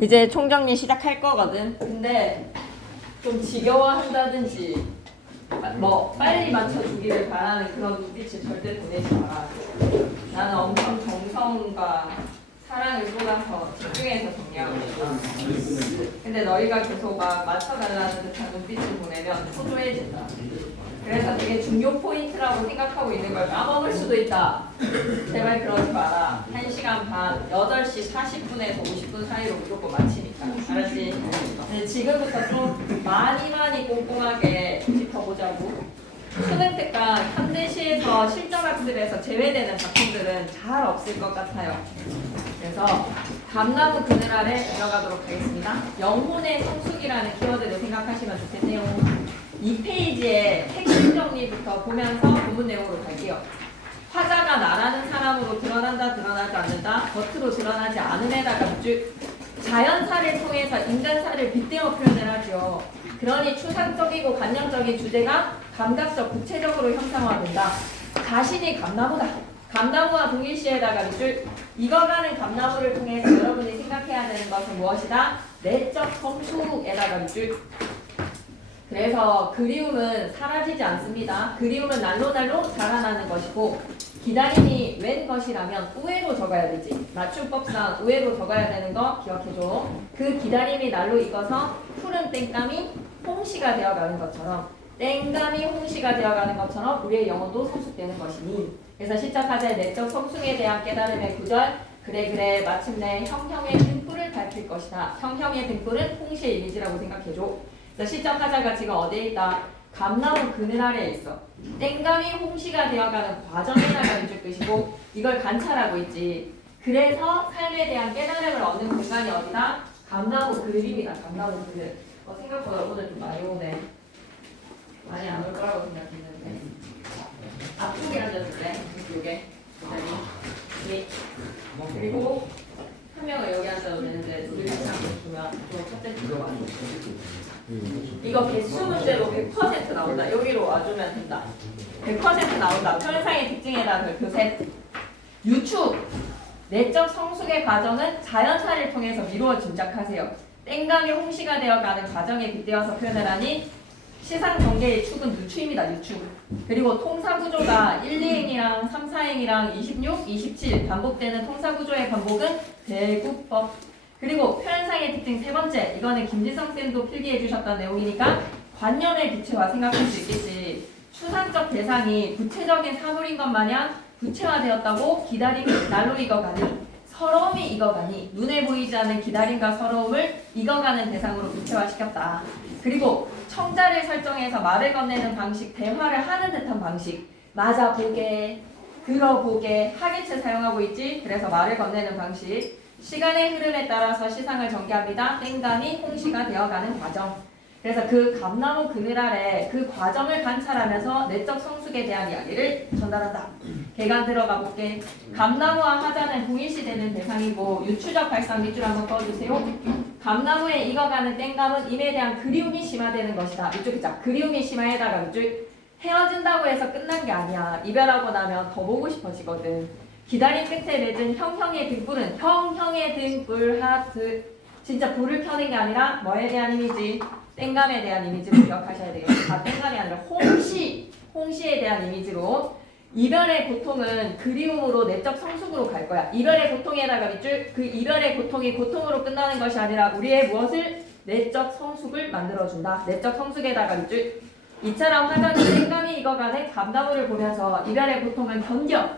이제 총정리 시작할 거거든. 근데 좀 지겨워한다든지 뭐 빨리 맞춰주기를 바라는 그런 눈빛을 절대 보내지 마라. 나는 엄청 정성과 사랑을 쏟아서 집중해서 정리하고 있다. 근데 너희가 계속 막 맞춰달라는 듯한 눈빛을 보내면 초조해진다. 그래서 되게 중요 포인트라고 생각하고 있는 걸 까먹을 수도 있다. 제발 그러지 마라. 1시간 반, 8시 40분에서 50분 사이로 무조건 마치니까. 알았지? 근데 지금부터 좀 많이 꼼꼼하게 짚어보자고. 수능 때가 현대시에서 실전학습에서 제외되는 작품들은 잘 없을 것 같아요. 그래서 감나무 그늘 아래 들어가도록 하겠습니다. 영혼의 성숙이라는 키워드를 생각하시면 좋겠네요. 2페이지의 핵심 정리부터 보면서 본문 내용으로 갈게요. 화자가 나라는 사람으로 드러난다, 드러나지 않는다, 겉으로 드러나지 않음에다가 즉 자연사를 통해서 인간사를 빗대어 표현을 하죠. 그러니 추상적이고 관념적인 주제가 감각적, 구체적으로 형상화된다. 자신이 감나무다. 감나무와 동일시에다가 밑줄 익어가는 감나무를 통해서 여러분이 생각해야 되는 것은 무엇이다? 내적 성숙에다가 밑줄. 그래서 그리움은 사라지지 않습니다. 그리움은 날로 자라나는 것이고 기다림이 웬 것이라면 우회로 적어야 되지. 맞춤법상 우회로 적어야 되는 거 기억해줘. 그 기다림이 날로 익어서 푸른 땡감이 홍시가 되어가는 것처럼 땡감이 홍시가 되어가는 것처럼 우리의 영혼도 성숙되는 것이니. 그래서 시작하자 내적 성숙에 대한 깨달음의 구절. 그래 마침내 형형의 등불을 밝힐 것이다. 형형의 등불은 홍시의 이미지라고 생각해줘. 시작하자가 지금 어디에 있다? 감나무 그늘 아래에 있어. 땡감이 홍시가 되어가는 과정에다가 있을 것이고 이걸 관찰하고 있지. 그래서 삶에 대한 깨달음을 얻는 공간이 어디다? 감나무 그늘입니다. 감나무 그늘. 생각보다 오늘 좀 많이 오네. 많이 안 올 거라고 생각했는데. 앞쪽에 앉았을래? 이쪽에. 네. 그리고 한 명은 여기 앉아도 되는데 둘이 같이 앉으면 또 첫째 들어가. 이거 개수 문제로 100% 나온다. 여기로 와주면 된다. 100% 나온다. 표현상의 특징에다 별표 셋. 유추. 내적 성숙의 과정은 자연사를 통해서 미루어 짐작하세요. 땡감이 홍시가 되어가는 과정에 빗대어서 표현을 하니 시상 전개의 축은 유추입니다. 유추. 그리고 통사구조가 1, 2행이랑 3, 4행이랑 26, 27 반복되는 통사구조의 반복은 대구법. 그리고 표현상의 특징 세 번째, 이거는 김지성 쌤도 필기해 주셨던 내용이니까 관념의 기체화 생각할 수 있겠지. 추상적 대상이 구체적인 사물인 것 마냥 구체화되었다고 기다림이 날로 익어가니 서러움이 익어가니 눈에 보이지 않는 기다림과 서러움을 익어가는 대상으로 구체화시켰다. 그리고 청자를 설정해서 말을 건네는 방식, 대화를 하는 듯한 방식. 맞아보게, 들어보게, 하객체 사용하고 있지. 그래서 말을 건네는 방식. 시간의 흐름에 따라서 시상을 전개합니다. 땡감이 홍시가 되어가는 과정. 그래서 그 감나무 그늘 아래 그 과정을 관찰하면서 내적 성숙에 대한 이야기를 전달한다. 개간 들어가 볼게. 감나무와 화자는 동일시되는 대상이고 유추적 발상 밑줄 한번 꺼주세요. 감나무에 익어가는 땡감은 임에 대한 그리움이 심화되는 것이다. 이쪽 있자. 그리움이 심화에다가 밑줄. 헤어진다고 해서 끝난 게 아니야. 이별하고 나면 더 보고 싶어지거든. 기다림 끝에 맺은 형형의 등불은 형형의 등불 하트. 진짜 불을 켜는 게 아니라 뭐에 대한 이미지? 땡감에 대한 이미지로 기억하셔야 되겠어요. 아, 땡감이 아니라 홍시에 대한 이미지로. 이별의 고통은 그리움으로 내적 성숙으로 갈 거야. 이별의 고통에다가 밑줄. 그 이별의 고통이 고통으로 끝나는 것이 아니라 우리의 무엇을? 내적 성숙을 만들어준다. 내적 성숙에다가 밑줄. 이처럼 화자는 땡감이 익어가는 감나무를 보면서 이별의 고통은 견뎌.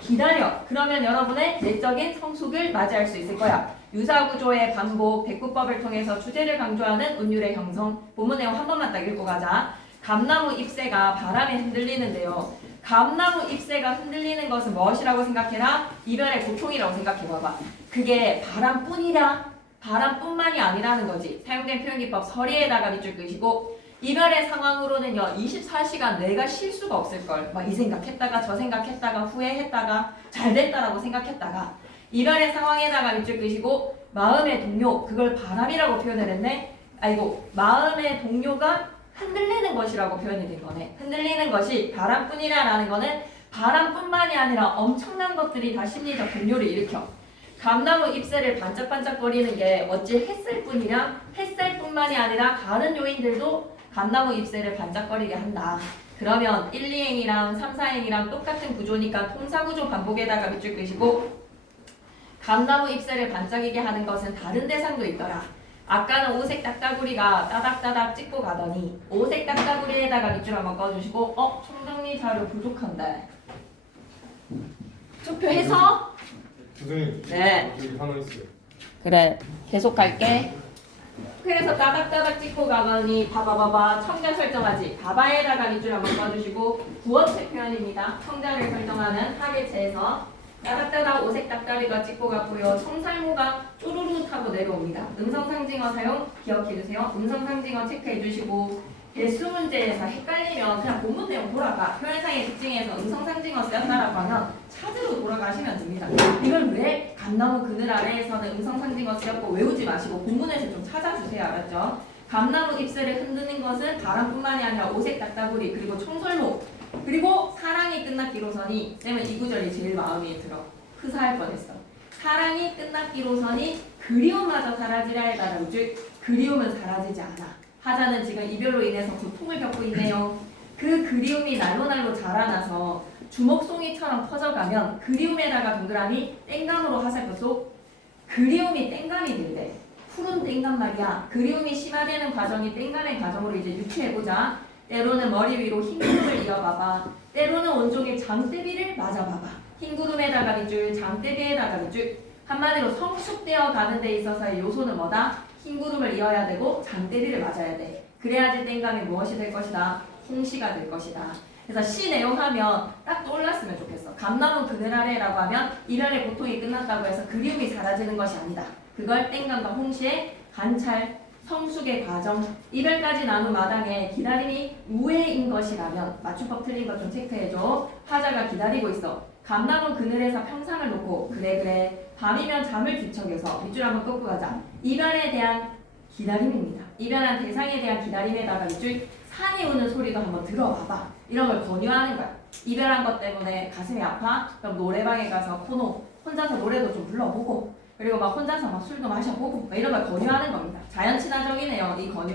기다려. 그러면 여러분의 내적인 성숙을 맞이할 수 있을 거야. 유사구조의 반복, 대꾸법을 통해서 주제를 강조하는 운율의 형성. 본문 내용 한 번만 딱 읽고 가자. 감나무 잎새가 바람에 흔들리는데요. 감나무 잎새가 흔들리는 것은 무엇이라고 생각해라? 이별의 고통이라고 생각해봐봐. 그게 바람뿐만이 아니라는 거지. 사용된 표현기법 서리에다가 밑줄 끄시고 이별의 상황으로는요 24시간 내가 쉴 수가 없을걸. 막 이 생각했다가 저 생각했다가 후회했다가 잘됐다라고 생각했다가 이별의 상황에다가 밑줄 끄시고 마음의 동요, 그걸 바람이라고 표현을 했네. 아이고, 마음의 동요가 흔들리는 것이라고 표현이 된 거네. 흔들리는 것이 바람뿐이라는 거는 바람뿐만이 아니라 엄청난 것들이 다 심리적 동요를 일으켜. 감나무 잎새를 반짝반짝거리는 게 어찌 햇살뿐만이 아니라 다른 요인들도 감나무 잎새를 반짝거리게 한다. 그러면 1, 2행이랑 3, 4행이랑 똑같은 구조니까 통사구조 반복에다가 밑줄 끄시고 감나무 잎새를 반짝이게 하는 것은 다른 대상도 있더라. 아까는 오색 딱따구리가 따닥따닥 찍고 가더니 오색 딱따구리에다가 밑줄 한번 꺼주시고 총정리 자료 부족한데 투표해서 선생님. 네. 여기 하나 있어요. 그래 계속 갈게. 그래서 따닥따닥 찍고 가더니 봐봐봐봐 청자 설정하지. 바바에다가 밑줄 한번 꺼주시고 부어체 표현입니다. 청자를 설정하는 하계체에서 따닥따닥 오색 닭다리가 찍고 갔고요. 청살모가 쪼르르 타고 내려옵니다. 음성상징어 사용 기억해주세요. 음성상징어 체크해주시고 대수 문제에서 헷갈리면 그냥 본문 내용 돌아가. 표현상의 특징에서 음성상징어 쓰였다라고 하면 찾으러 돌아가시면 됩니다. 이걸 왜 감나무 그늘 아래에서는 음성상징어 쓰였고 외우지 마시고 본문에서 좀 찾아주세요. 알았죠? 감나무 잎새를 흔드는 것은 바람뿐만이 아니라 오색 닭다구리 그리고 청설모 그리고 사랑이 끝났기로서니 쌤은 이 구절이 제일 마음에 들어. 흐사할 뻔했어. 사랑이 끝났기로서니 그리움마저 사라지라 해달라고. 즉 그리움은 사라지지 않아. 하자는 지금 이별로 인해서 고통을 겪고 있네요. 그 그리움이 날로날로 자라나서 주먹송이처럼 퍼져가면 그리움에다가 동그라미 땡감으로 하살표 속 그리움이 땡감이 된대. 푸른 땡감 말이야. 그리움이 심화되는 과정이 땡감의 과정으로 이제 유추해보자. 때로는 머리 위로 흰 구름을 이어봐봐. 때로는 온종일 장대비를 맞아봐봐. 흰 구름에다가 밑줄, 장대비에다가 밑줄. 한마디로 성숙되어 가는 데 있어서의 요소는 뭐다? 흰 구름을 이어야 되고 장대비를 맞아야 돼. 그래야지 땡감이 무엇이 될 것이다? 홍시가 될 것이다. 그래서 시 내용 하면 딱 떠올랐으면 좋겠어. 감나무 그늘 아래라고 하면 이별의 고통이 끝났다고 해서 그리움이 사라지는 것이 아니다. 그걸 땡감과 홍시의 관찰, 성숙의 과정, 이별까지 나눈 마당에 기다림이 우회인 것이라면 맞춤법 틀린 것 좀 체크해줘. 화자가 기다리고 있어. 감나무 그늘에서 평상을 놓고 그래 밤이면 잠을 뒤척여서 밑줄 한번 꺾고 가자. 이별에 대한 기다림입니다. 이별한 대상에 대한 기다림에다가 밑줄 산이 우는 소리도 한번 들어봐봐. 이런 걸 권유하는 거야. 이별한 것 때문에 가슴이 아파? 그럼 노래방에 가서 코노 혼자서 노래도 좀 불러보고 그리고 막 혼자서 막 술도 마셔보고 이런 걸 권유하는 겁니다. 자연 친화적이네요. 이 권유.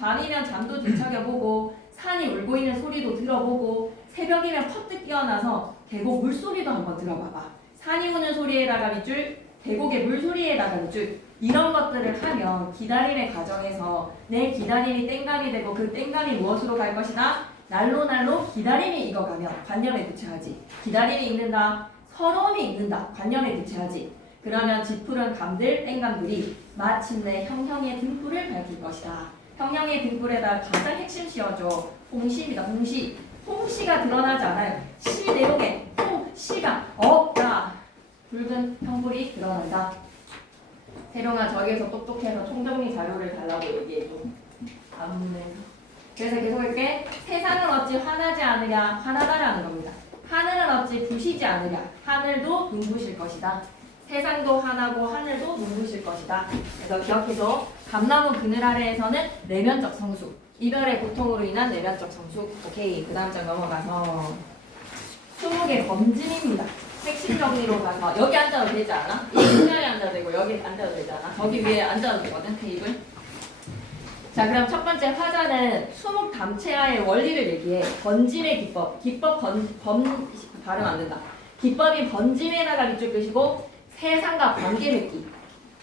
밤이면 잠도 뒤척여보고 산이 울고 있는 소리도 들어보고 새벽이면 퍼뜩 깨어나서 계곡 물소리도 한번 들어봐봐. 산이 우는 소리에다가 밑줄 계곡의 물소리에다가 밑줄 이런 것들을 하면 기다림의 과정에서 내 기다림이 땡감이 되고 그 땡감이 무엇으로 갈 것이다? 날로 기다림이 익어가면 관념에 부채하지. 기다림이 익는다. 서러움이 익는다. 관념에 부채하지. 그러면 짙푸른 감들, 땡감들이 마침내 형형의 등불을 밝힐 것이다. 형형의 등불에다 가장 핵심 씌워줘. 홍시입니다. 홍시. 홍시가 드러나지 않아요. 시 내용에 홍시가 없다. 붉은 형불이 드러난다. 세룡아 저기에서 똑똑해서 총정리 자료를 달라고 얘기해줘. 안문에서. 그래서 계속 할게. 세상은 어찌 화나지 않으랴. 화나다라는 겁니다. 하늘은 어찌 부시지 않으랴. 하늘도 눈부실 것이다. 세상도 화나고 하늘도 눈부실 것이다. 그래서 기억해서 감나무 그늘 아래에서는 내면적 성숙. 이별의 고통으로 인한 내면적 성숙. 오케이. 그 다음 장 넘어가서 20개 검짐입니다. 핵심 정리로 가서 여기 앉아도 되지 않아? 이 중간에 앉아도 되고 여기 앉아도 되지 않아? 저기 위에 앉아도 되거든 테이블. 자 그럼 첫 번째 화자는 수목 담채화의 원리를 얘기해. 번짐의 기법 발음 안 된다. 기법이 번짐에다가 밑줄 끄시고 세상과 관계 맺기.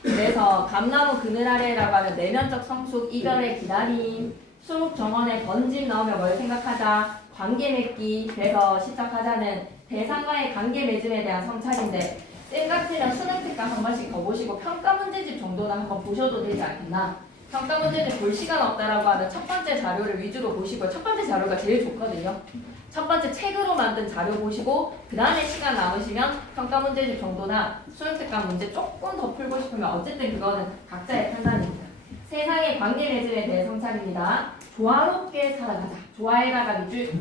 그래서 감나무 그늘 아래라고 하면 내면적 성숙, 이별의 기다림, 수목 정원에 번짐 나오면 뭘 생각하자? 관계 맺기. 그래서 시작하자는 대상과의 관계 맺음에 대한 성찰인데 쌤 같으면 수능 특강 한 번씩 더 보시고 평가 문제집 정도는 한번 보셔도 되지 않겠나? 평가 문제집 볼 시간 없다라고 하면 첫 번째 자료를 위주로 보시고요. 첫 번째 자료가 제일 좋거든요. 첫 번째 책으로 만든 자료 보시고 그 다음에 시간 남으시면 평가 문제집 정도나 수능 특강 문제 조금 더 풀고 싶으면 어쨌든 그거는 각자의 판단입니다. 세상의 관계 맺음에 대해 성찰입니다. 조화롭게 살아가자. 조화에다가 밑줄.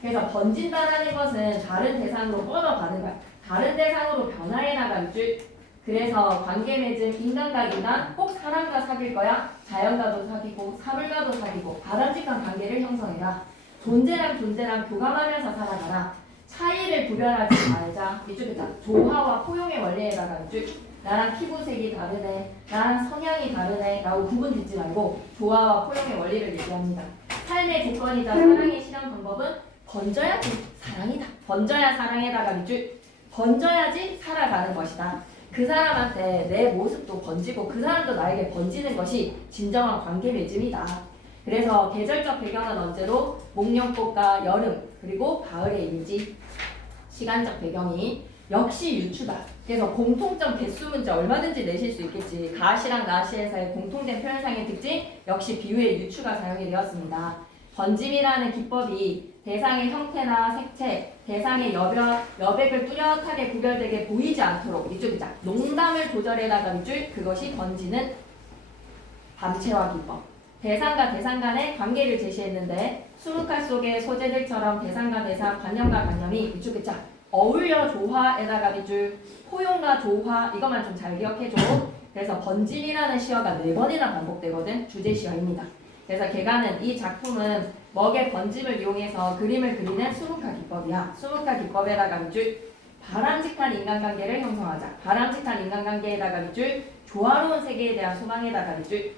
그래서 번진다라는 것은 다른 대상으로 뻗어가는 거야. 다른 대상으로 변화해 나가는 줄. 그래서 관계 맺음 인간과 인간 꼭 사람과 사귈 거야. 자연과도 사귀고 사물과도 사귀고 바람직한 관계를 형성해라. 존재랑 교감하면서 살아가라. 차이를 구별하지 말자. 이쪽에 자 조화와 포용의 원리에다가 줄. 나랑 피부색이 다르네, 나랑 성향이 다르네 라고 구분 짓지 말고 조화와 포용의 원리를 얘기합니다. 삶의 조건이자 사랑의 실현 방법은 번져야지 사랑이다. 번져야 사랑에다가 밑줄, 번져야지 살아가는 것이다. 그 사람한테 내 모습도 번지고 그 사람도 나에게 번지는 것이 진정한 관계 맺음이다. 그래서 계절적 배경은 언제로 목련꽃과 여름 그리고 가을의 이미지, 시간적 배경이 역시 유추다. 그래서 공통점 개수 문제 얼마든지 내실 수 있겠지. 가시랑 나시에서의 공통된 표현상의 특징 역시 비유의 유추가 사용이 되었습니다. 번짐이라는 기법이 대상의 형태나 색채, 대상의 여백을 뚜렷하게 구별되게 보이지 않도록 이쪽이자 농담을 조절해나가 밑줄, 그것이 번지는 밤채화 기법. 대상과 대상 간의 관계를 제시했는데 수묵화 속의 소재들처럼 대상과 대상, 관념과 관념이 이쪽이자 어울려 조화에다가 밑줄, 포용과 조화, 이것만 좀 잘 기억해줘. 그래서 번짐이라는 시어가 4번이나 반복되거든. 주제 시어입니다. 그래서 개가는 이 작품은 먹의 번짐을 이용해서 그림을 그리는 수묵화 기법이야. 수묵화 기법에다가 밑줄, 바람직한 인간관계를 형성하자. 바람직한 인간관계에다가 밑줄, 조화로운 세계에 대한 소망에다가 밑줄.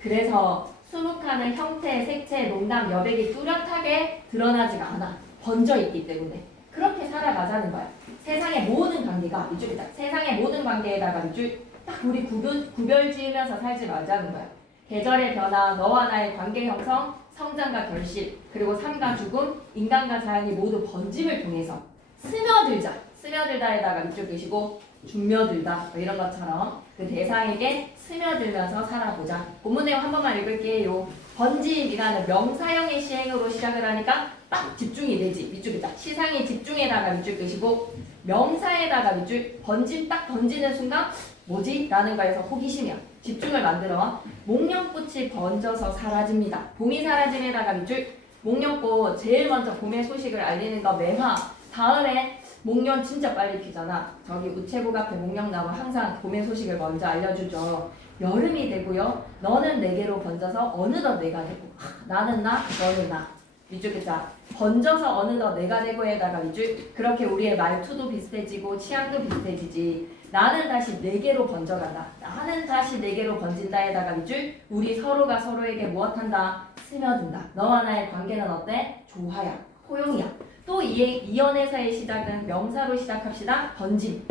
그래서 수묵화는 형태, 색채, 농담, 여백이 뚜렷하게 드러나지가 않아. 번져 있기 때문에. 그렇게 살아가자는 거야. 세상의 모든 관계가 이쪽이다. 세상의 모든 관계에다가 밑줄, 딱 우리 구별 지으면서 살지 말자는 거야. 계절의 변화, 너와 나의 관계 형성, 성장과 결실, 그리고 삶과 죽음, 인간과 자연이 모두 번짐을 통해서 스며들자. 스며들다에다가 밑줄 그시고 준며들다 뭐 이런 것처럼 그 대상에게 스며들면서 살아보자. 본문 내용 한 번만 읽을게요. 번짐이라는 명사형의 시행으로 시작을 하니까 딱 집중이 되지. 밑줄이다. 시상의 집중에다가 밑줄 그시고 명사에다가 밑줄, 번짐 딱 던지는 순간 뭐지? 라는 거에서 호기심이야. 집중을 만들어. 목련꽃이 번져서 사라집니다. 봄이 사라짐에다가 밑줄, 목련꽃 제일 먼저 봄의 소식을 알리는 거 매화. 다음에 목련 진짜 빨리 피잖아. 저기 우체국 앞에 목련나무 항상 봄의 소식을 먼저 알려주죠. 여름이 되고요. 너는 내게로 번져서 어느덧 내가 되고, 나는 나, 너는 나. 밑줄 자 번져서 어느덧 내가 되고에다가 밑줄, 그렇게 우리의 말투도 비슷해지고 취향도 비슷해지지. 나는 다시 내게로 번져간다. 나는 다시 내게로 번진다에다가 밑줄, 우리 서로가 서로에게 무엇한다? 스며든다. 너와 나의 관계는 어때? 조화야. 포용이야. 또 이연에서의 시작은 명사로 시작합시다. 번짐.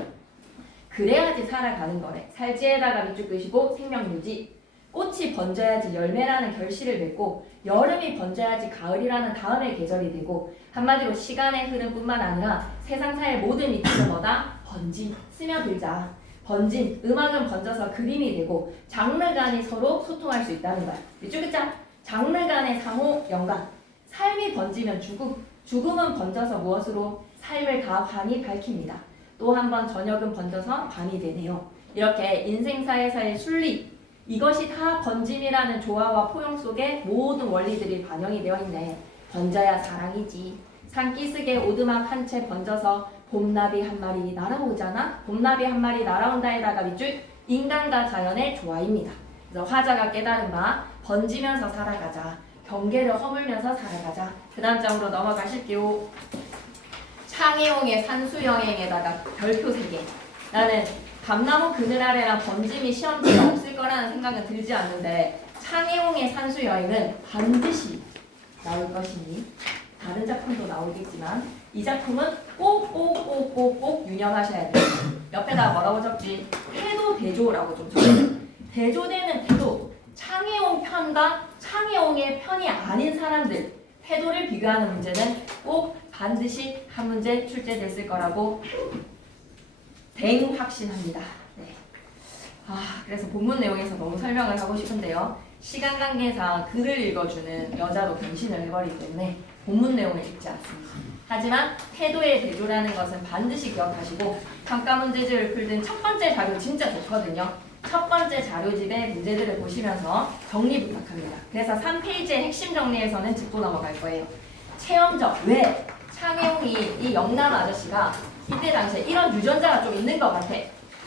그래야지 살아가는 거래. 살지에다가 밑줄 끄시고 생명 유지. 꽃이 번져야지 열매라는 결실을 맺고 여름이 번져야지 가을이라는 다음의 계절이 되고, 한마디로 시간의 흐름뿐만 아니라 세상사의 모든 이치는 뭐다? 번짐. 스며들자. 번짐. 음악은 번져서 그림이 되고 장르 간이 서로 소통할 수 있다는 거야. 밑줄 긋자. 장르 간의 상호 연관. 삶이 번지면 죽음은 번져서 무엇으로? 삶을 다 반이 밝힙니다. 또 한 번 저녁은 번져서 밤이 되네요. 이렇게 인생사에서의 순리, 이것이 다 번짐이라는 조화와 포용 속에 모든 원리들이 반영이 되어 있네. 번져야 사랑이지. 산기슭에 오두막 한 채 번져서 봄나비 한 마리 날아오잖아. 봄나비 한 마리 날아온다에다가 밑줄, 인간과 자연의 조화입니다. 그래서 화자가 깨달은 바 번지면서 살아가자. 경계를 허물면서 살아가자. 그 다음 장으로 넘어가실게요. 창의홍의 산수여행에다가 별표 3개. 나는 감나무 그늘 아래랑 번짐이 시험지에 없을 거라는 생각은 들지 않는데, 창의홍의 산수여행은 반드시 나올 것이니 다른 작품도 나오겠지만 이 작품은 꼭 유념하셔야 돼요. 옆에다 뭐라고 적지? 태도 대조라고 좀 적어요. 대조되는 태도. 창의홍 편과 창의홍의 편이 아닌 사람들 태도를 비교하는 문제는 꼭 반드시 한 문제 출제됐을 거라고 댕 확신합니다. 네. 그래서 본문 내용에서 너무 설명을 하고 싶은데요. 시간 관계상 글을 읽어주는 여자로 변신을 해버리기 때문에 본문 내용을 읽지 않습니다. 하지만 태도의 대조라는 것은 반드시 기억하시고, 평가 문제집을 풀든 첫 번째 자료 진짜 좋거든요. 첫 번째 자료집의 문제들을 보시면서 정리 부탁합니다. 그래서 3페이지의 핵심 정리에서는 짚고 넘어갈 거예요. 체험적. 왜? 창의홍이 이 영남 아저씨가 이때 당시에 이런 유전자가 좀 있는 것 같아.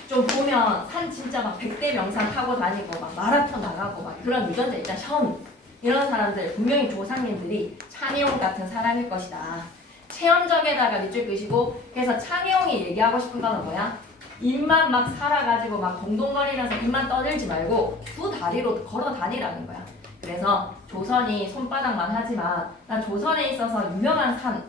좀 보면 산 진짜 막 100대 명산 타고 다니고 막 마라톤 나가고 막 그런 유전자 있잖아. 션. 이런 사람들 분명히 조상님들이 창의홍 같은 사람일 것이다. 체험적에다가 밑줄 끄시고, 그래서 창의홍이 얘기하고 싶은 거는 뭐야? 입만 막 살아가지고 막 동동거리면서 입만 떠들지 말고 두 다리로 걸어 다니라는 거야. 그래서 조선이 손바닥만 하지만 난 조선에 있어서 유명한 산,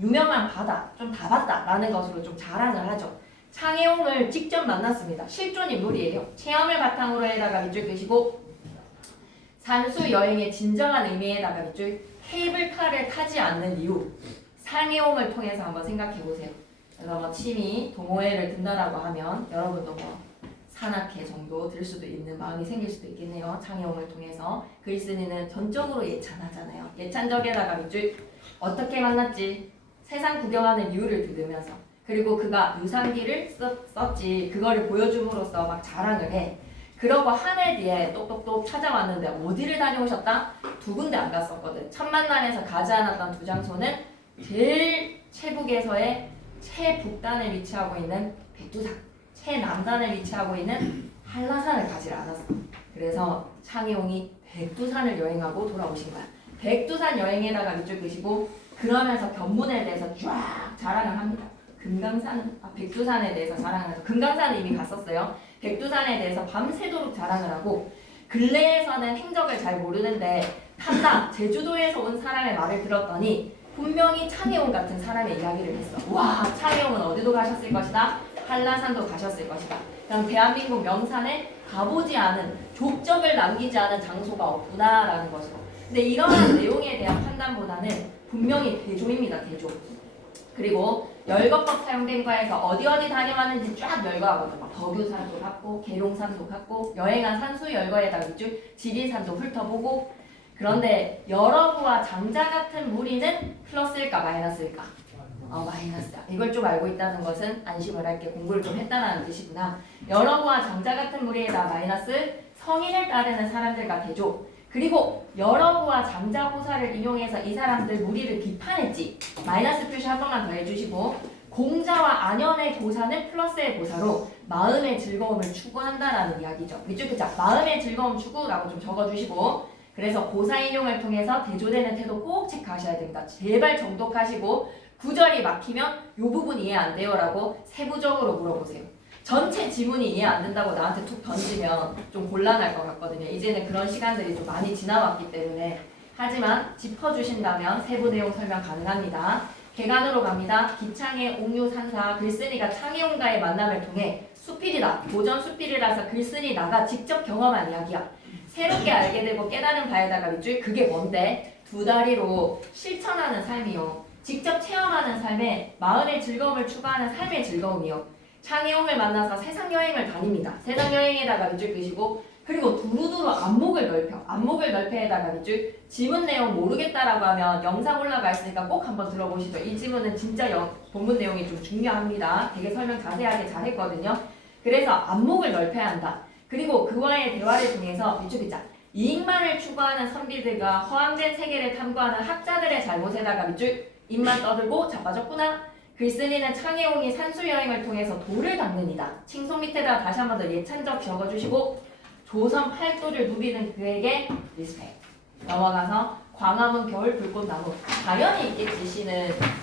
유명한 바다 좀 다 봤다라는 것으로 좀 자랑을 하죠. 창해옹을 직접 만났습니다. 실존 인물이에요. 체험을 바탕으로 해다가 밑줄 그시고 산수 여행의 진정한 의미에다가 밑줄 케이블카를 타지 않는 이유 창해옹을 통해서 한번 생각해 보세요. 그래서 뭐 취미 동호회를 든다라고 하면 여러분도 뭐 산악회 정도 들 수도 있는 마음이 생길 수도 있겠네요. 창해옹을 통해서 글쓴이는 전적으로 예찬하잖아요. 예찬적에다가 밑줄 어떻게 만났지? 세상 구경하는 이유를 들으면서 그리고 그가 유산기를 썼지 그거를 보여줌으로써 막 자랑을 해. 그러고 한 해 뒤에 똑똑똑 찾아왔는데 어디를 다녀오셨다? 두 군데 안 갔었거든. 첫 만남에서 가지 않았던 두 장소는 제일 최북에서의 최북단에 위치하고 있는 백두산, 최남단에 위치하고 있는 한라산을 가지 않았어. 그래서 창해옹이 백두산을 여행하고 돌아오신 거야. 백두산 여행에다가 밑줄 그시고 그러면서 견문에 대해서 쫙 자랑을 합니다. 백두산에 대해서 자랑을 해서 금강산은 이미 갔었어요. 백두산에 대해서 밤새도록 자랑을 하고 근래에서는 행적을 잘 모르는데 탐나 제주도에서 온 사람의 말을 들었더니 분명히 창해옹 같은 사람의 이야기를 했어. 와, 창해옹은 어디도 가셨을 것이다. 한라산도 가셨을 것이다. 그럼 대한민국 명산에 가보지 않은 족적을 남기지 않은 장소가 없구나라는 것으로. 근데 이러한 내용에 대한 판단보다는 분명히 대조입니다. 대조. 그리고 열거법 사용된 거에서 어디 다녀왔는지 쫙 열거하거든. 막 덕유산도 갔고 계룡산도 갔고 여행한 산수 열거에다 밑줄 지리산도 훑어보고. 그런데 여러부와 장자 같은 무리는 플러스일까 마이너스일까? 마이너스다. 이걸 좀 알고 있다는 것은 안심을 할게. 공부를 좀 했다는 뜻이구나. 여러부와 장자 같은 무리에다 마이너스 성인을 따르는 사람들과 대조. 그리고 여러부와 장자호사를 인용해서 이 사람들 무리를 비판했지. 마이너스 표시 한 번만 더 해주시고 공자와 안연의 고사는 플러스의 고사로 마음의 즐거움을 추구한다라는 이야기죠. 밑줄 글자 마음의 즐거움 추구라고 좀 적어주시고 그래서 고사 인용을 통해서 대조되는 태도 꼭 체크하셔야 됩니다. 제발 정독하시고 구절이 막히면 이 부분 이해 안 돼요 라고 세부적으로 물어보세요. 전체 지문이 이해 안 된다고 나한테 툭 던지면 좀 곤란할 것 같거든요. 이제는 그런 시간들이 좀 많이 지나왔기 때문에 하지만 짚어주신다면 세부 내용 설명 가능합니다. 개간으로 갑니다. 기창의 옥류산사 글쓴이가 창해옹과의 만남을 통해 수필이다. 고전 수필이라서 글쓴이 나가 직접 경험한 이야기야. 새롭게 알게 되고 깨달은 바에다가 밑줄 그게 뭔데? 두 다리로 실천하는 삶이요. 직접 체험하는 삶에 마음의 즐거움을 추구하는 삶의 즐거움이요. 창해옹을 만나서 세상 여행을 다닙니다. 세상 여행에다가 밑줄 그시고 그리고 두루두루 안목을 넓혀. 안목을 넓혀에다가 밑줄 지문 내용 모르겠다라고 하면 영상 올라가 있으니까 꼭 한번 들어보시죠. 이 지문은 진짜 본문 내용이 좀 중요합니다. 되게 설명 자세하게 잘했거든요. 그래서 안목을 넓혀야 한다. 그리고 그와의 대화를 통해서 밑줄 글자 이익만을 추구하는 선비들과 허황된 세계를 탐구하는 학자들의 잘못에다가 밑줄 입만 떠들고 자빠졌구나. 글쓴이는 창해옹이 산수여행을 통해서 돌을 닦는 이다. 칭송 밑에다 다시 한 번 더 예찬적 적어주시고 조선 팔도를 누비는 그에게 리스펙. 넘어가서 광화문 겨울 불꽃나무. 당연히 있겠지.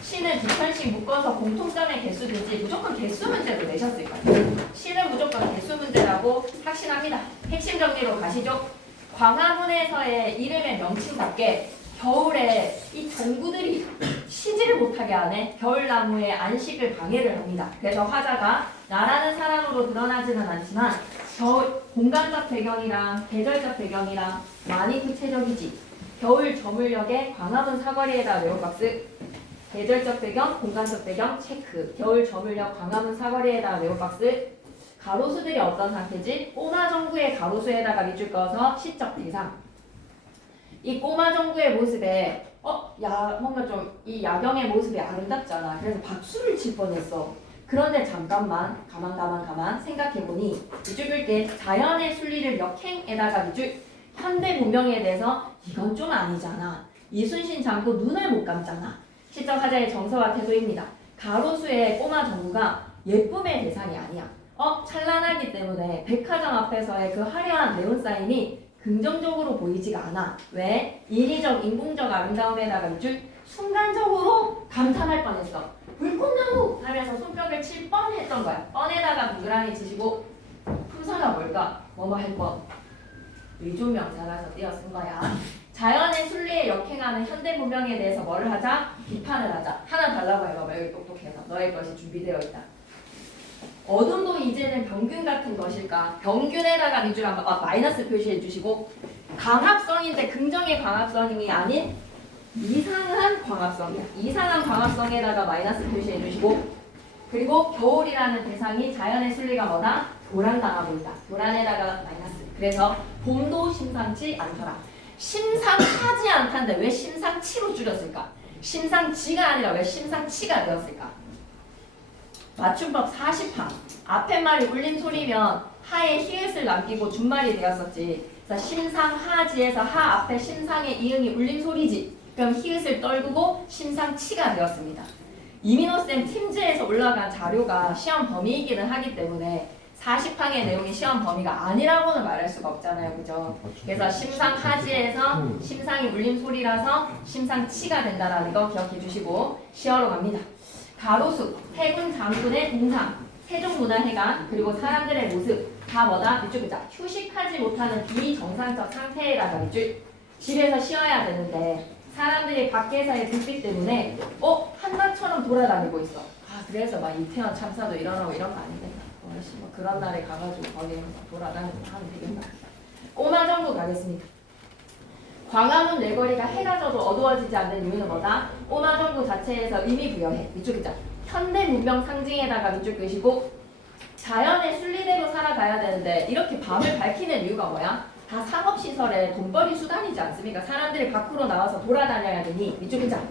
시는 두 편씩 묶어서 공통점의 개수 든지 무조건 개수 문제도 내셨을 거예요. 시는 무조건 개수 문제라고 확신합니다. 핵심 정리로 가시죠. 광화문에서의 이름의 명칭답게 겨울에 이 동구들이 쉬지를 못하게 하네. 겨울나무의 안식을 방해를 합니다. 그래서 화자가 나라는 사람으로 드러나지는 않지만 공간적 배경이랑 계절적 배경이랑 많이 구체적이지. 겨울 저물녘에 광화문 사거리에다 네오박스. 계절적 배경, 공간적 배경 체크. 겨울 저물녘 광화문 사거리에다 네오박스. 가로수들이 어떤 상태지? 꼬마 정구의 가로수에다가 밑줄 그어서 시적 대상. 이 꼬마 정구의 모습에 뭔가 좀 이 야경의 모습이 아름답잖아. 그래서 박수를 칠 뻔했어. 그런데 잠깐만 가만 생각해보니 밑줄 긁게 자연의 순리를 역행에다가 밑줄 현대 문명에 대해서 이건 좀 아니잖아. 이순신 장도 눈을 못 감잖아. 시적 화자의 정서와 태도입니다. 가로수의 꼬마 정구가 예쁨의 대상이 아니야. 찬란하기 때문에 백화점 앞에서의 그 화려한 네온 사인이 긍정적으로 보이지가 않아. 왜? 인위적, 인공적 아름다움에다가 밑줄 순간적으로 감탄할 뻔했어. 불꽃나무 하면서 손뼉을 칠 뻔했던 거야. 뻔에다가 동그라미 치시고 품사가 뭘까? 뭐뭐 할 뻔. 의존명사라서 띄어 쓴 거야. 자연의 순리에 역행하는 현대 문명에 대해서 뭐를 하자? 비판을 하자. 하나 달라고 해봐봐. 여기 똑똑해서. 너의 것이 준비되어 있다. 어둠도 이제는 병균 같은 것일까? 병균에다가 밑줄 한번 마이너스 표시해 주시고 광합성인데 긍정의 광합성이 아닌 이상한 광합성이야. 이상한 광합성에다가 마이너스 표시해 주시고 그리고 겨울이라는 대상이 자연의 순리가 뭐다? 교란당하고 있다. 교란에다가 마이너스. 그래서 봄도 심상치 않더라. 심상하지 않다는데 왜 심상치로 줄였을까? 심상지가 아니라 왜 심상치가 되었을까? 맞춤법 40항. 앞에 말이 울림소리면 하에 히읗을 남기고 준말이 되었었지. 그래서 심상하지에서 하 앞에 심상의 이응이 울림소리지. 그럼 히읗을 떨구고 심상치가 되었습니다. 이민호쌤 팀즈에서 올라간 자료가 시험 범위이기는 하기 때문에 40항의 내용이 시험 범위가 아니라고는 말할 수가 없잖아요. 그죠? 그래서 심상하지에서 심상이 울림소리라서 심상치가 된다라는 거 기억해 주시고 시어로 갑니다. 가로수, 해군 장군의 동상, 세종문화회관, 그리고 사람들의 모습 다 뭐다? 밑줄 그자 휴식하지 못하는 비정상적 상태에다가 밑줄 집에서 쉬어야 되는데 사람들이 밖에서의 불빛 때문에 한나처럼 돌아다니고 있어. 그래서 막 이태원 참사도 일어나고 이런 거 아닌데 뭐 그런 날에 가가지고 거기에 돌아다니고 하면 되겠나. 꼬마 정도 가겠습니다. 광화문 내거리가 해가 져도 어두워지지 않는 이유는 뭐다? 꼬마 정부 자체에서 의미 부여해. 밑줄 그자 현대 문명 상징에다가 밑줄 끄시고 자연의 순리대로 살아가야 되는데 이렇게 밤을 밝히는 이유가 뭐야? 다 상업시설의 돈벌이 수단이지 않습니까? 사람들이 밖으로 나와서 돌아다녀야 되니 밑줄 그자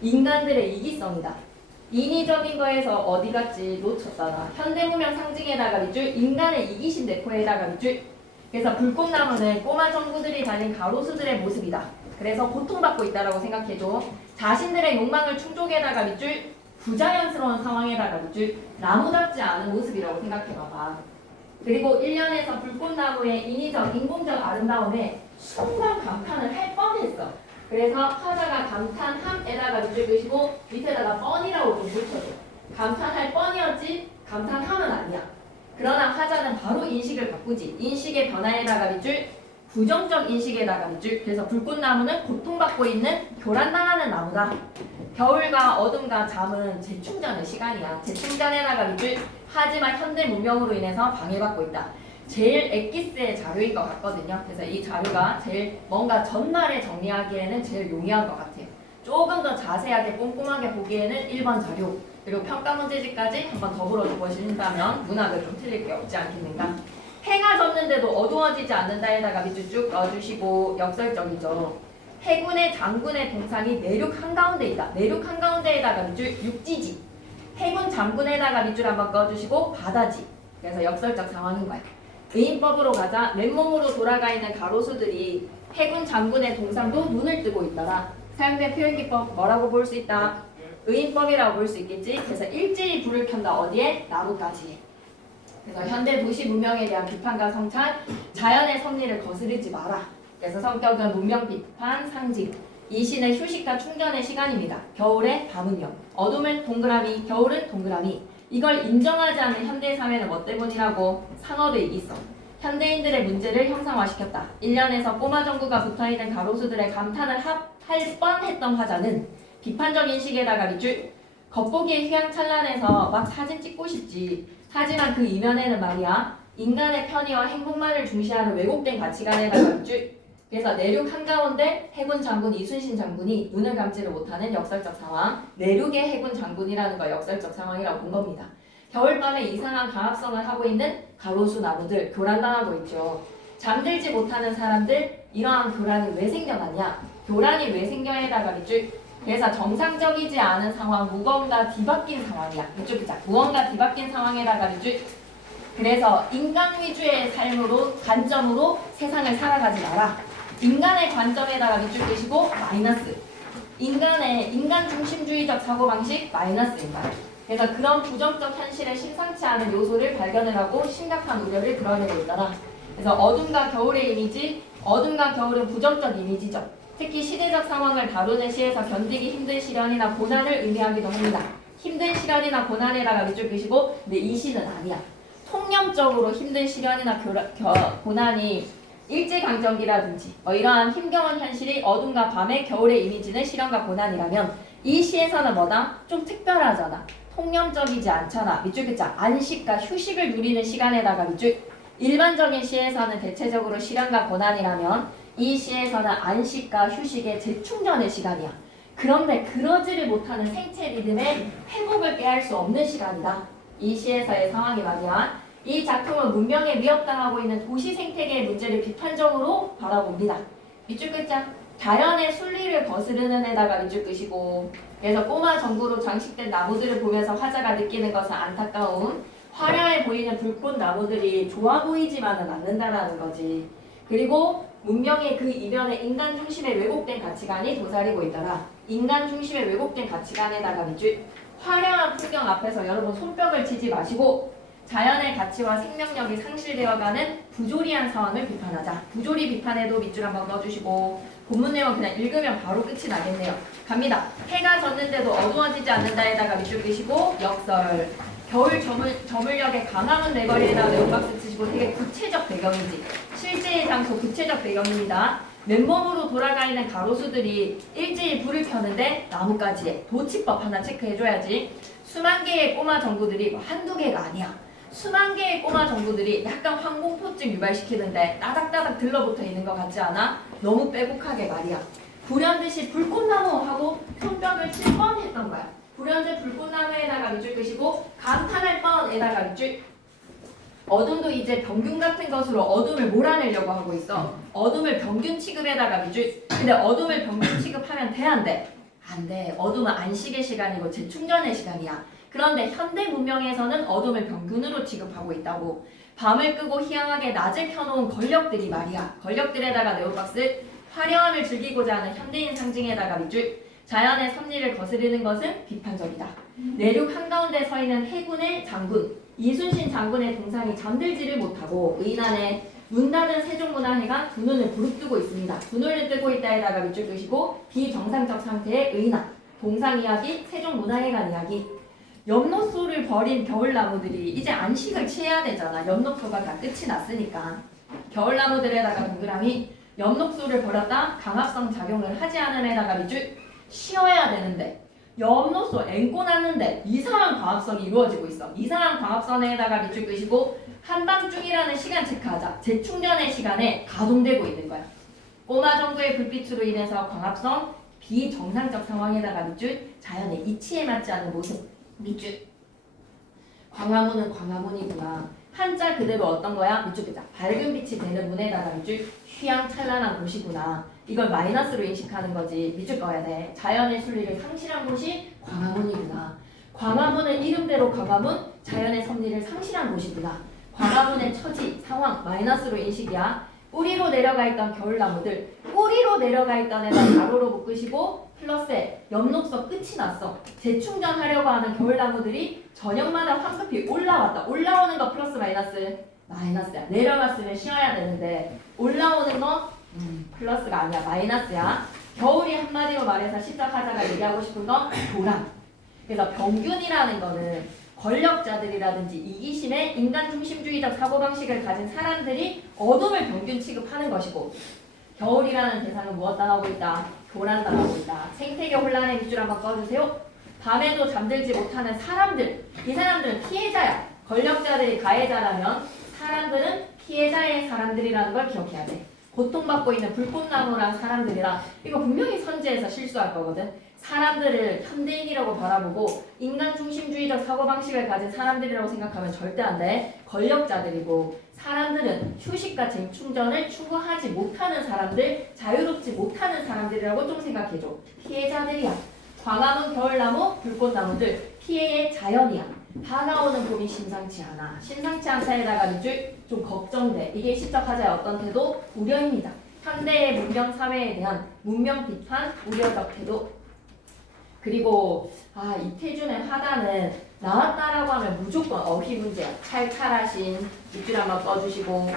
인간들의 이기성이다. 인위적인 거에서 어디 갔지 놓쳤잖아. 현대문명 상징에다가 밑줄 인간의 이기심 내포에다가 밑줄 그래서 불꽃나무는 꼬마 정부들이 다닌 가로수들의 모습이다. 그래서 고통받고 있다라고 생각해줘. 자신들의 욕망을 충족에다가 밑줄 부자연스러운 상황에다가 밑줄 나무답지 않은 모습이라고 생각해봐봐. 그리고 1년에서 불꽃나무의 인위적, 인공적 아름다움에 순간 감탄을 할 뻔했어. 그래서 화자가 감탄함에다가 밑줄 그시고 밑에다가 뻔이라고 좀 붙여줘. 감탄할 뻔이었지 감탄함은 아니야. 그러나 화자는 바로 인식을 바꾸지. 인식의 변화에다가 밑줄 부정적 인식에다가 밑줄 그래서 불꽃나무는 고통받고 있는 교란당하는 나무다. 겨울과 어둠과 잠은 재충전의 시간이야. 재충전에다가 밑줄 하지만 현대 문명으로 인해서 방해받고 있다. 제일 엑기스의 자료인 것 같거든요. 그래서 이 자료가 제일 뭔가 전날에 정리하기에는 제일 용이한 것 같아요. 조금 더 자세하게 꼼꼼하게 보기에는 1번 자료 그리고 평가 문제지까지 한번 더불어 보신다면 문학을 좀 틀릴 게 없지 않겠는가. 해가 졌는데도 어두워지지 않는다에다가 밑줄 쭉 넣어주시고 역설적이죠. 해군의 장군의 동상이 내륙 한가운데 있다. 내륙 한가운데에다가 밑줄 육지지. 해군 장군에다가 밑줄 한번 꺼주시고 바다지. 그래서 역설적 상황인 거야. 의인법으로 가자. 맨몸으로 돌아가 있는 가로수들이 해군 장군의 동상도 눈을 뜨고 있더라. 사용된 표현기법 뭐라고 볼 수 있다? 의인법이라고 볼 수 있겠지. 그래서 일제히 불을 켠다. 어디에? 나무까지. 그래서 현대 도시 문명에 대한 비판과 성찰, 자연의 섭리를 거스르지 마라. 그래서 성격은 문명 비판 상징. 이 시는 휴식과 충전의 시간입니다. 겨울에 밤은요. 어둠은 동그라미, 겨울은 동그라미. 이걸 인정하지 않는 현대 사회는 뭐 때문이라고? 상업의 이기성. 현대인들의 문제를 형상화시켰다. 1년에서 꼬마 정구가 붙어있는 가로수들의 감탄을 할 뻔했던 화자는 비판적 인식에다가 밑줄 겉보기에 휘황찬란해서 막 사진 찍고 싶지. 하지만 그 이면에는 말이야 인간의 편의와 행복만을 중시하는 왜곡된 가치관에다가 밑줄 그래서 내륙 한가운데 해군 장군 이순신 장군이 눈을 감지를 못하는 역설적 상황 내륙의 해군 장군이라는 거 역설적 상황이라고 본 겁니다. 겨울밤에 이상한 강압성을 하고 있는 가로수 나무들 교란당하고 있죠. 잠들지 못하는 사람들 이러한 교란이 왜 생겨났냐 교란이 왜 생겨에다가 밑줄 그래서 정상적이지 않은 상황 무언가 뒤바뀐 상황이야. 이쪽 보자. 무언가 뒤바뀐 상황에다가 밑줄 그래서 인간 위주의 삶으로 관점으로 세상을 살아가지 마라. 인간의 관점에다가 밑줄 끄시고 마이너스 인간 중심주의적 사고방식 마이너스입니다. 그래서 그런 부정적 현실에 심상치 않은 요소를 발견을 하고 심각한 우려를 드러내고 있더라. 그래서 어둠과 겨울의 이미지 어둠과 겨울은 부정적 이미지죠. 특히 시대적 상황을 다루는 시에서 견디기 힘든 시련이나 고난을 의미하기도 합니다. 힘든 시간이나 고난에다가 밑줄 그시고 근데 이 시는 아니야. 통념적으로 힘든 시간이나 고난이 일제강점기라든지 이러한 힘겨운 현실이 어둠과 밤의 겨울의 이미지는 시련과 고난이라면 이 시에서는 뭐다? 좀 특별하잖아. 통념적이지 않잖아. 밑줄 긋자. 안식과 휴식을 누리는 시간에다가 밑줄. 일반적인 시에서는 대체적으로 시련과 고난이라면 이 시에서는 안식과 휴식의 재충전의 시간이야. 그런데 그러지를 못하는 생체 리듬의 회복을 깨할 수 없는 시간이다. 이 시에서의 상황이 말이야. 이 작품은 문명에 위협당하고 있는 도시 생태계의 문제를 비판적으로 바라봅니다. 밑줄 긋자. 자연의 순리를 거스르는 데다가 밑줄 끄시고 그래서 꼬마 전구로 장식된 나무들을 보면서 화자가 느끼는 것은 안타까움. 화려해 보이는 불꽃 나무들이 좋아 보이지만은 않는다라는 거지. 그리고 문명의 그 이면에 인간 중심의 왜곡된 가치관이 도사리고 있더라. 인간 중심의 왜곡된 가치관에다가 밑줄. 화려한 풍경 앞에서 여러분 손뼉을 치지 마시고 자연의 가치와 생명력이 상실되어가는 부조리한 상황을 비판하자. 부조리 비판에도 밑줄 한번 넣어주시고 본문 내용 그냥 읽으면 바로 끝이 나겠네요. 갑니다. 해가 졌는데도 어두워지지 않는다에다가 밑줄 끄시고 역설. 겨울 저물녘의 강화문 내거리에다 네온박스 치시고 되게 구체적 배경이지. 실제의 장소 구체적 배경입니다. 맨몸으로 돌아가 있는 가로수들이 일제히 불을 켜는데 나뭇가지에 도치법 하나 체크해줘야지. 수만 개의 꼬마 전구들이 한두 개가 아니야. 수만 개의 꼬마 전구들이 약간 항공포증 유발시키는데 따닥따닥 들러붙어 있는 것 같지 않아? 너무 빼곡하게 말이야. 불현듯이 불꽃나무 하고 손뼉을 칠 뻔했던 거야. 불현듯 불꽃나무에다가 밑줄 끄시고 감탄할 뻔에다가 밑줄. 어둠도 이제 병균 같은 것으로 어둠을 몰아내려고 하고 있어. 어둠을 병균 취급에다가 밑줄. 근데 어둠을 병균 취급하면 돼, 안 돼? 안 돼. 어둠은 안식의 시간이고 재충전의 시간이야. 그런데 현대 문명에서는 어둠을 병균으로 취급하고 있다고. 밤을 끄고 희한하게 낮을 켜놓은 권력들이 말이야. 권력들에다가 네오박스. 화려함을 즐기고자 하는 현대인 상징에다가 밑줄. 자연의 섭리를 거스르는 것은 비판적이다. 내륙 한가운데 서 있는 해군의 장군 이순신 장군의 동상이 잠들지를 못하고 의난에 문 닫은 세종문화회관 두 눈을 부릅뜨고 있습니다. 두 눈을 뜨고 있다에다가 밑줄 끄시고 비정상적 상태의 의난 동상 이야기 세종문화회관 이야기. 엽록소를 버린 겨울나무들이 이제 안식을 취해야 되잖아. 엽록소가 다 끝이 났으니까. 겨울나무들에다가 동그라미 엽록소를 버렸다 강압성 작용을 하지 않은 에다가 밑줄. 쉬어야 되는데 엽록소 앵꼬 났는데 이상한 광합성이 이루어지고 있어. 이상한 광합선에다가 밑줄 끄시고 한밤중이라는 시간 체크하자. 재충전의 시간에 가동되고 있는 거야. 꼬마 정도의 불빛으로 인해서 광합성 비정상적 상황에다가 밑줄. 자연의 이치에 맞지 않는 모습 밑줄. 광화문은 광화문이구나. 한자 그대로 어떤 거야? 밑줄 끄자. 밝은 빛이 되는 문에다가 밑줄. 휘황찬란한 곳이구나. 이걸 마이너스로 인식하는 거지. 밑줄 꺼야 돼. 자연의 순리를 상실한 곳이 광화문이구나. 광화문은 이름대로 광화문, 자연의 섭리를 상실한 곳이구나. 광화문의 처지, 상황, 마이너스로 인식이야. 뿌리로 내려가 있던 겨울나무들, 뿌리로 내려가 있던 애가 가로로 묶으시고 플러스에 엽록서 끝이 났어. 재충전하려고 하는 겨울나무들이 저녁마다 황급히 올라왔다. 올라오는 거 플러스 마이너스? 마이너스야. 내려갔으면 쉬어야 되는데 올라오는 거 플러스가 아니야. 마이너스야. 겨울이 한마디로 말해서 시작하자가 얘기하고 싶은 건 교란. 그래서 병균이라는 거는 권력자들이라든지 이기심의 인간 중심주의적 사고방식을 가진 사람들이 어둠을 병균 취급하는 것이고 겨울이라는 대상은 무엇 당하고 있다? 교란 당하고 있다. 생태계 혼란의 밑줄 한번 꺼주세요. 밤에도 잠들지 못하는 사람들. 이 사람들은 피해자야. 권력자들이 가해자라면 사람들은 피해자의 사람들이라는 걸 기억해야 돼. 고통받고 있는 불꽃나무란 사람들이랑 이거 분명히 선제해서 실수할 거거든. 사람들을 현대인이라고 바라보고 인간 중심주의적 사고방식을 가진 사람들이라고 생각하면 절대 안 돼. 권력자들이고 사람들은 휴식과 재충전을 추구하지 못하는 사람들, 자유롭지 못하는 사람들이라고 좀 생각해줘. 피해자들이야. 광화문 겨울나무, 불꽃나무들 피해의 자연이야. 다가오는 봄이 심상치 않아. 심상치 않다에다가 밑줄 좀 걱정돼. 이게 시적하자의 어떤 태도? 우려입니다. 현대의 문명 사회에 대한 문명 비판, 우려적 태도. 그리고 이태준의 화단은 나왔다라고 하면 무조건 어휘 문제야. 찰찰하신 밑줄 한번 꺼주시고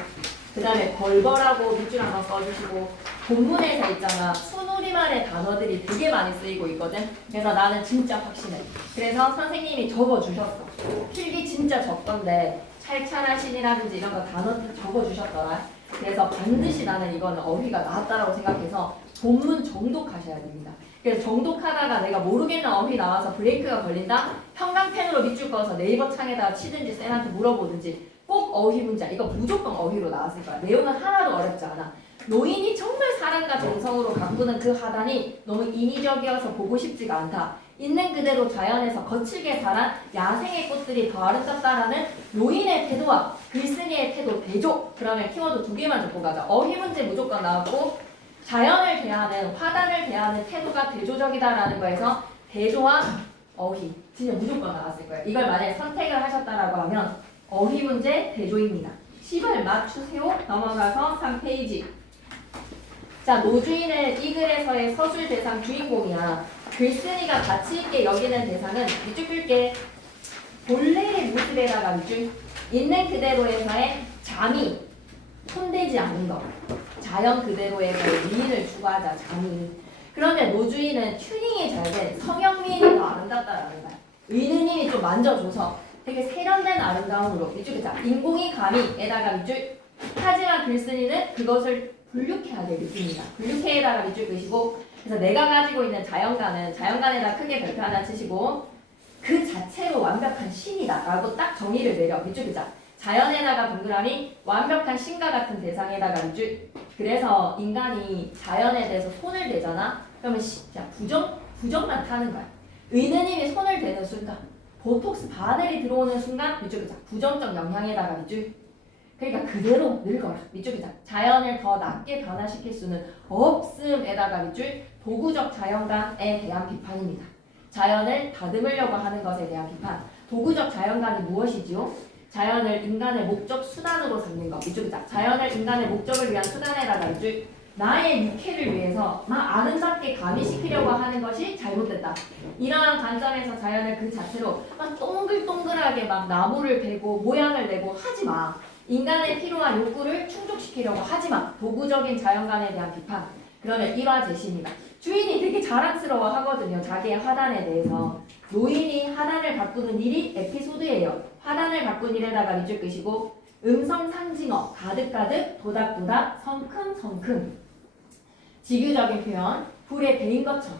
그 다음에 벌벌하고 밑줄 한번 꺼주시고 본문에서 있잖아. 순우리말의 단어들이 되게 많이 쓰이고 있거든. 그래서 나는 진짜 확신해. 그래서 선생님이 적어주셨어. 필기 진짜 적던데 찰찰하신이라든지 이런 거 단어들 적어주셨더라. 그래서 반드시 나는 이거는 어휘가 나왔다라고 생각해서 본문 정독하셔야 됩니다. 그래서 정독하다가 내가 모르겠는 어휘 나와서 브레이크가 걸린다? 형광펜으로 밑줄 꺼서 네이버 창에다가 치든지 쌤한테 물어보든지 꼭 어휘 문자. 이거 무조건 어휘로 나왔을 거야. 내용은 하나도 어렵지 않아. 노인이 정말 사랑과 정성으로 가꾸는 그 하단이 너무 인위적이어서 보고 싶지가 않다. 있는 그대로 자연에서 거칠게 자란 야생의 꽃들이 더 아름답다라는 노인의 태도와 글쓴이의 태도 대조. 그러면 키워드 2개만 적고 가자. 어휘 문제 무조건 나왔고 자연을 대하는 화단을 대하는 태도가 대조적이다라는 거에서 대조와 어휘 진짜 무조건 나왔을 거예요. 이걸 만약에 선택을 하셨다라고 하면 어휘 문제 대조입니다. 10을 맞추세요. 넘어가서 3페이지. 자, 노주인은 이 글에서의 서술 대상 주인공이야. 글쓴이가 가치 있게 여기는 대상은 밑줄 끌게. 본래의 모습에다가 밑줄 있는 그대로에서의 잠이 손대지 않은 것. 자연 그대로에서의 미인을 추구하자. 잠이. 그런데 노주인은 튜닝이 잘 된 성형미인이 더 아름답다라는 거야. 의느님이 좀 만져줘서 되게 세련된 아름다움으로 밑줄 끄자. 인공이 가미에다가 밑줄. 하지만 글쓴이는 그것을 불육해하게 느낍니다. 불육해에다가 밑줄 끄시고. 그래서 내가 가지고 있는 자연관은 자연관에다 크게 별표 하나 치시고 그 자체로 완벽한 신이다 라고 딱 정의를 내려. 밑줄 끄자. 자연에다가 동그라미 완벽한 신과 같은 대상에다가 밑줄. 그래서 인간이 자연에 대해서 손을 대잖아. 그러면 부정만 타는 거야. 의느님이 손을 대는 순간 보톡스 바넬이 들어오는 순간 밑줄 끄자. 부정적 영향에다가 밑줄. 그러니까 그대로 늙어라. 밑줄 끄자. 자연을 더 낮게 변화시킬 수는 없음에다가 밑줄. 도구적 자연관에 대한 비판입니다. 자연을 다듬으려고 하는 것에 대한 비판. 도구적 자연관이 무엇이지요? 자연을 인간의 목적 수단으로 삼는 것. 밑줄 끄자. 자연을 인간의 목적을 위한 수단에다가 밑줄. 나의 육해를 위해서 막 아름답게 가미시키려고 하는 것이 잘못됐다. 이러한 관점에서 자연을 그 자체로 막 동글동글하게 막 나무를 베고 모양을 내고 하지 마. 인간의 필요한 욕구를 충족시키려고 하지 마. 도구적인 자연관에 대한 비판. 그러면 일화제시입니다. 주인이 되게 자랑스러워 하거든요. 자기의 화단에 대해서. 노인이 화단을 가꾸는 일이 에피소드예요. 화단을 가꾼 일에다가 밑줄 끄시고 음성상징어 가득가득 도닥도닥 성큼성큼. 지규적인 표현. 불에 데인 것처럼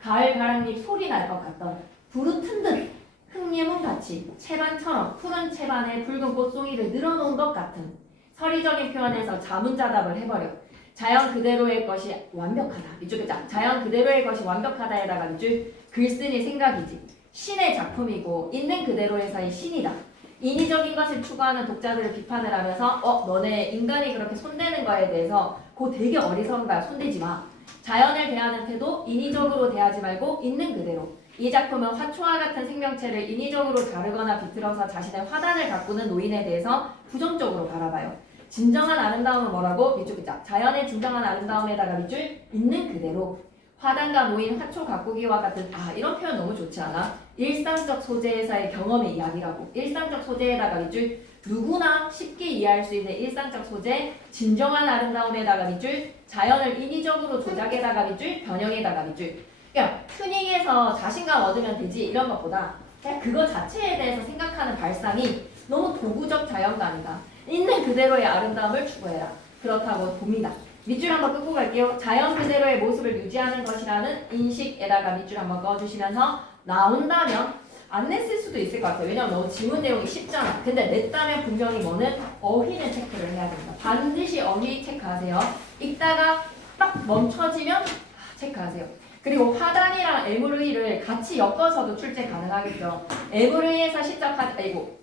가을 가랑잎 소리 날 것 같던 부르튼 듯 흙예문같이 채반처럼 푸른 채반에 붉은 꽃송이를 늘어놓은 것 같은 서리적인 표현에서 자문자답을 해버려. 자연 그대로의 것이 완벽하다. 밑줄 끄자. 자연 그대로의 것이 완벽하다에다가 밑줄. 글쓴이 생각이지. 신의 작품이고 있는 그대로에서의 신이다. 인위적인 것을 추구하는 독자들을 비판을 하면서 너네 인간이 그렇게 손대는 거에 대해서 그거 되게 어리석은 거야. 손대지 마. 자연을 대하는 태도 인위적으로 대하지 말고 있는 그대로. 이 작품은 화초와 같은 생명체를 인위적으로 자르거나 비틀어서 자신의 화단을 가꾸는 노인에 대해서 부정적으로 바라봐요. 진정한 아름다움은 뭐라고? 밑줄 끄자. 자연의 진정한 아름다움에다가 밑줄. 있는 그대로. 화단과 노인, 화초 가꾸기와 같은 이런 표현 너무 좋지 않아? 일상적 소재에서의 경험의 이야기라고. 일상적 소재에다가 밑줄. 누구나 쉽게 이해할 수 있는 일상적 소재. 진정한 아름다움에다가 밑줄. 자연을 인위적으로 조작에다가 밑줄. 변형에다가 밑줄. 그러니까 튜닝해서 자신감 얻으면 되지 이런 것보다 그냥 그거 자체에 대해서 생각하는 발상이 너무 도구적 자연감이다. 있는 그대로의 아름다움을 추구해라. 그렇다고 봅니다. 밑줄 한번 끄고 갈게요. 자연 그대로의 모습을 유지하는 것이라는 인식에다가 밑줄 한번 꺼주시면서 나온다면 안 냈을 수도 있을 것 같아요. 왜냐면 너무 지문 내용이 쉽잖아. 근데 냈다면 분명히 뭐는 어휘는 체크를 해야 됩니다. 반드시 어휘 체크하세요. 읽다가 딱 멈춰지면 체크하세요. 그리고 화단이랑 에무르이를 같이 엮어서도 출제 가능하겠죠. 에무르이에서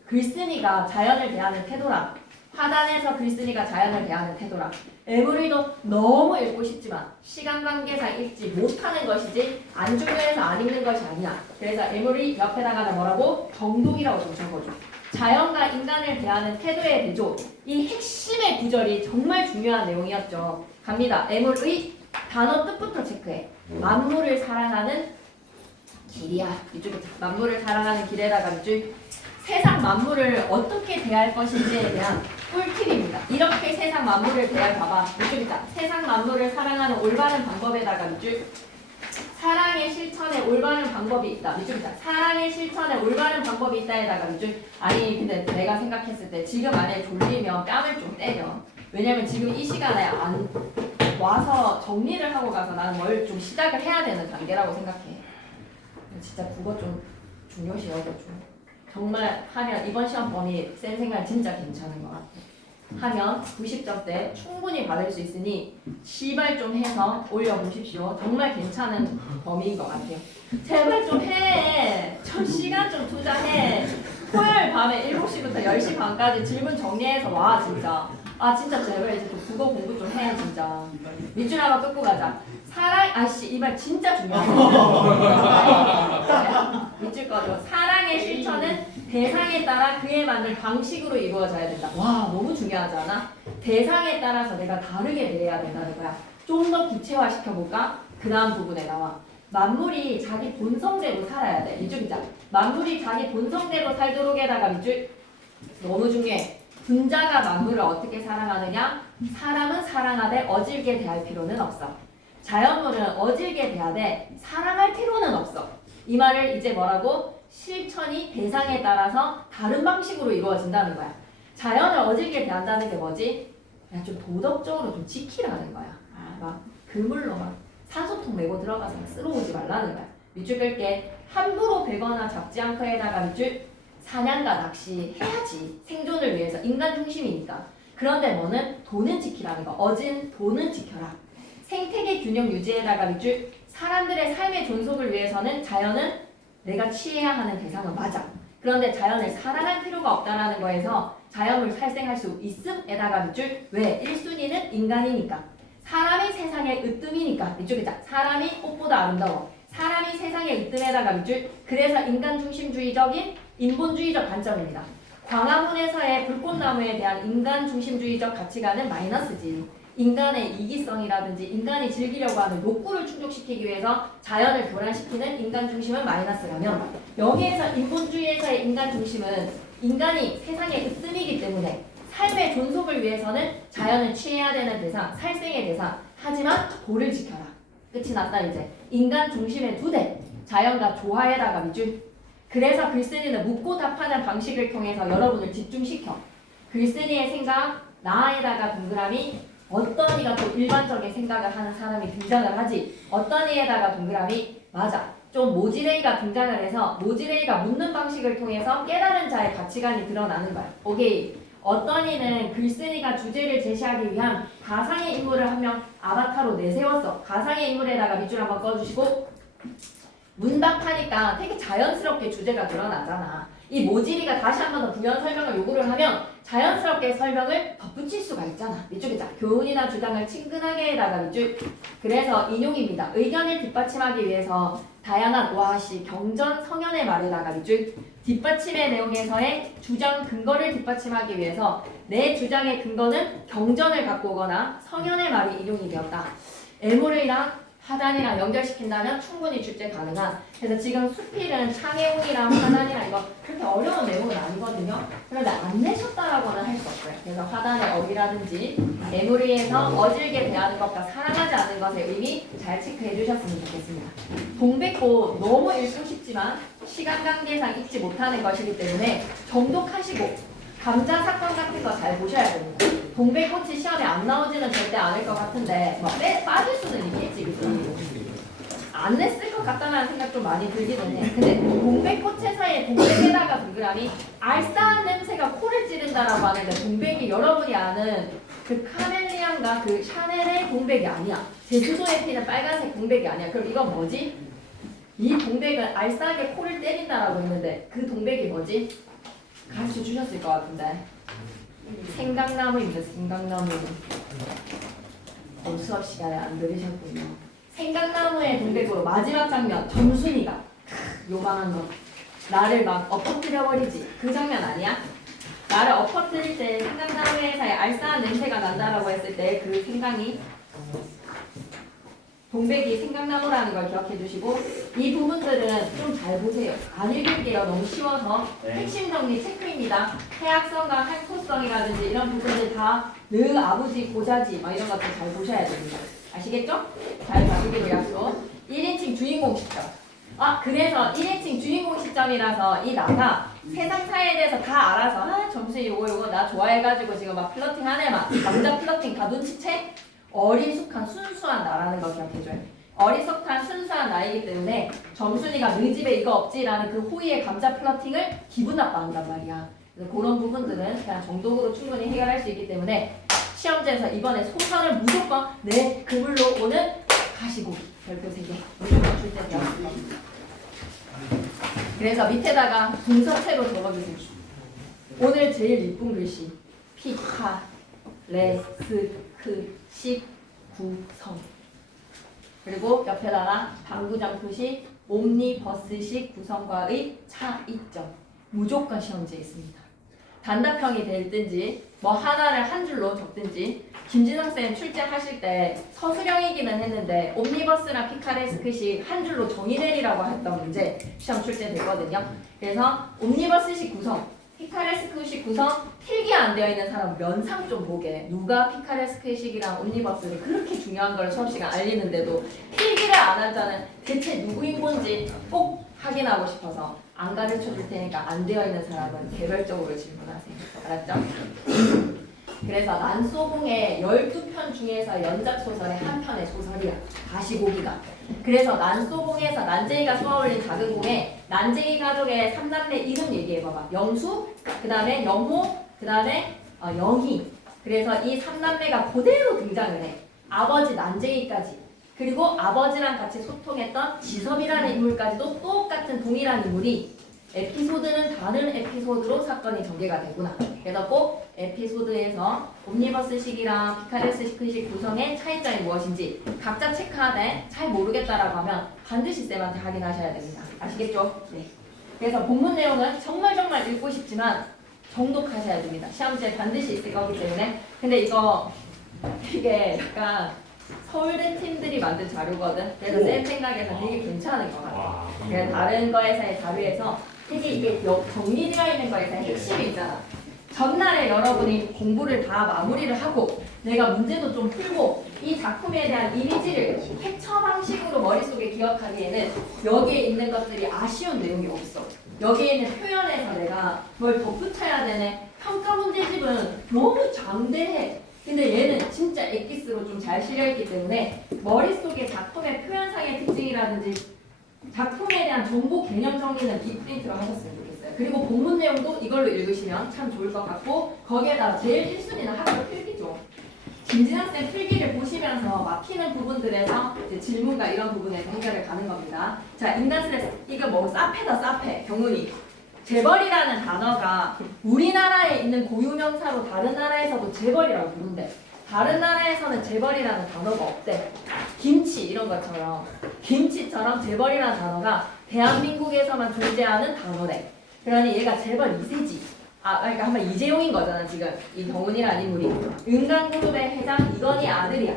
글쓴이가 자연을 대하는 태도랑 화단에서 글쓴이가 자연을 대하는 태도랑 에무르이도 너무 읽고 싶지만 시간 관계상 읽지 못하는 것이지 안 중요해서 안 읽는 것이 아니야. 그래서 에무르이 옆에다가 뭐라고? 정독이라고 좀 적어줘. 자연과 인간을 대하는 태도의 대조. 이 핵심의 구절이 정말 중요한 내용이었죠. 갑니다. 에무르이 단어 뜻부터 체크해. 만물을 사랑하는 길이야. 이쪽에 만물을 사랑하는 길에다가 밑줄. 세상 만물을 어떻게 대할 것인지에 대한 꿀팁입니다. 이렇게 세상 만물을 대할 봐봐. 밑줄 있다. 세상 만물을 사랑하는 올바른 방법에다가 밑줄. 사랑의 실천에 올바른 방법이 있다. 밑줄 있다. 사랑의 실천에 올바른 방법이 있다에다가 밑줄. 아니 근데 내가 생각했을 때 지금 안에 졸리면 뺨을 좀 때려. 왜냐면 지금 이 시간에 안 와서 정리를 하고 가서 나는 뭘 좀 시작을 해야 되는 단계라고 생각해. 진짜 국어 좀 중요시 여겨줘. 정말 하면 이번 시험 범위 센 생각 진짜 괜찮은 것 같아. 하면 90점대 충분히 받을 수 있으니 시발 좀 해서 올려보십시오. 정말 괜찮은 범위인 것 같아요. 제발 좀 해. 좀 시간 좀 투자해. 토요일 밤에 7시부터 10시 반까지 질문 정리해서 와 진짜. 아 진짜 제발 이제 또 국어 공부 좀 해 진짜. 밑줄 하나 끊고 가자. 아씨 이 말 진짜 중요하다. 밑줄 꺼줘. 사랑의 실천은 대상에 따라 그에 맞는 방식으로 이루어져야 된다. 와 너무 중요하지 않아? 대상에 따라서 내가 다르게 대해야 된다는 거야. 좀 더 구체화시켜볼까? 그 다음 부분에 나와. 만물이 자기 본성대로 살아야 돼. 밑줄이자. 만물이 자기 본성대로 살도록 해다가 밑줄. 너무 중요해. 분자가 만물을 어떻게 사랑하느냐? 사람은 사랑하되 어질게 대할 필요는 없어. 자연물은 어질게 대하되 사랑할 필요는 없어. 이 말을 이제 뭐라고? 실천이 대상에 따라서 다른 방식으로 이루어진다는 거야. 자연을 어질게 대한다는 게 뭐지? 그냥 좀 도덕적으로 좀 지키라는 거야. 막 그물로 막 산소통 메고 들어가서 막 쓸어오지 말라는 거야. 밑줄 끌게. 함부로 베거나 잡지 않고에다가 밑줄. 사냥과 낚시 해야지. 생존을 위해서 인간 중심이니까. 그런데 너는 돈은 지키라는 거. 어진 돈은 지켜라. 생태계 균형 유지에다가 밑줄. 사람들의 삶의 존속을 위해서는 자연은 내가 취해야 하는 대상은 맞아. 그런데 자연을 사랑할 필요가 없다라는 거에서 자연을 살생할 수 있음에다가 밑줄. 왜? 1순위는 인간이니까. 사람이 세상의 으뜸이니까. 밑줄이자. 사람이 꽃보다 아름다워. 사람이 세상의 으뜸에다가 밑줄. 그래서 인간 중심주의적인 인본주의적 관점입니다. 광화문에서의 불꽃나무에 대한 인간 중심주의적 가치관은 마이너스지. 인간의 이기성이라든지 인간이 즐기려고 하는 욕구를 충족시키기 위해서 자연을 교란시키는 인간 중심은 마이너스라면, 여기에서 인본주의에서의 인간 중심은 인간이 세상의 으뜸이기 때문에 삶의 존속을 위해서는 자연을 취해야 되는 대상, 살생의 대상, 하지만 도를 지켜라. 끝이 났다 이제. 인간 중심의 두 대, 자연과 조화에다가 밑줄. 그래서 글쓴이는 묻고 답하는 방식을 통해서 여러분을 집중시켜. 글쓴이의 생각, 나에다가 동그라미, 어떤 이가 또 일반적인 생각을 하는 사람이 등장을 하지. 어떤 이에다가 동그라미, 맞아. 좀 모지레이가 등장을 해서 모지레이가 묻는 방식을 통해서 깨달은 자의 가치관이 드러나는 거야. 오케이. 어떤 이는 글쓴이가 주제를 제시하기 위한 가상의 인물을 한 명 아바타로 내세웠어. 가상의 인물에다가 밑줄 한번 꺼주시고, 문답하니까 되게 자연스럽게 주제가 드러나잖아. 이 모지리가 다시 한 번 더 부연 설명을 요구를 하면 자연스럽게 설명을 덧붙일 수가 있잖아. 밑줄이자. 교훈이나 주장을 친근하게 해다가 밑줄. 그래서 인용입니다. 의견을 뒷받침하기 위해서 다양한 경전 성현의 말에다가 밑줄. 뒷받침의 내용에서의 주장 근거를 뒷받침하기 위해서 내 주장의 근거는 경전을 갖고 오거나 성현의 말이 인용이 되었다. 에모르이랑 하단이랑 연결시킨다면 충분히 출제 가능한. 그래서 지금 수필은 창해웅이랑 하단이랑 이거 그렇게 어려운 내용은 아니거든요. 그런데 안 내셨다라고는 할 수 없어요. 그래서 하단의 어휘라든지 에모리에서 어질게 대하는 것과 사랑하지 않는 것의 의미 잘 체크해 주셨으면 좋겠습니다. 동백꽃 너무 읽고 싶지만 시간 관계상 읽지 못하는 것이기 때문에 정독하시고 감자 사건 같은 거 잘 보셔야 됩니다. 동백꽃이 시험에 안 나오지는 절대 않을 것 같은데 빠질 수는 있겠지, 그치? 안 냈을 것 같다는 생각 좀 많이 들기는 해. 근데 동백꽃에서의 동백에다가 동그라미 알싸한 냄새가 코를 찌른다라고 하는데 동백이 여러분이 아는 그 카멜리안과 그 샤넬의 동백이 아니야. 제주도에 피는 빨간색 동백이 아니야. 그럼 이건 뭐지? 이 동백은 알싸하게 코를 때린다라고 했는데 그 동백이 뭐지? 가르쳐 주셨을 것 같은데. 생강나무입니다. 생강나무. 수업 시간에 안 들으셨군요. 생강나무의 동백으로 마지막 장면 점순이가 요만한 거 나를 막 엎어뜨려 버리지. 그 장면 아니야? 나를 엎어뜨릴 때 생강나무에서의 알싸한 냄새가 난다라고 했을 때 그 생강이 동백이 생강나무라는 걸 기억해 주시고 이 부분들은 좀 잘 보세요. 안 읽을게요. 너무 쉬워서. 네. 핵심 정리 체크입니다. 해악성과 항토성이라든지 이런 부분들 다 느, 아버지, 고자지 막 이런 것들 잘 보셔야 됩니다. 아시겠죠? 잘 봐주기로 약속. 1인칭 주인공 시점. 그래서 1인칭 주인공 시점이라서 이 나가 세상 사회에 대해서 다 알아서 점수 요거 나 좋아해가지고 지금 막 플러팅 하네 막 남자 플러팅 다 눈치채? 어리숙한 순수한 나라는 거 기억해줘요. 어리숙한 순수한 나이기 때문에 점순이가 너 집에 이거 없지라는 그 호의의 감자 플러팅을 기분 나빠한단 말이야. 그래서 그런 부분들은 그냥 정독으로 충분히 해결할 수 있기 때문에 시험지에서 이번에 소설을 무조건 내 그물로 오는 가시고기 별표 3개 무조건 출제 되었습니다. 그래서 밑에다가 분서체로 적어주세요. 오늘 제일 이쁜 글씨 피카 레스크 식 구성 그리고 옆에다가 방구장 표시 옴니버스식 구성과의 차이점 무조건 시험지에 있습니다. 단답형이 될든지 뭐 하나를 한 줄로 적든지 김진성쌤 출제하실 때 서술형이기는 했는데 옴니버스나 피카레스크식 한 줄로 정의내리라고 했던 문제 시험 출제됐거든요. 그래서 옴니버스식 구성 피카레스크식 구성 필기 안 되어 있는 사람 면상 좀 보게 누가 피카레스크식이랑 옴니버스를 그렇게 중요한 걸 수업 시간 알리는데도 필기를 안 한 자는 대체 누구인 건지 꼭 확인하고 싶어서 안 가르쳐 줄 테니까 안 되어 있는 사람은 개별적으로 질문하세요. 알았죠? 그래서 난소공의 12편 중에서 연작소설의 한 편의 소설이야. 가시고기가. 그래서 난소공에서 난쟁이가 쏘아올린 작은 공에 난쟁이 가족의 3남매 이름 얘기해봐봐. 영수, 그 다음에 영호, 그 다음에 영희. 그래서 이 3남매가 그대로 등장을 해. 아버지 난쟁이까지. 그리고 아버지랑 같이 소통했던 지섭이라는 인물까지도 똑같은 동일한 인물이 에피소드는 다른 에피소드로 사건이 전개가 되구나. 그래서 꼭 에피소드에서 옴니버스식이랑 피카레스식 구성의 차이점이 무엇인지 각자 체크하되 잘 모르겠다라고 하면 반드시 쌤한테 확인하셔야 됩니다. 아시겠죠? 네. 그래서 본문 내용은 정말 읽고 싶지만 정독하셔야 됩니다. 시험지에 반드시 있을 거기 때문에. 근데 이게 약간 서울대 팀들이 만든 자료거든. 그래서 쌤 생각에서 되게 괜찮은 것 같아. 그래서 다른 거에서의 자료에서 되게 이게 정리되어 있는 거에서의 핵심이 있잖아. 전날에 여러분이 공부를 다 마무리를 하고 내가 문제도 좀 풀고 이 작품에 대한 이미지를 캡처 방식으로 머릿속에 기억하기에는 여기에 있는 것들이 아쉬운 내용이 없어. 여기에 있는 표현에서 내가 뭘 덧붙여야 되네. 평가 문제집은 너무 장대해. 근데 얘는 진짜 엑기스로 좀 잘 실려있기 때문에 머릿속에 작품의 표현상의 특징이라든지 작품에 대한 정보 개념 정리는 빅프린트로 하셨으면 좋겠어요. 그리고 본문 내용도 이걸로 읽으시면 참 좋을 것 같고 거기에다가 제일 1순위는 학교 필기죠. 김진학생 필기를 보시면서 막히는 부분들에서 이제 질문과 이런 부분에서 해결을 가는 겁니다. 자, 인간 스트레스 이거 뭐 사페다 사페 경훈이 재벌이라는 단어가 우리나라에 있는 고유명사로 다른 나라에서도 재벌이라고 부른대. 다른 나라에서는 재벌이라는 단어가 없대. 김치 이런 것처럼 김치처럼 재벌이라는 단어가 대한민국에서만 존재하는 단어래. 그러니 얘가 재벌 2세지. 그러니까 한번 이재용인 거잖아 지금 이 경훈이라는 인물이. 은강그룹의 회장 이건희 아들이야.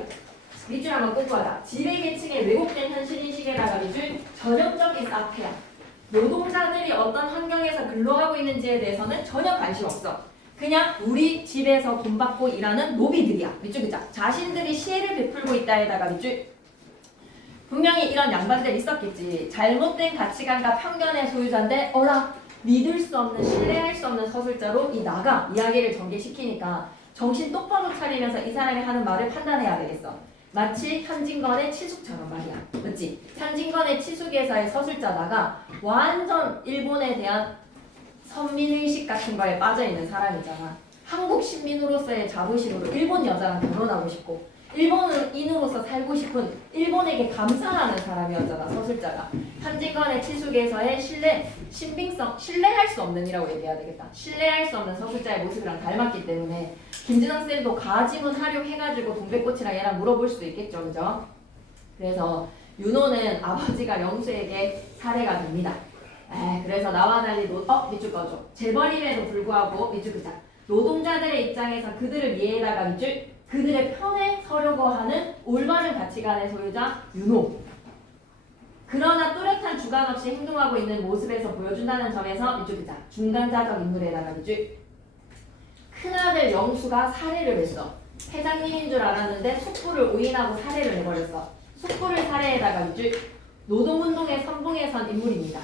밑줄 한번 끊고 하자. 지배계층의 왜곡된 현실인식에다가 밑줄 전형적인 사페야. 노동자들이 어떤 환경에서 근로하고 있는지에 대해서는 전혀 관심 없어. 그냥 우리 집에서 돈 받고 일하는 노비들이야. 밑줄 그자. 자신들이 시혜를 베풀고 있다에다가 밑줄. 분명히 이런 양반들 있었겠지. 잘못된 가치관과 편견의 소유자인데 믿을 수 없는 신뢰할 수 없는 서술자로 이 나가 이야기를 전개시키니까 정신 똑바로 차리면서 이 사람이 하는 말을 판단해야 되겠어. 마치 현진건의 치숙처럼 말이야. 맞지? 현진건의 치숙에서의 서술자 나가 완전 일본에 대한 선민의식 같은 거에 빠져있는 사람이잖아. 한국 시민으로서의 자부심으로 일본 여자랑 결혼하고 싶고 일본인으로서 살고 싶은 일본에게 감사하는 사람이었잖아. 서술자가. 현진건의 치숙에서의 신빙성, 신뢰할 수 없는 이라고 얘기해야 되겠다. 신뢰할 수 없는 서술자의 모습이랑 닮았기 때문에 김진영 쌤도 가지문 활용해가지고 동백꽃이랑 얘랑 물어볼 수도 있겠죠. 그죠? 그래서 윤호는 아버지가 영수에게 살해가 됩니다. 그래서 나와 달리 밑줄 꺼줘. 재벌임에도 불구하고 밑줄 끄자. 노동자들의 입장에서 그들을 위에다가 밑줄 그들의 편에 서려고 하는 올바른 가치관의 소유자 윤호. 그러나 뚜렷한 주관 없이 행동하고 있는 모습에서 보여준다는 점에서 이쪽 기자 중간자적 인물에다가 이쪽 큰아들 영수가 살해를 했어. 회장님인 줄 알았는데 숙부를 오인하고 살해를 해버렸어. 숙부를 살해에다가 이쪽 노동운동의 선봉에 선 인물입니다.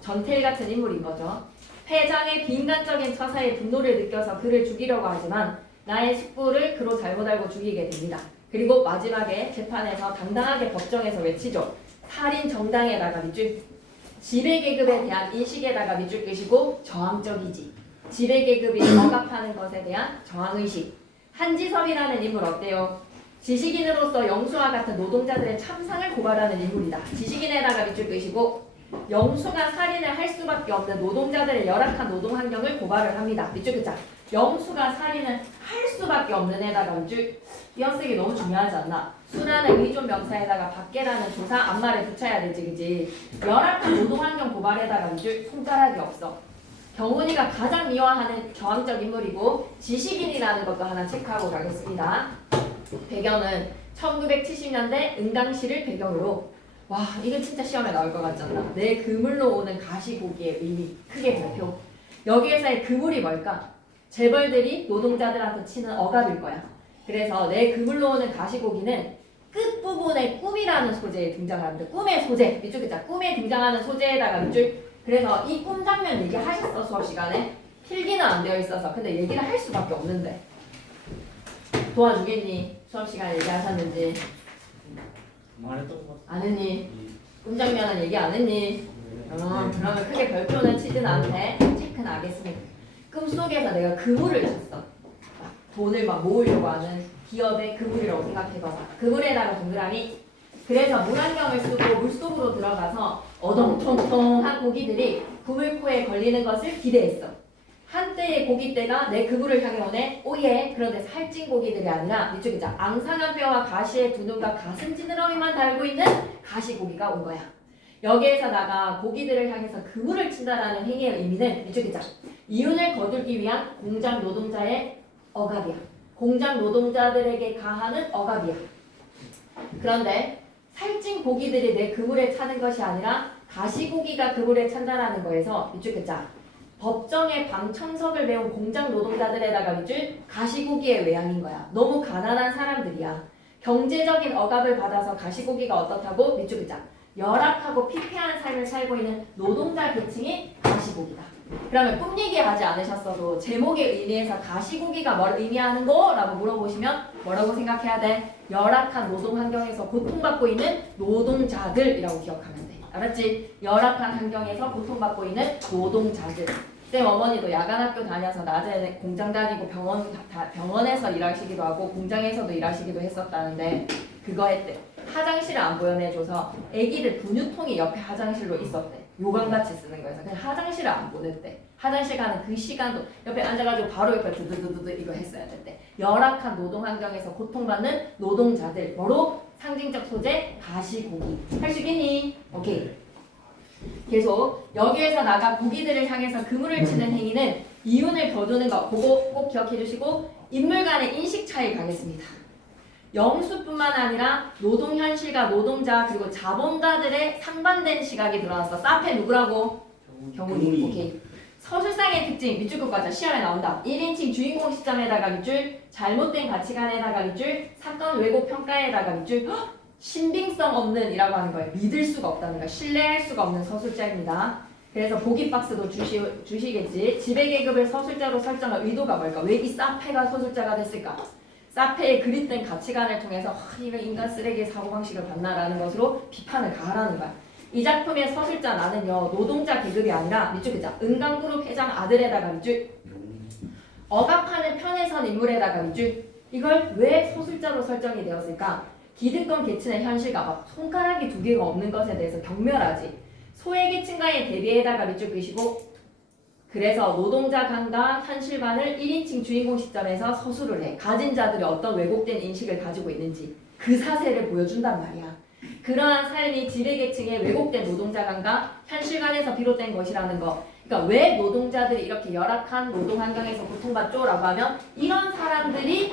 전태일 같은 인물인 거죠. 회장의 비인간적인 처사에 분노를 느껴서 그를 죽이려고 하지만 나의 숙부를 그로 잘못 알고 죽이게 됩니다. 그리고 마지막에 재판에서 당당하게 법정에서 외치죠. 살인 정당에다가 밑줄 지배계급에 대한 인식에다가 밑줄 끄시고 저항적이지. 지배계급이 억압하는 것에 대한 저항의식. 한지섭이라는 인물 어때요? 지식인으로서 영수와 같은 노동자들의 참상을 고발하는 인물이다. 지식인에다가 밑줄 끄시고 영수가 살인을 할 수밖에 없는 노동자들의 열악한 노동 환경을 고발을 합니다. 밑줄 끄자. 영수가 살인을 할 수밖에 없는 애다가 밑줄 이 학생이 너무 중요하지 않나? 수라는 의존 명사에다가 밖에라는 조사 앞말에 붙여야 되지, 그지? 열악한 노동 환경 고발에다가 밑줄 손가락이 없어. 경훈이가 가장 미화하는 저항적 인물이고 지식인이라는 것도 하나 체크하고 가겠습니다. 배경은 1970년대 은강시를 배경으로 와 이게 진짜 시험에 나올 것 같지 않나? 내 그물로 오는 가시고기의 의미 크게 발표. 여기에서의 그물이 뭘까? 재벌들이 노동자들한테 치는 억압일 거야. 그래서 내 그물로 오는 가시고기는 끝부분에 꿈이라는 소재에 등장합니다. 꿈의 소재, 밑줄 글자 꿈에 등장하는 소재에다가 밑줄. 그래서 이 꿈 장면 얘기하셨어 수업 시간에. 필기는 안 되어 있어서 근데 얘기를 할 수밖에 없는데 도와주겠니? 수업 시간에 얘기하셨는지 말했던 것 안 했니? 꿈 장면은 얘기 안 했니? 그러면 크게 별표는 치진 않대. 체크는 하겠습니다. 꿈속에서 내가 그물을 쳤어. 돈을 막 모으려고 하는 기업의 그물이라고 생각해봐봐. 그물에다가 동그라미. 그래서 물안경을 쓰고 물속으로 들어가서 어동통통한 고기들이 그물코에 걸리는 것을 기대했어. 한때의 고깃대가 내 그물을 향해 오네. 오예. 그런데 살찐 고기들이 아니라 이쪽이자 앙상한 뼈와 가시의 두 눈과 가슴 지느러미만 달고 있는 가시고기가 온 거야. 여기에서 나가 고기들을 향해서 그물을 친다라는 행위의 의미는 이쪽이자 이윤을 거두기 위한 공장 노동자의 억압이야. 공장 노동자들에게 가하는 억압이야. 그런데 살찐 고기들이 내 그물에 차는 것이 아니라 가시고기가 그물에 찬다라는 거에서 이쪽 글자 법정의 방청석을 메운 공장 노동자들에다가 밑줄 가시고기의 외양인 거야. 너무 가난한 사람들이야. 경제적인 억압을 받아서 가시고기가 어떻다고? 밑줄 글자 열악하고 피폐한 삶을 살고 있는 노동자 계층이 가시고기다. 그러면 꿈 얘기하지 않으셨어도 제목의 의미에서 가시고기가 뭘 의미하는 거? 라고 물어보시면 뭐라고 생각해야 돼? 열악한 노동 환경에서 고통받고 있는 노동자들이라고 기억하면 돼. 알았지? 열악한 환경에서 고통받고 있는 노동자들. 쌤 어머니도 야간학교 다녀서 낮에 공장 다니고 병원에서 일하시기도 하고 공장에서도 일하시기도 했었다는데 그거 했대. 화장실을 안 보여내줘서 애기들 분유통이 옆에 화장실로 있었대. 요강같이 쓰는 거여서 그냥 화장실을 안 보냈대. 화장실 가는 그 시간도 옆에 앉아가지고 바로 옆에 두두두두 이거 했어야 됐대. 열악한 노동 환경에서 고통받는 노동자들. 뭐로? 상징적 소재 가시고기. 할 수 있겠니? 오케이. 계속 여기에서 나가 고기들을 향해서 그물을 치는 행위는 이윤을 거두는 거. 그거 꼭 기억해 주시고 인물 간의 인식 차이 가겠습니다. 영수뿐만 아니라 노동 현실과 노동자 그리고 자본가들의 상반된 시각이 들어왔어. 사페 누구라고? 경훈이. 오케이. 서술상의 특징 밑줄 것 가자. 시험에 나온다. 1인칭 주인공 시점에다가 밑줄 잘못된 가치관에다가 밑줄 사건 왜곡 평가에다가 밑줄 신빙성 없는 이라고 하는 거예요. 믿을 수가 없다는 거야. 신뢰할 수가 없는 서술자입니다. 그래서 보기 박스도 주시겠지. 지배계급을 서술자로 설정할 의도가 뭘까? 왜 이 사페가 서술자가 됐을까? 사페의 그립된 가치관을 통해서 이거 인간 쓰레기의 사고방식을 봤나라는 것으로 비판을 가하라는 거야. 이 작품의 서술자 나는요. 노동자 계급이 아니라 밑줄 글자 은강그룹 회장 아들에다가 밑줄 억압하는 편에 선 인물에다가 밑줄 이걸 왜 서술자로 설정이 되었을까? 기득권 계층의 현실과 막 손가락이 두 개가 없는 것에 대해서 경멸하지. 소외계층과의 대비에다가 밑줄 그시고 그래서 노동자 간과 현실관을 1인칭 주인공 시점에서 서술을 해. 가진 자들이 어떤 왜곡된 인식을 가지고 있는지 그 사세를 보여준단 말이야. 그러한 삶이 지배계층의 왜곡된 노동자관과 현실관에서 비롯된 것이라는 거. 그러니까 왜 노동자들이 이렇게 열악한 노동 환경에서 고통받죠? 라고 하면 이런 사람들이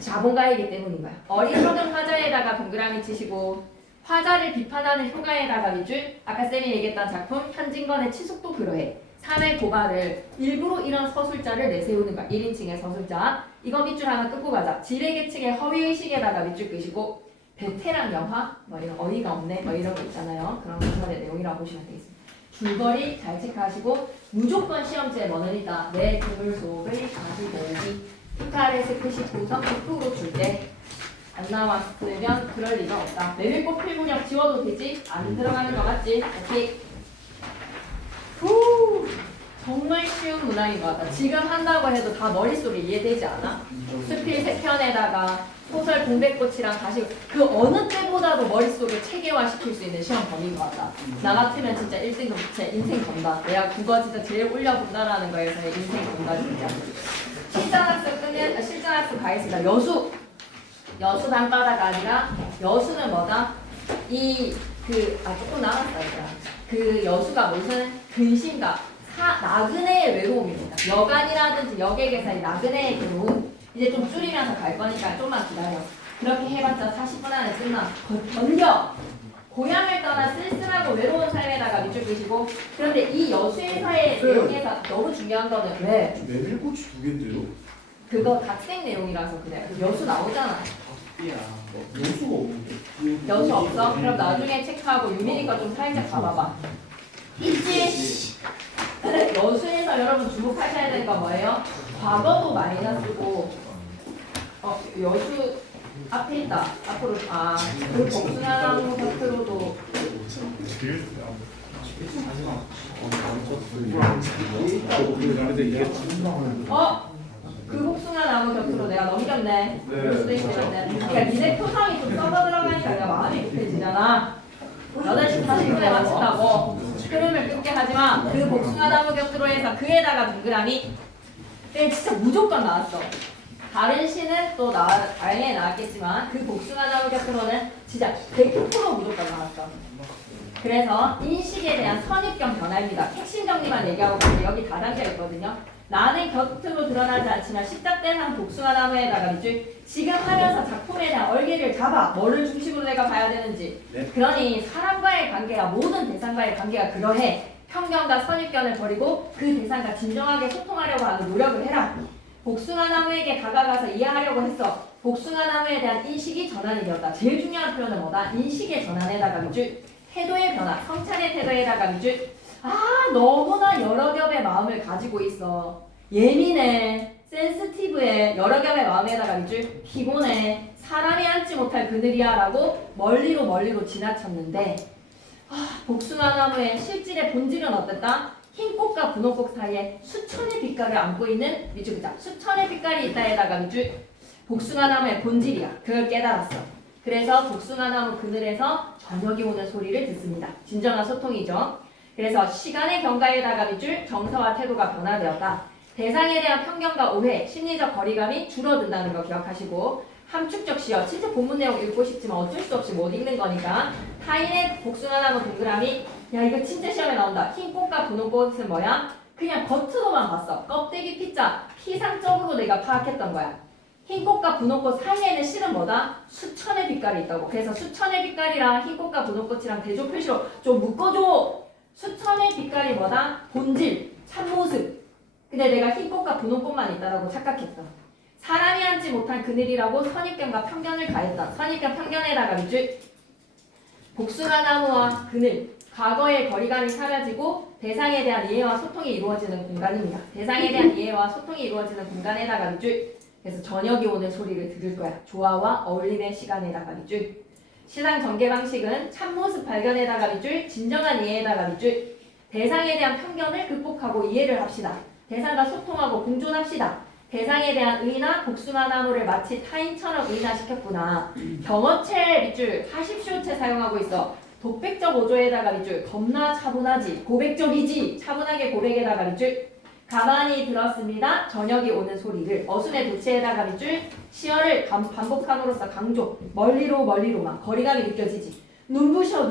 자본가이기 때문인 거야. 어리석은 화자에다가 동그라미 치시고 화자를 비판하는 효가에다가 밑줄 아까 쌤이 얘기했던 작품 현진건의 치속도 그러해 3의 고발을 일부러 이런 서술자를 내세우는 거야. 1인칭의 서술자 이거 밑줄 하나 끄고 가자. 지레계측의 허위의식에다가 밑줄 끄시고 베테랑 영화 뭐 이런 어이가 없네 뭐 이런 거 있잖아요. 그런 소설의 내용이라고 보시면 되겠습니다. 줄거리 잘 체크하시고 무조건 시험지에 뭐는 있다. 내 그물 속의 가지고기 피카레스 표시 도선 100%로 줄 때 안 나왔으면 그럴 리가 없다. 메밀꽃 필문역 지워도 되지? 안 들어가는 거 맞지? 오케이. 후 정말 쉬운 문항인 것 같다. 지금 한다고 해도 다 머릿속에 이해되지 않아? 수필 3편에다가 소설 공백꽃이랑 가시고 그 어느 때보다도 머릿속에 체계화시킬 수 있는 시험 범위인 것 같다. 나 같으면 진짜 1등급 제 인생 건다. 내가 국어 진짜 제일 올려본다라는 거에서의 인생 건다 진짜. 실전학습 끄면 실전학습 가겠습니다. 여수 방바다가 아니라 여수는 뭐다? 조금 남았어요. 그 여수가 무슨 근심과 나그네의 외로움입니다. 여간이라든지 여객에서의 나그네의 괴로움. 이제 좀 줄이면서 갈 거니까 좀만 기다려. 그렇게 해봤자 40분 안에 끝나. 견뎌. 고향을 떠나 쓸쓸하고 외로운 삶에다가 밑줄 끄시고 그런데 이 여수에서의 내용에서 너무 중요한 거는 왜? 메밀꽃이 2개인데요? 그거 학생 내용이라서 그래. 여수 나오잖아. 여수가 없는데? 여수 없어? 그럼 나중에 체크하고 유민이 거 좀 살짝 봐봐봐. 있지? 근데 여수에서 여러분 주목하셔야 되는 건 뭐예요? 과거도 마이너스고 여수 앞에 있다. 앞으로 그 복숭아나무 곁으로도 그 복숭아나무 곁으로 내가 넘겼네. 그럴 수도 있겠는데. 그러니까 니네 표정이 좀 썩어 들어가니까 내가 마음이 급해지잖아. 8시 40분에 마친다고 흐름을 끊게 하지마. 그 복숭아나무 곁으로 해서 그에다가 동그라미. 진짜 무조건 나왔어. 다른 시는 또 다행히 나왔겠지만 그 복숭아나무 곁으로는 진짜 100% 무조건 나왔어. 그래서 인식에 대한 선입견 변화입니다. 핵심 정리만 얘기하고 가면 여기 다단계가 있거든요. 나는 곁으로 드러나지 않지만 십작대상 복숭아나무에다가 밑줄 지금 하면서 작품에 대한 얼개를 잡아. 뭐를 중심으로 내가 봐야 되는지. 네. 그러니 사람과의 관계가 모든 대상과의 관계가 그러해. 편견과 선입견을 버리고 그 대상과 진정하게 소통하려고 하는 노력을 해라. 복숭아나무에게 다가가서 이해하려고 했어. 복숭아나무에 대한 인식이 전환이 되었다. 제일 중요한 표현은 뭐다? 인식의 전환에다가 밑줄 태도의 변화, 성찬의 태도에다가 밑줄 너무나 여러 겹의 마음을 가지고 있어. 예민해, 센스티브해, 여러 겹의 마음에다가 밑줄 피곤해, 사람이 앉지 못할 그늘이야 라고 멀리로 지나쳤는데 복숭아나무의 실질의 본질은 어땠다? 흰 꽃과 분홍 꽃 사이에 수천의 빛깔을 안고 있는 밑줄 그자 수천의 빛깔이 있다에다가 밑줄 복숭아나무의 본질이야. 그걸 깨달았어. 그래서 복숭아나무 그늘에서 저녁이 오는 소리를 듣습니다. 진정한 소통이죠. 그래서 시간의 경과에다가 밑줄 정서와 태도가 변화되었다. 대상에 대한 편견과 오해, 심리적 거리감이 줄어든다는 거 기억하시고 함축적 시어, 진짜 본문 내용 읽고 싶지만 어쩔 수 없이 못 읽는 거니까 타인의 복숭아나무 동그라미 야 이거 진짜 시험에 나온다. 흰 꽃과 분홍 꽃은 뭐야? 그냥 겉으로만 봤어. 껍데기 피자, 피상적으로 내가 파악했던 거야. 흰 꽃과 분홍 꽃 사이에는 실은 뭐다? 수천의 빛깔이 있다고. 그래서 수천의 빛깔이랑 흰 꽃과 분홍 꽃이랑 대조 표시로 좀 묶어줘. 수천의 빛깔이 뭐다? 본질, 참모습. 근데 내가 흰 꽃과 분홍 꽃만 있다라고 착각했어. 사람이 앉지 못한 그늘이라고 선입견과 편견을 가했다. 선입견 편견에다가 밑줄 복숭아나무와 그늘, 과거의 거리감이 사라지고 대상에 대한 이해와 소통이 이루어지는 공간입니다. 대상에 대한 이해와 소통이 이루어지는 공간에다가 밑줄 그래서 저녁이 오는 소리를 들을 거야. 조화와 어울림의 시간에다가 밑줄 시상 전개 방식은 참모습 발견에다가 밑줄 진정한 이해에다가 밑줄 대상에 대한 편견을 극복하고 이해를 합시다. 대상과 소통하고 공존합시다. 대상에 대한 의나 복숭아나무를 마치 타인처럼 의나시켰구나. 경어체 밑줄 하십시오체 사용하고 있어. 독백적 오조에다가 밑줄 겁나 차분하지. 고백적이지. 차분하게 고백에다가 밑줄 가만히 들었습니다. 저녁이 오는 소리를 어순의 도치에다가 밑줄 시어를 반복함으로써 강조 멀리로만 거리감이 느껴지지. 눈부셔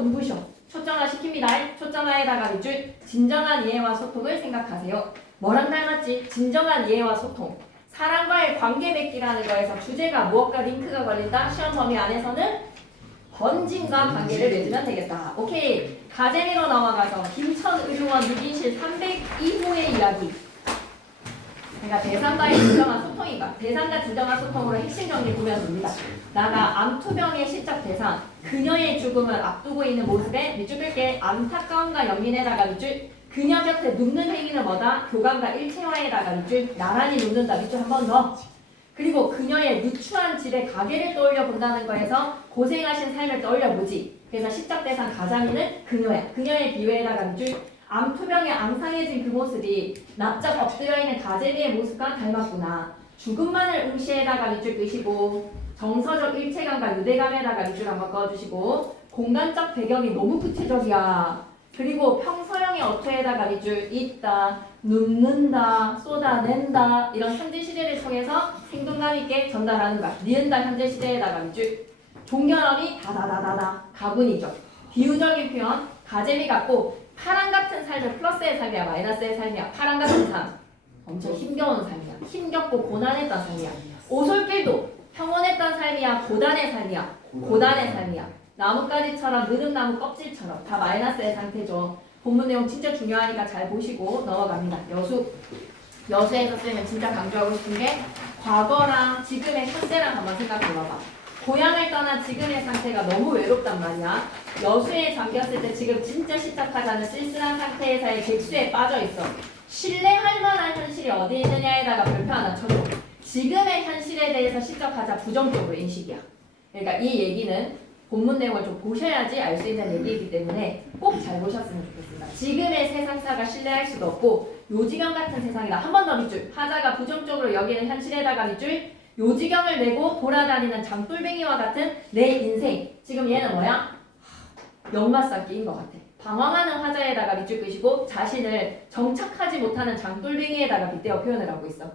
초점화 시킵니다. 초점화에다가 밑줄 진정한 이해와 소통을 생각하세요. 뭐랑 닮았지? 진정한 이해와 소통 사람과의 관계 맺기라는 거에서 주제가 무엇과 링크가 걸린다. 시험 범위 안에서는 번짐과 관계를 맺으면 되겠다. 오케이. 가재미로 넘어가서 김천의료원 6인실 302호의 이야기. 그러니까 대상과의 진정한 소통인가? 대상과 진정한 소통으로 핵심 정리 보면 됩니다. 나가 암투병의 시적 대상, 그녀의 죽음을 앞두고 있는 모습에 밑줄 끌게 안타까움과 연민에다가 밑줄, 그녀 곁에 눕는 행위는 뭐다? 교감과 일체화에다가 밑줄, 나란히 눕는다. 밑줄 한 번 더. 그리고 그녀의 누추한 집의 가게를 떠올려 본다는 거에서 고생하신 삶을 떠올려 보지. 그래서 시적 대상 가자미는 그녀야. 그녀의 비유에다가 밑줄, 암투병에 앙상해진 그 모습이 납작 엎드려 있는 가재미의 모습과 닮았구나. 죽음만을 응시에다가 밑줄 끄시고, 정서적 일체감과 유대감에다가 밑줄 한번 꺼주시고, 공간적 배경이 너무 구체적이야. 그리고 평서형의 어투에다가 밑줄 있다, 눕는다, 쏟아낸다 이런 현재 시제를 통해서 생동감 있게 전달하는 거야. 니은다 현재 시제에다가 밑줄. 종결함이 다다다다다 가군이죠. 비유적인 표현 가재미 같고 파랑 같은 삶은 플러스의 삶이야 마이너스의 삶이야. 파랑 같은 삶 엄청 힘겨운 삶이야. 힘겹고 고난했던 삶이야. 오솔길도 평온했던 삶이야 고단의 삶이야. 고단의 삶이야. 나뭇가지처럼 느릅나무 껍질처럼 다 마이너스의 상태죠. 본문 내용 진짜 중요하니까 잘 보시고 넘어갑니다. 여수에서 쓰면 진짜 강조하고 싶은 게 과거랑 지금의 현재랑 한번 생각해봐봐. 고향을 떠난 지금의 상태가 너무 외롭단 말이야. 여수에 잠겼을 때 지금 진짜 시작하자는 쓸쓸한 상태에서의 객수에 빠져있어. 신뢰할 만한 현실이 어디 있느냐에다가 별표 하나 쳐줘. 지금의 현실에 대해서 시작하자 부정적으로 인식이야. 그러니까 이 얘기는 본문 내용을 좀 보셔야지 알 수 있는 얘기이기 때문에 꼭 잘 보셨으면 좋겠습니다. 지금의 세상사가 신뢰할 수도 없고 요지경 같은 세상이다. 한 번 더 밑줄. 하자가 부정적으로 여기는 현실에다가 밑줄. 요지경을 메고 돌아다니는 장돌뱅이와 같은 내 인생. 지금 얘는 뭐야? 역마싸기인 것 같아. 방황하는 화자에다가 밑줄 끄시고 자신을 정착하지 못하는 장돌뱅이에다가 빗대어 표현을 하고 있어.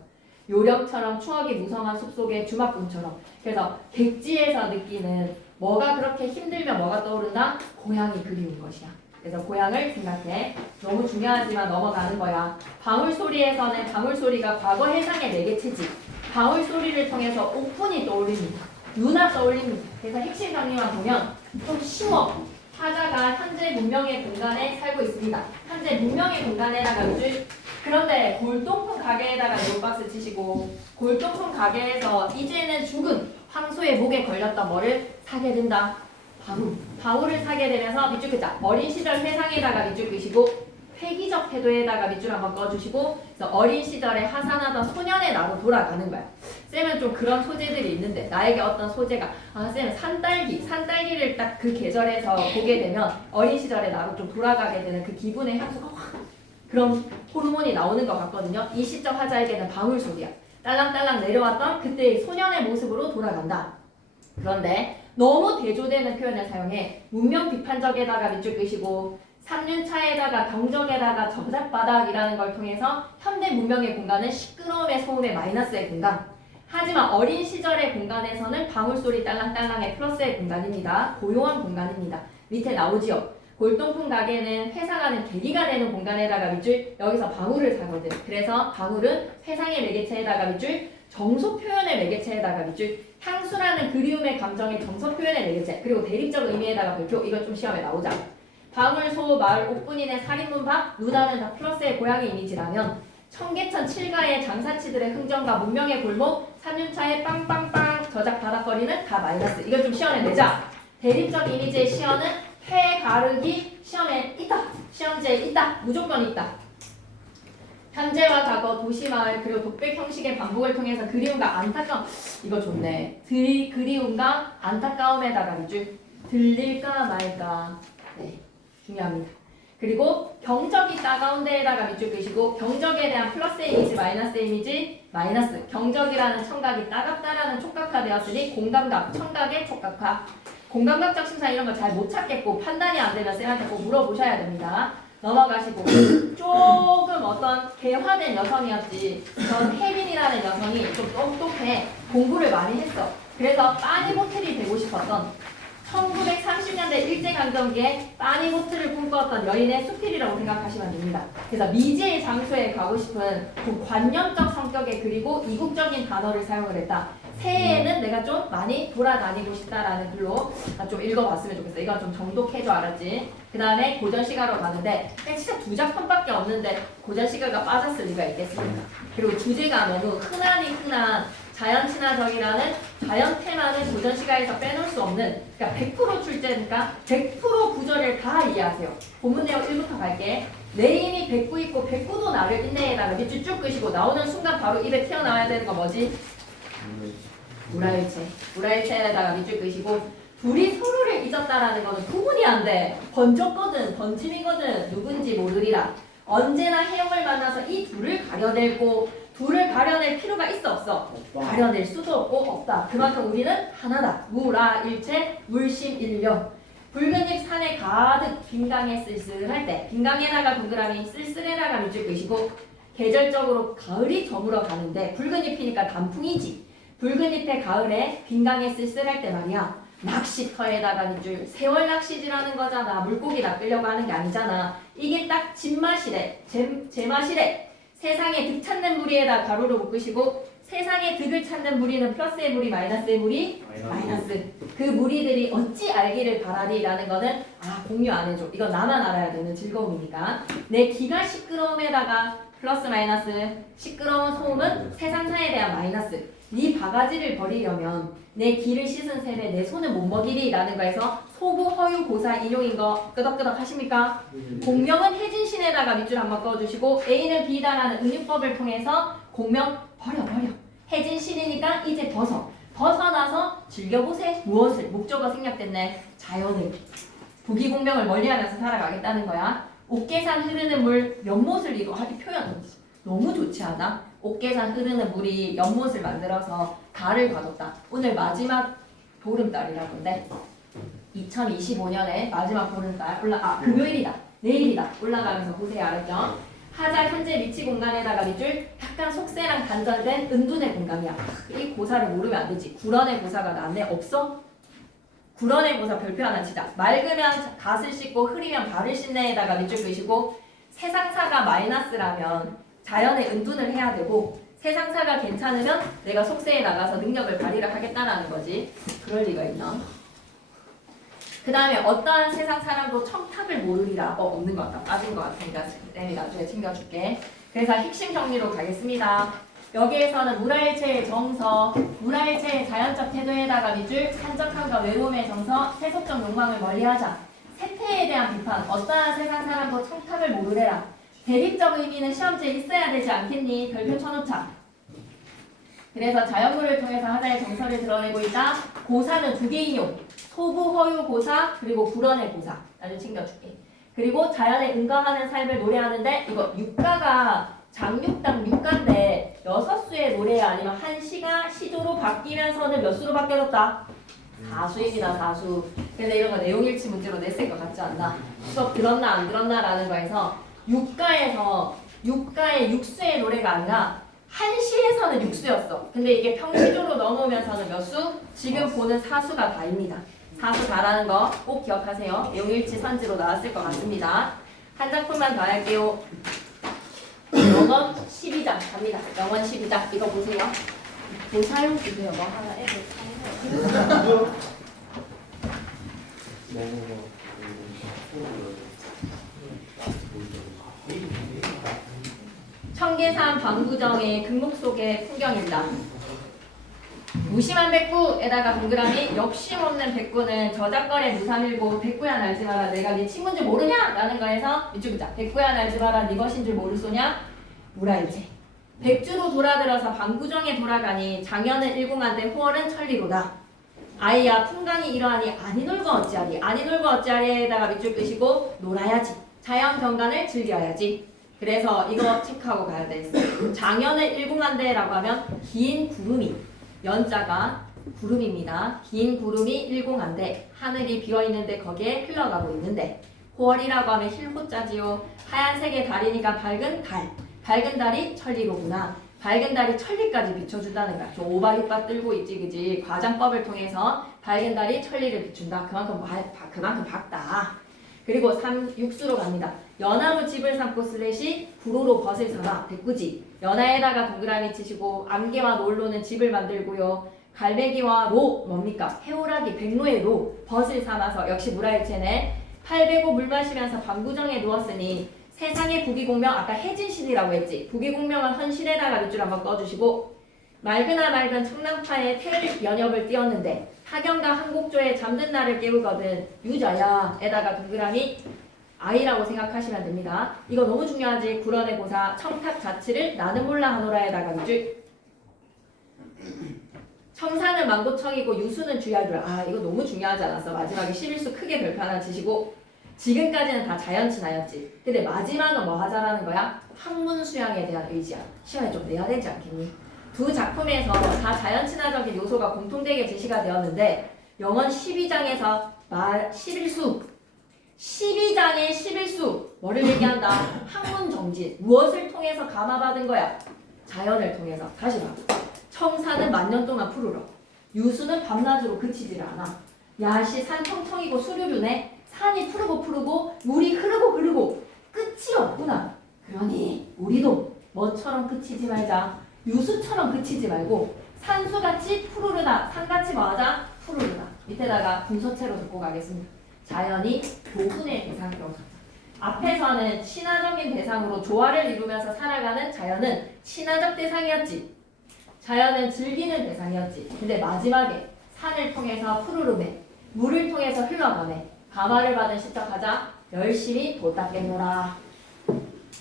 요령처럼 추억이 무성한 숲속의 주막꾼처럼. 그래서 객지에서 느끼는 뭐가 그렇게 힘들면 뭐가 떠오른다? 고향이 그리운 것이야. 그래서 고향을 생각해. 너무 중요하지만 넘어가는 거야. 방울소리에서는 방울소리가 과거 해상의 매개체지. 방울소리를 통해서 옥분이 떠올립니다. 누나 떠올립니다. 그래서 핵심 정리만 보면 좀 쉬워. 화자가 현재 문명의 공간에 살고 있습니다. 현재 문명의 공간에다가 밑줄. 그런데 골동품 가게에다가 네오박스 치시고 골동품 가게에서 이제는 죽은 황소의 목에 걸렸던 뭐를 사게 된다. 바울을 사게 되면서 밑줄 끄자. 어린 시절 회상에다가 밑줄 끄시고 회기적 태도에다가 밑줄 한번 꺼주시고 그래서 어린 시절에 하산하던 소년의 나로 돌아가는 거야. 쌤은 좀 그런 소재들이 있는데 나에게 어떤 소재가 쌤은 산딸기를 딱 그 계절에서 보게 되면 어린 시절의 나로 좀 돌아가게 되는 그 기분의 향수가 확 그런 호르몬이 나오는 것 같거든요. 이 시적 화자에게는 방울소리야. 딸랑딸랑 내려왔던 그때의 소년의 모습으로 돌아간다. 그런데 너무 대조되는 표현을 사용해 문명 비판적에다가 밑줄 끄시고 3륜차에다가 경적에다가 저작바닥이라는 걸 통해서 현대 문명의 공간은 시끄러움의 소음의 마이너스의 공간. 하지만 어린 시절의 공간에서는 방울소리 딸랑딸랑의 플러스의 공간입니다. 고요한 공간입니다. 밑에 나오지요. 골동품 가게는 회상하는 계기가 되는 공간에다가 밑줄. 여기서 방울을 사거든. 그래서 방울은 회상의 매개체에다가 밑줄. 정서 표현의 매개체에다가 밑줄. 향수라는 그리움의 감정의 정서 표현의 매개체. 그리고 대립적 의미에다가 별표. 이거 좀 시험에 나오자. 방울, 소, 마을, 옥분인의 살인문박, 누나는 다 플러스의 고양이 이미지라면 청계천 칠가의 장사치들의 흥정과 문명의 골목, 3륜차의 빵빵빵 저작 바닥거리는 다 마이너스. 이걸 좀 시험에 내자. 대립적 이미지의 시연은 회 가르기 시험에 있다. 시험지에 있다. 무조건 있다. 현재와 과거, 도시마을, 그리고 독백 형식의 반복을 통해서 그리움과 안타까움. 이거 좋네. 그리움과 안타까움에다가 밑줄. 들릴까 말까. 네, 중요합니다. 그리고 경적이 따가운 데에다가 밑줄 끄시고 경적에 대한 플러스 이미지, 마이너스 이미지, 마이너스. 경적이라는 청각이 따갑다라는 촉각화되었으니 공감각, 청각의 촉각화. 공감각적 심사 이런 거 잘 못 찾겠고 판단이 안 되면 쌤한테 꼭 물어보셔야 됩니다. 넘어가시고 조금 어떤 개화된 여성이었지. 전 혜린이라는 여성이 좀 똑똑해. 공부를 많이 했어. 그래서 빠니보틀이 되고 싶었던 1930년대 일제강점기에 빠니보트를 꿈꿨던 여인의 수필이라고 생각하시면 됩니다. 그래서 미지의 장소에 가고 싶은 좀 관념적 성격의 그리고 이국적인 단어를 사용을 했다. 새해에는 내가 좀 많이 돌아다니고 싶다라는 글로 좀 읽어봤으면 좋겠어. 이건 좀 정독해줘, 알았지? 그 다음에 고전시가로 가는데 진짜 두 작품밖에 없는데 고전시가가 빠졌을 리가 있겠습니까? 그리고 주제가 너무 흔하니 흔한 자연 친화적이라는 자연 테마는 고전시가에서 빼놓을 수 없는, 그러니까 100% 출제니까 100% 구절을 다 이해하세요. 본문 내용 1부터 갈게. 내 힘이 백구 있고 백구도 나를 인내에다가 밑줄 쭉 끄시고 나오는 순간 바로 입에 튀어나와야 되는 거 뭐지? 우라일체. 우라일체에다가 밑줄 끄시고 둘이 서로를 잊었다라는 거는 구분이 안 돼. 번쩍거든 번짐이거든 누군지 모르리라. 언제나 해영을 만나서 이 둘을 가려내고 둘을 가려낼 필요가 있어 없어? 가려낼 수도 없고 없다. 그만큼 우리는 하나다. 무라일체 물심일령. 붉은 잎 산에 가득 빈강에 쓸쓸할 때 빈강에다가 동그라미 쓸쓸해다가 밑줄 끄시고 계절적으로 가을이 저물어 가는데 붉은 잎이니까 단풍이지. 붉은 잎의 가을에 빈강에 쓸쓸할 때 말이야. 낚시터에다가 밑줄 세월 낚시질하는 거잖아. 물고기 낚으려고 하는 게 아니잖아. 이게 딱 진맛이래. 제맛이래. 세상에 득 찾는 무리에다 가로로 묶으시고 세상에 득을 찾는 무리는 플러스의 무리 마이너스의 무리 마이너스. 그 무리들이 어찌 알기를 바라리라는 거는 공유 안 해줘. 이건 나만 알아야 되는 즐거움이니까. 내 귀가 시끄러움에다가 플러스 마이너스. 시끄러운 소음은 세상사에 대한 마이너스. 네 바가지를 버리려면 내 귀를 씻은 셈에 내 손을 못 먹이리라는 거에서 소구 허유 고사 인용인 거 끄덕끄덕 하십니까? 공명은 혜진신에다가 밑줄 한번 꺼주시고 A는 B다라는 은유법을 통해서 공명 버려. 혜진신이니까 이제 벗어나서 즐겨보세. 무엇을? 목적어 생략됐네. 자연을. 부기공명을 멀리하면서 살아가겠다는 거야. 옥계산 흐르는 물 연못을 이루. 이 표현 너무 좋지 않아? 옥계산 흐르는 물이 연못을 만들어서 달을 가뒀다. 오늘 마지막 보름달이라던데 2025년에 마지막 보름달 금요일이다. 내일이다. 올라가면서 보세요. 알았죠? 하자 현재 위치 공간에다가 밑줄 약간 속세랑 단절된 은둔의 공간이야. 이 고사를 모르면 안 되지. 구런의 고사가 나왔네. 없어? 구런의 고사 별표 하나 치자. 맑으면 갓을 씻고 흐리면 발을 씻네에다가 밑줄 끄시고 세상사가 마이너스라면 자연의 은둔을 해야 되고 세상사가 괜찮으면 내가 속세에 나가서 능력을 발휘를 하겠다라는 거지. 그럴 리가 있나? 그 다음에 어떠한 세상 사람도 청탁을 모르리라. 없는 것 같다. 빠진 것 같으니까 쌤이 나중에 챙겨줄게. 그래서 핵심 정리로 가겠습니다. 여기에서는 무라일체의 정서, 무라일체의 자연적 태도에다가 밑줄 산적함과 외로움의 정서, 세속적 욕망을 멀리하자. 세태에 대한 비판, 어떠한 세상 사람도 청탁을 모르래라. 대립적 의미는 시험지에 있어야 되지 않겠니? 별표 쳐놓자. 그래서 자연물을 통해서 하나의 정서를 드러내고 있다. 고사는 두 개 인용. 소구, 허유, 고사, 그리고 불언의 고사. 나중에 챙겨줄게. 그리고 자연에 응가하는 삶을 노래하는데 이거 육가가 장육당 육가인데 6수의 노래야 아니면 한 시가 시조로 바뀌면서는 몇 수로 바뀌어졌다? 4수입니다. 4수. 근데 이런 거 내용일치 문제로 냈을 것 같지 않나? 수업 들었나 안 들었나 라는 거에서 육가에서 육가의 육수의 노래가 아니라 한시에서는 육수였어. 근데 이게 평시조로 넘어오면서는 몇 수? 지금 보는 4수가 다입니다. 4수 다라는 거 꼭 기억하세요. 내용일치 선지로 나왔을 것 같습니다. 한 작품만 더 할게요. 영원 12장 갑니다. 영원 12장 이거 보세요. 뭐 사용 주세요. 뭐 하나 애들 사용해요. 청계산 방구정의 금목 속의 풍경입니다. 무심한 백구에다가 동그라미 욕심 없는 백구는 저작거래 무삼일고 백구야 날지 마라 내가 네 친구인 줄 모르냐? 라는 거에서 밑줄 긋자. 백구야 날지 마라 네 것인 줄 모를 소냐? 무라일체. 백주로 돌아들어서 방구정에 돌아가니 장현은 일궁한데 호월은 천리로다. 아이야 풍광이 이러하니 아니 놀고 어찌하리. 아니 놀고 어찌하리에다가 밑줄 끄시고 놀아야지. 자연 경관을 즐겨야지. 그래서 이거 체크하고 가야 돼. 장현을 일궁한대라고 하면 긴 구름이 연자가 구름입니다. 긴 구름이 일궁한데 하늘이 비어있는데 거기에 흘러가고 있는데 호월이라고 하면 힐호자지요. 하얀색의 달이니까 밝은 달. 밝은 달이 천리로구나. 밝은 달이 천리까지 비춰준다는 거야. 저 오바깃밥 들고 있지, 그지? 과장법을 통해서 밝은 달이 천리를 비춘다. 그만큼 밝다. 그리고 육수로 갑니다. 연하로 집을 삼고 슬래시 구로로 벗을 삼아 백구지. 연하에다가 동그라미 치시고 암개와 놀로는 집을 만들고요. 갈매기와 로 뭡니까? 해오라기 백로의 로 벗을 삼아서 역시 물화일체네. 팔베고 물 마시면서 방구정에 누웠으니 세상의 부귀공명 아까 해진신이라고 했지. 부귀공명은 헌신에다가 밑줄 한번 꺼주시고 맑으나 맑은 청랑파에 텔 연엽을 띄웠는데 하경과 한곡조에 잠든 나를 깨우거든 유자야에다가 동그라미 아이라고 생각하시면 됩니다. 이거 너무 중요하지. 구런의 고사 청탁 자치를 나는 몰라 하노라에다가 밑줄 청사는 망고청이고 유수는 주야주라. 아 이거 너무 중요하지 않았어. 마지막에 11수 크게 별표 하나 치시고 지금까지는 다 자연친화였지. 근데 마지막은 뭐 하자라는 거야? 학문 수양에 대한 의지야. 시간에 좀 내야 되지 않겠니? 두 작품에서 다 자연친화적인 요소가 공통되게 제시가 되었는데 영원 12장에서 11수 12장의 11수 뭐를 얘기한다? 학문 정진 무엇을 통해서 감화받은 거야? 자연을 통해서. 다시 봐. 청사는 만년 동안 푸르러 유수는 밤낮으로 그치질 않아. 야시 산 청청이고 수류류네. 산이 푸르고 물이 흐르고 끝이 없구나. 그러니 우리도 뭐처럼 그치지 말자. 유수처럼 그치지 말고 산수같이 푸르르다. 산같이 뭐하자? 푸르르다. 밑에다가 분서체로 듣고 가겠습니다. 자연이 교훈의 대상이라고 적자. 앞에서는 친화적인 대상으로 조화를 이루면서 살아가는 자연은 친화적 대상이었지. 자연은 즐기는 대상이었지. 근데 마지막에 산을 통해서 푸르르매 물을 통해서 흘러가매 감화를 받은 시적하자 열심히 도 닦겠노라.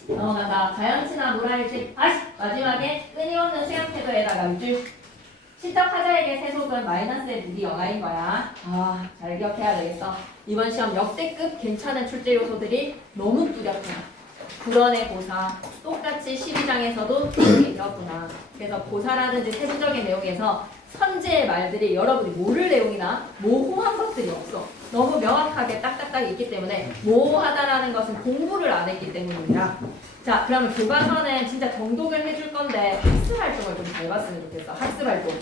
넘어간다. 자연친화 물화일지 마지막에 끊임없는 생각 태도에다가 밑줄 시적하자에게 세속은 마이너스의 무기 영하인 거야. 잘 기억해야 되겠어. 이번 시험 역대급 괜찮은 출제 요소들이 너무 뚜렷해. 구런의 고사 똑같이 12장에서도 이렇게 되었구나. 그래서 고사라든지 세부적인 내용에서 선제의 말들이 여러분이 모를 내용이나 모호한 것들이 없어. 너무 명확하게 딱딱딱 있기 때문에 모호하다라는 것은 공부를 안 했기 때문이야. 자, 그러면 교과서는 진짜 정독을 해줄 건데 학습 활동을 좀 잘 봤으면 좋겠어. 학습 활동.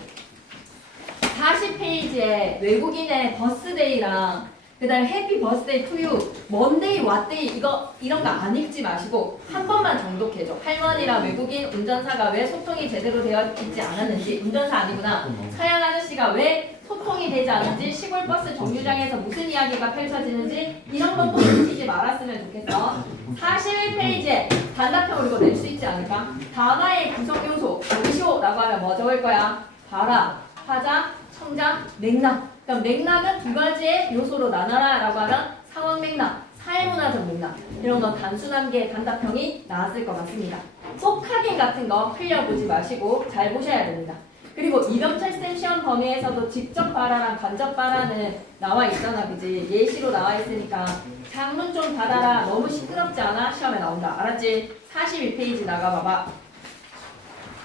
40페이지에 외국인의 버스데이랑 그 다음에 해피 버스데이 투유, 먼데이, 왓데이 이런 거 안 읽지 마시고 한 번만 정독해줘. 할머니랑 외국인 운전사가 왜 소통이 제대로 되어 있지 않았는지, 운전사 아니구나. 서양 아저씨가 왜 소통이 되지 않은지, 시골 버스 정류장에서 무슨 이야기가 펼쳐지는지 이런 것도 놓치지 말았으면 좋겠어. 41페이지에 단답형으로 이거 낼 수 있지 않을까? 단어의 구성 요소, 정시호라고 하면 뭐 적을 거야? 봐라, 하자, 청자, 맥락. 그럼 맥락은 두 가지의 요소로 나눠라 라고 하면 상황 맥락, 사회문화적 맥락 이런 건 단순한 게 단답형이 나왔을 것 같습니다. 속하기 같은 거 흘려보지 마시고 잘 보셔야 됩니다. 그리고 이병철 쌤 시험 범위에서도 직접 발화랑 간접 발화는 나와 있잖아, 그지? 예시로 나와 있으니까 장문 좀 받아라. 너무 시끄럽지 않아? 시험에 나온다. 알았지? 41페이지 나가봐봐.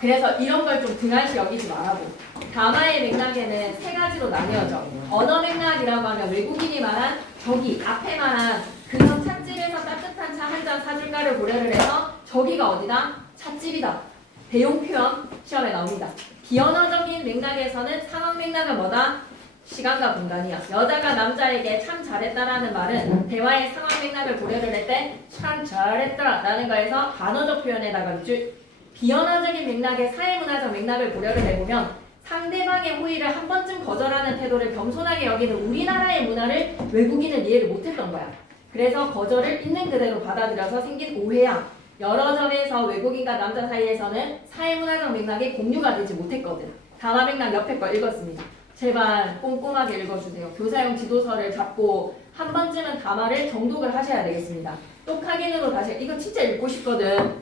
그래서 이런 걸 좀 등한시 여기지 말라고. 담화의 맥락에는 세 가지로 나뉘어져. 언어 맥락이라고 하면 외국인이 말한 저기 앞에 말한 그런 찻집에서 따뜻한 차 한 잔 사줄까를 고려를 해서 저기가 어디다? 찻집이다. 대용 표현 시험에 나옵니다. 비언어적인 맥락에서는 상황 맥락은 뭐다? 시간과 공간이야. 여자가 남자에게 참 잘했다라는 말은 대화의 상황 맥락을 고려를 할 때 참 잘했다라는 거에서 반어적 표현에다가 밑줄. 비언어적인 맥락의 사회문화적 맥락을 고려를 해보면 상대방의 호의를 한 번쯤 거절하는 태도를 겸손하게 여기는 우리나라의 문화를 외국인은 이해를 못했던 거야. 그래서 거절을 있는 그대로 받아들여서 생긴 오해야. 여러 점에서 외국인과 남자 사이에서는 사회문화적 맥락이 공유가 되지 못했거든. 담화 맥락 옆에 거 읽었습니다. 제발 꼼꼼하게 읽어주세요. 교사용 지도서를 잡고 한 번쯤은 담화를 정독을 하셔야 되겠습니다. 똑하기는으로 다시 이거 진짜 읽고 싶거든.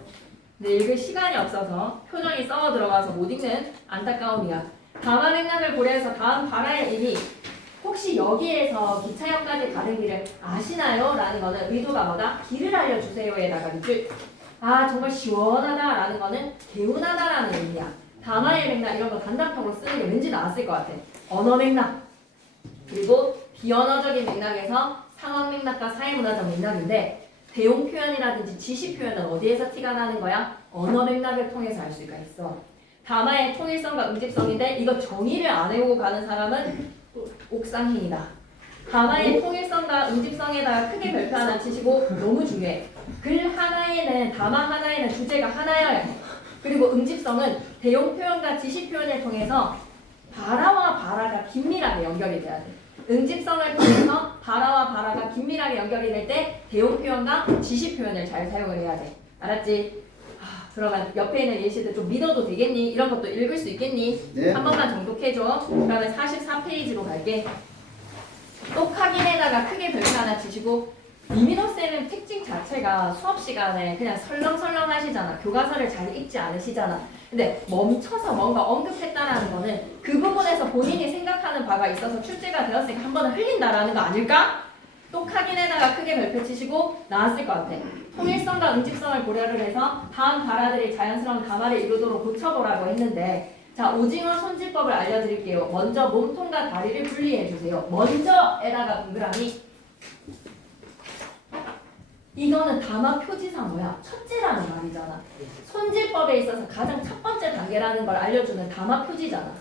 근데 읽을 시간이 없어서 표정이 썩어 들어가서 못 읽는 안타까움이야. 담화 맥락을 고려해서 다음 발화의 의미 혹시 여기에서 기차역까지 가는 길을 아시나요? 라는 거는 의도가 뭐다? 길을 알려주세요에다가 밑줄. 정말 시원하다 라는 거는 개운하다 라는 의미야. 담화의 맥락 이런 거 단답형으로 쓰는 게 왠지 나왔을 것 같아. 언어 맥락 그리고 비언어적인 맥락에서 상황 맥락과 사회문화적 맥락인데 대용 표현이라든지 지시 표현은 어디에서 티가 나는 거야? 언어 맥락을 통해서 알 수가 있어. 담화의 통일성과 응집성인데 이거 정의를 안 외우고 가는 사람은 옥상행이다. 담화의 통일성과 응집성에다가 크게 별표 하나 치시고 너무 중요해. 글 하나에는 담화 하나에는 주제가 하나여야 해. 그리고 응집성은 대용 표현과 지시 표현을 통해서 바라와 바라가 긴밀하게 연결이 돼야 돼. 응집성을 통해서 바라와 바라가 긴밀하게 연결이 될 때 대용 표현과 지시 표현을 잘 사용을 해야 돼. 알았지? 그러면 옆에 있는 예시들 좀 믿어도 되겠니? 이런 것도 읽을 수 있겠니? 네. 한 번만 정독해줘. 그러면 44페이지로 갈게. 똑하긴에다가 크게 별표 하나 치시고 이민호쌤은 특징 자체가 수업 시간에 그냥 설렁설렁 하시잖아. 교과서를 잘 읽지 않으시잖아. 근데 멈춰서 뭔가 언급했다라는 거는 그 부분에서 본인이 생각하는 바가 있어서 출제가 되었으니까 한 번은 흘린다라는 거 아닐까? 똑하긴에다가 크게 별표 치시고 나왔을 것 같아. 통일성과 응집성을 고려를 해서 다음 발화들이 자연스러운 담화를 이루도록 고쳐보라고 했는데 자, 오징어 손질법을 알려드릴게요. 먼저 몸통과 다리를 분리해주세요. 먼저에다가 동그라미. 이거는 담화 표지상 뭐야? 첫째라는 말이잖아. 손질법에 있어서 가장 첫 번째 단계라는 걸 알려주는 담화 표지잖아.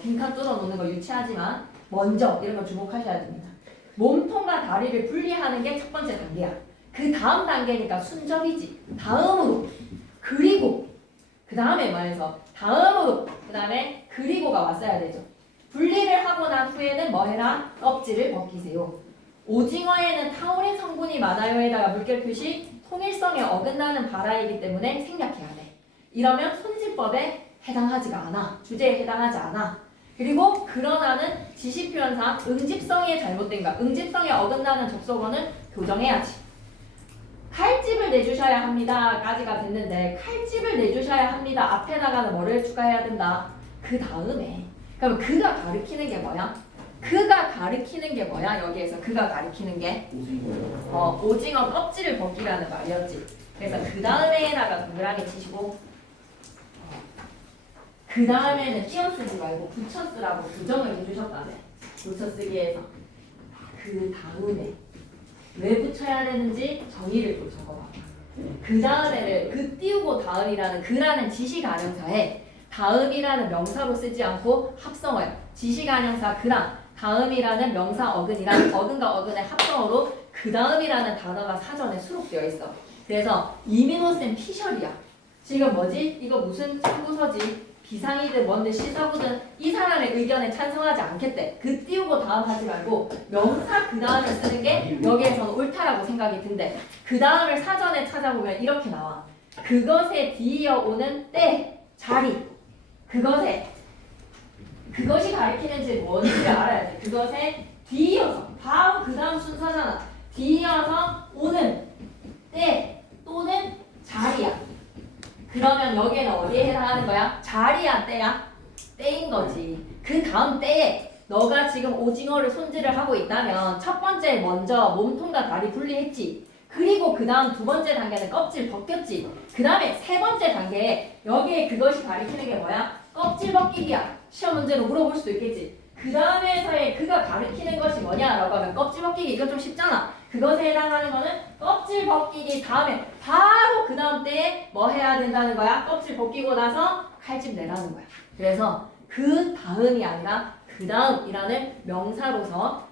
빈칸 뚫어놓는 거 유치하지만 먼저 이런 걸 주목하셔야 됩니다. 몸통과 다리를 분리하는 게 첫 번째 단계야. 그 다음 단계니까 순접이지. 다음으로, 그리고, 그 다음에 말해서 다음으로, 그 다음에 그리고가 왔어야 되죠. 분리를 하고 난 후에는 뭐 해라? 껍질을 벗기세요. 오징어에는 타우린 성분이 많아요에다가 물결 표시 통일성에 어긋나는 발화이기 때문에 생략해야 돼. 이러면 손질법에 해당하지가 않아. 주제에 해당하지 않아. 그리고 그러나는 지시표현상 응집성이 잘못된가, 응집성에 어긋나는 접속어는 교정해야지. 칼집을 내주셔야 합니다 까지가 됐는데 칼집을 내주셔야 합니다 앞에다가는 뭐를 추가해야 된다? 그 다음에. 그럼 그가 가리키는 게 뭐야? 그가 가리키는 게 뭐야? 여기에서 그가 가리키는 게 오징어요. 오징어 껍질을 벗기라는 말이었지. 그래서 그 다음에다가 동그라미 치시고 그 다음에는 띄어쓰지 말고 붙여쓰라고 교정을 해주셨다네. 붙여쓰기에서 그 다음에 왜 붙여야 되는지 정의를 또 적어봐. 그 다음에를 그 띄우고 다음이라는 그라는 지시가명사에 다음이라는 명사로 쓰지 않고 합성어요. 지시가명사 그랑 다음이라는 명사 어근이랑 어근과 어근의 합성어로 그 다음이라는 단어가 사전에 수록되어 있어. 그래서 이민호쌤 피셜이야. 지금 뭐지? 이거 무슨 참고서지? 비상이든 뭔데 시사구든 이 사람의 의견에 찬성하지 않겠대. 그 띄우고 다음 하지 말고 명사 그 다음을 쓰는 게 여기에서는 옳다라고 생각이 든대. 그 다음을 사전에 찾아보면 이렇게 나와. 그것에 뒤이어오는 때, 자리. 그것이 가리키는지 뭔지를 알아야 돼. 그것에 뒤이어서 바로 그 다음 순서잖아. 뒤이어서 오는 때 또는 자리야. 그러면 여기에는 어디에 해당하는 거야? 자리야, 때야? 때인 거지. 그 다음 때에 너가 지금 오징어를 손질을 하고 있다면 첫 번째 먼저 몸통과 다리 분리했지. 그리고 그 다음 두 번째 단계는 껍질 벗겼지. 그 다음에 세 번째 단계에 여기에 그것이 가리키는 게 뭐야? 껍질 벗기기야. 시험 문제로 물어볼 수도 있겠지. 그 다음에서의 그가 가리키는 것이 뭐냐라고 하면 껍질 벗기기. 이거 좀 쉽잖아. 그것에 해당하는 거는 껍질 벗기기 다음에 바로 그 다음 때에 뭐 해야 된다는 거야? 껍질 벗기고 나서 칼집 내라는 거야. 그래서 그 다음이 아니라 그 다음이라는 명사로서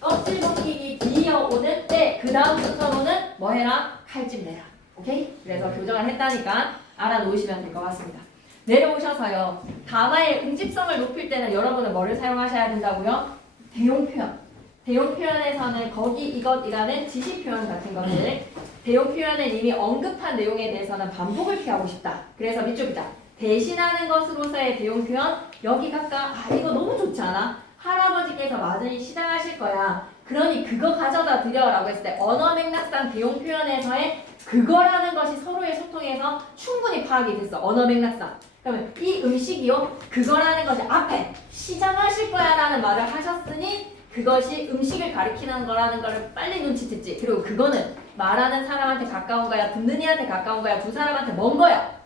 껍질 벗기기 뒤이어오는 때 그 다음 순서로는 뭐 해라? 칼집 내라. 오케이? 그래서 교정을 했다니까 알아놓으시면 될 것 같습니다. 내려오셔서요. 담화의 응집성을 높일 때는 여러분은 뭐를 사용하셔야 된다고요? 대용 표현. 대용 표현에서는 거기 이것이라는 지시 표현 같은 것들. 대용 표현은 이미 언급한 내용에 대해서는 반복을 피하고 싶다. 그래서 밑줄이다. 대신하는 것으로서의 대용 표현. 여기 각각 이거 너무 좋지 않아? 할아버지께서 많이 시장하실 거야. 그러니 그거 가져다 드려라고 했을 때 언어 맥락상 대용 표현에서의 그거라는 것이 서로의 소통에서 충분히 파악이 됐어. 언어 맥락상. 그러면 이 음식이요. 그거라는 것이 앞에 시장하실 거야 라는 말을 하셨으니 그것이 음식을 가리키는 거라는 걸 빨리 눈치챘지. 그리고 그거는 말하는 사람한테 가까운 거야? 듣는 이한테 가까운 거야? 두 사람한테 먼 거야?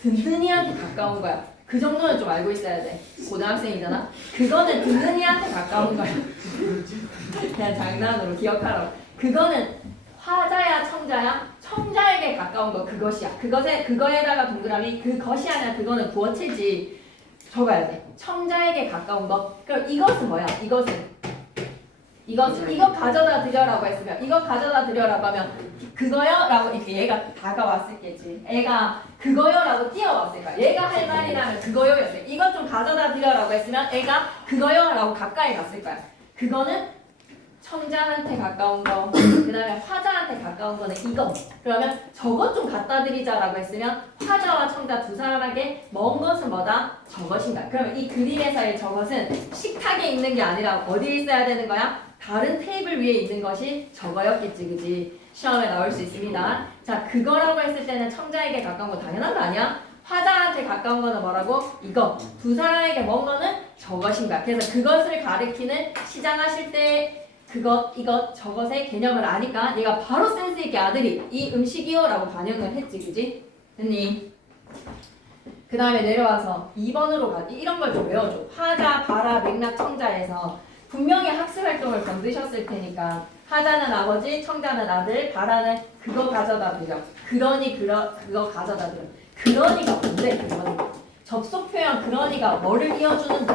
듣는 이한테 가까운 거야. 그 정도는 좀 알고 있어야 돼. 고등학생이잖아. 그거는 듣는 이한테 가까운 거야. 그냥 장난으로 기억하라고. 그거는 화자야 청자야? 청자에게 가까운 거 그것이야. 그거에다가 동그라미 그것이 아니라 그거는 구어체지. 적어야 돼. 청자에게 가까운 거. 그럼 이것은 뭐야? 이것은 이거 가져다 드려라고 했으면 이거 가져다 드려라고 하면 그거요? 라고 이렇게 얘가 다가왔을 게지. 애가 그거요? 라고 뛰어왔을 거야. 얘가 할 말이라면 그거요였어요. 이것 좀 가져다 드려라고 했으면 애가 그거요? 라고 가까이 갔을 거야. 그거는 청자한테 가까운 거, 그 다음에 화자한테 가까운 거는 이거. 그러면 저것 좀 갖다 드리자라고 했으면 화자와 청자 두 사람에게 먼 것은 뭐다? 저것인가. 그러면 이 그림에서의 저것은 식탁에 있는 게 아니라 어디에 있어야 되는 거야? 다른 테이블 위에 있는 것이 저거였겠지, 그지? 시험에 나올 수 있습니다. 자, 그거라고 했을 때는 청자에게 가까운 거 당연한 거 아니야? 화자한테 가까운 거는 뭐라고? 이거. 두 사람에게 먼 거는 저것인가. 그래서 그것을 가리키는 시장하실 때 이것, 저것의 개념을 아니까 얘가 바로 센스 있게 아들이 이 음식이요 라고 반응을 했지, 그지? 됐니? 그 다음에 내려와서 2번으로 가. 이런 걸 좀 외워줘. 화자, 바라, 맥락, 청자에서 분명히 학습 활동을 건드셨을 테니까 화자는 아버지, 청자는 아들, 바라는 그거 가져다 드려. 그러니 그거 가져다 드려. 그러니가 뭔데? 그러니. 접속 표현 그러니가 뭐를 이어주는데?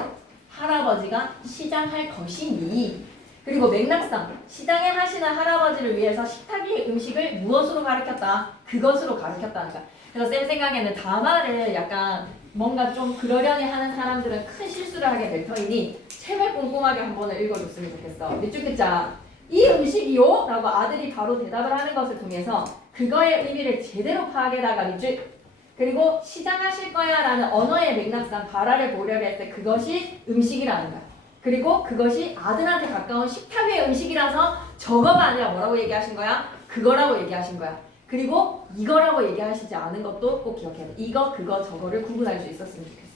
할아버지가 시장할 것이니. 그리고 맥락상 시장에 하시는 할아버지를 위해서 식탁의 음식을 무엇으로 가르쳤다? 그것으로 가르쳤다는 거야. 그래서 쌤 생각에는 담화를 약간 뭔가 좀 그러려니 하는 사람들은 큰 실수를 하게 될 터이니 제발 꼼꼼하게 한 번을 읽어줬으면 좋겠어. 밑줄 글자 이 음식이요? 라고 아들이 바로 대답을 하는 것을 통해서 그거의 의미를 제대로 파악해다가 밑줄 그리고 시장하실 거야 라는 언어의 맥락상 발화를 보려고 할 때 그것이 음식이라는 거야. 그리고 그것이 아들한테 가까운 식탁의 음식이라서 저거가 아니라 뭐라고 얘기하신 거야? 그거라고 얘기하신 거야. 그리고 이거라고 얘기하시지 않은 것도 꼭 기억해야 돼. 이거, 그거, 저거를 구분할 수 있었으면 좋겠어.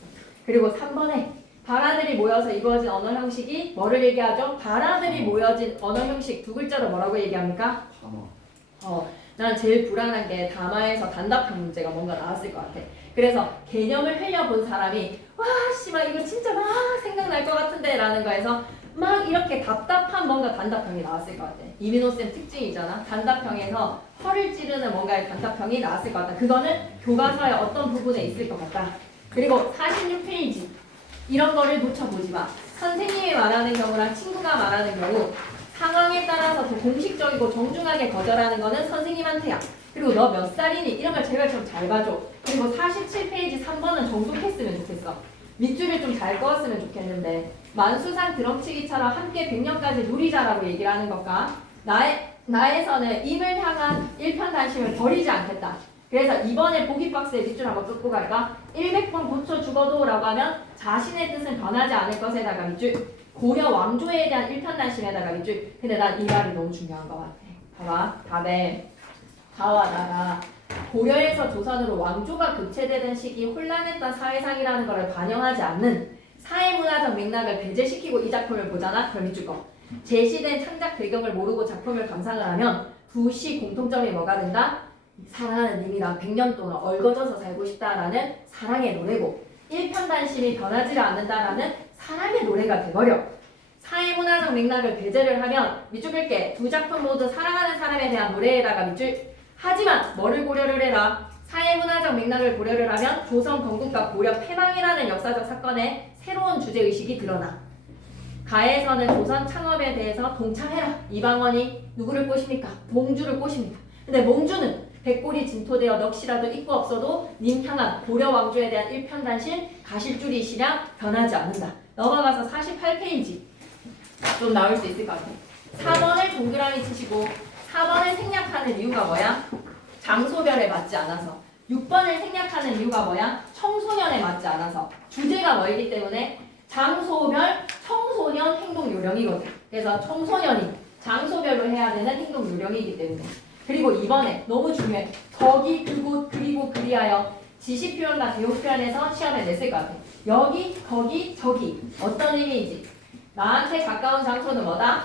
그리고 3번에 바라들이 모여서 이루어진 언어 형식이 뭐를 얘기하죠? 바라들이 모여진 언어 형식 두 글자로 뭐라고 얘기합니까? 담화. 난 제일 불안한 게 담화에서 단답형 문제가 뭔가 나왔을 것 같아. 그래서 개념을 흘려본 사람이 와 씨발 이거 진짜 막 생각날 것 같은데 라는 거에서 막 이렇게 답답한 뭔가 단답형이 나왔을 것 같아. 이민호쌤 특징이잖아. 단답형에서 허를 찌르는 뭔가의 단답형이 나왔을 것 같다. 그거는 교과서의 어떤 부분에 있을 것 같다. 그리고 46페이지 이런 거를 놓쳐보지 마. 선생님이 말하는 경우랑 친구가 말하는 경우 상황에 따라서 더 공식적이고 정중하게 거절하는 거는 선생님한테야. 그리고 너 몇 살이니? 이런 걸 제발 좀 잘 봐줘. 그리고 47페이지 3번은 정독했으면 좋겠어. 밑줄을 좀 잘 그었으면 좋겠는데 만수상 드럼치기처럼 함께 100년까지 누리자라고 얘기를 하는 것과 나에서는 임을 향한 일편단심을 버리지 않겠다. 그래서 이번에 보기 박스에 밑줄 한번 긋고 갈까? 100번 고쳐 죽어도 라고 하면 자신의 뜻은 변하지 않을 것에다가 밑줄 고려 왕조에 대한 일편단심에다가 밑줄. 근데 난 이 말이 너무 중요한 것 같아. 봐봐. 답에 다와 나가 고려에서 조선으로 왕조가 교체되던 시기 혼란했던 사회상이라는 것을 반영하지 않는 사회문화적 맥락을 배제시키고 이 작품을 보잖아? 그럼 밑줄 거. 제시된 창작 배경을 모르고 작품을 감상을 하면 두 시 공통점이 뭐가 된다? 사랑하는 님이랑 100년 동안 얽어져서 살고 싶다라는 사랑의 노래고 일편단심이 변하지 않는다라는 사랑의 노래가 돼버려. 사회문화적 맥락을 배제를 하면 밑줄 끌게. 두 작품 모두 사랑하는 사람에 대한 노래에다가 밑줄. 하지만 뭐를 고려를 해라? 사회문화적 맥락을 고려를 하면 조선 건국과 고려 패망이라는 역사적 사건에 새로운 주제의식이 드러나. 가에서는 조선 창업에 대해서 동참해라. 이방원이 누구를 꼬십니까? 몽주를 꼬십니다. 근데 몽주는 백골이 진토되어 넋이라도 있고 없어도 님 향한 고려 왕조에 대한 일편단심 가실줄이시냐 변하지 않는다. 넘어가서 48페이지 좀 나올 수 있을 것 같아. 4번을 동그라미 치시고 4번을 생략하는 이유가 뭐야? 장소별에 맞지 않아서. 6번을 생략하는 이유가 뭐야? 청소년에 맞지 않아서. 주제가 뭐이기 때문에 장소별 청소년 행동 요령이거든. 그래서 청소년이 장소별로 해야 되는 행동 요령이기 때문에. 그리고 이번에 너무 중요해. 거기, 그곳, 그리고, 그리하여 지시 표현과 대용 표현에서 시험에 냈을 것 같아. 여기, 거기, 저기. 어떤 의미인지. 나한테 가까운 장소는 뭐다?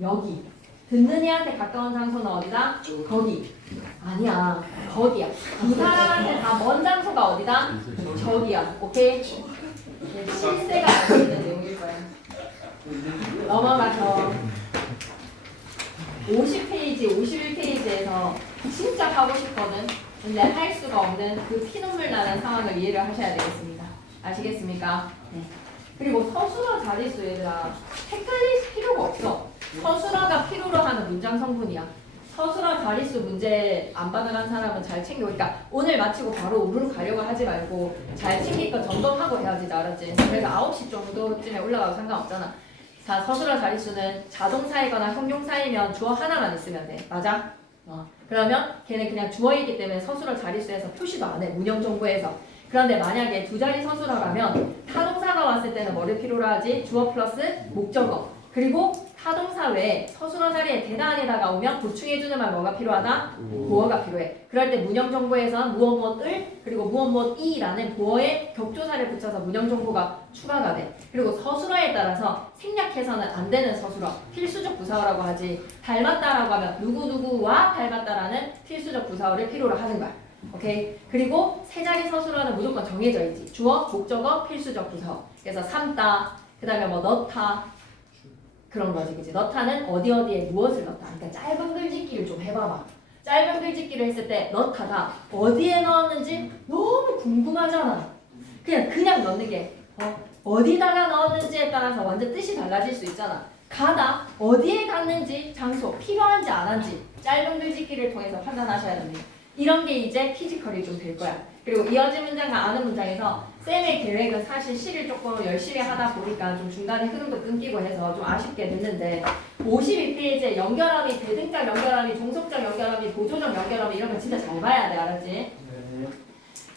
여기. 듣는 이한테 가까운 장소는 어디다? 거기. 아니야. 거기야. 두 사람한테 다 먼 장소가 어디다? 저기야. 오케이? 실세가 알고 있는 내용일 거야. 넘어가서 50페이지, 51페이지에서 진짜 하고 싶거든. 근데 할 수가 없는 그 피눈물 나는 상황을 이해를 하셔야 되겠습니다. 아시겠습니까? 네. 그리고 서술어 자릿수 얘들아 헷갈릴 필요가 없어. 서술어가 필요로 하는 문장 성분이야. 서술어 자릿수 문제 안 받아간 사람은 잘 챙겨. 그러니까 오늘 마치고 바로 우르르 가려고 하지 말고 잘 챙길 거 점검하고 해야지, 알았지? 그래서 9시 정도쯤에 올라가도 상관없잖아. 자, 서술어 자릿수는 자동사이거나 형용사이면 주어 하나만 있으면 돼. 맞아? 그러면 걔는 그냥 주어이기 때문에 서술어 자릿수에서 표시도 안 해. 문형정보에서. 그런데 만약에 두 자리 서술어라면 타동사가 왔을 때는 뭐를 필요로 하지? 주어 플러스 목적어. 그리고 타동사 외에 서술어 자리에 대다안에다가 오면 보충해주는 말 뭐가 필요하다? 보어가 필요해. 그럴 때 문형정보에서는 무엇무엇을 그리고 무엇무엇이라는 보어에 격조사를 붙여서 문형정보가 추가가 돼. 그리고 서술어에 따라서 생략해서는 안 되는 서술어, 필수적 부사어라고 하지. 닮았다라고 하면 누구누구와 닮았다라는 필수적 부사어를 필요로 하는 거야. 오케이. 그리고 세 자리 서술어는 무조건 정해져 있지. 주어, 목적어, 필수적 부사어. 그래서 삼다, 그 다음에 뭐 넣다 그런 거지, 그치? 넣다는 어디에 무엇을 넣다. 그러니까 짧은 글짓기를 좀 해봐봐. 짧은 글짓기를 했을 때 넣다가 어디에 넣었는지 너무 궁금하잖아. 그냥 넣는 게 어디다가 넣었는지에 따라서 완전 뜻이 달라질 수 있잖아. 가다 어디에 갔는지 장소 필요한지 안 한지 짧은 글짓기를 통해서 판단하셔야 됩니다. 이런 게 이제 피지컬이 좀 될 거야. 그리고 이어진 문장과 아는 문장에서 쌤의 계획은 사실 시를 조금 열심히 하다 보니까 좀 중간에 흐름도 끊기고 해서 좀 아쉽게 됐는데 52페이지에 연결함이 대등적 연결함이 종속적 연결함이 보조적 연결함이 이런 거 진짜 잘 봐야 돼, 알았지? 네.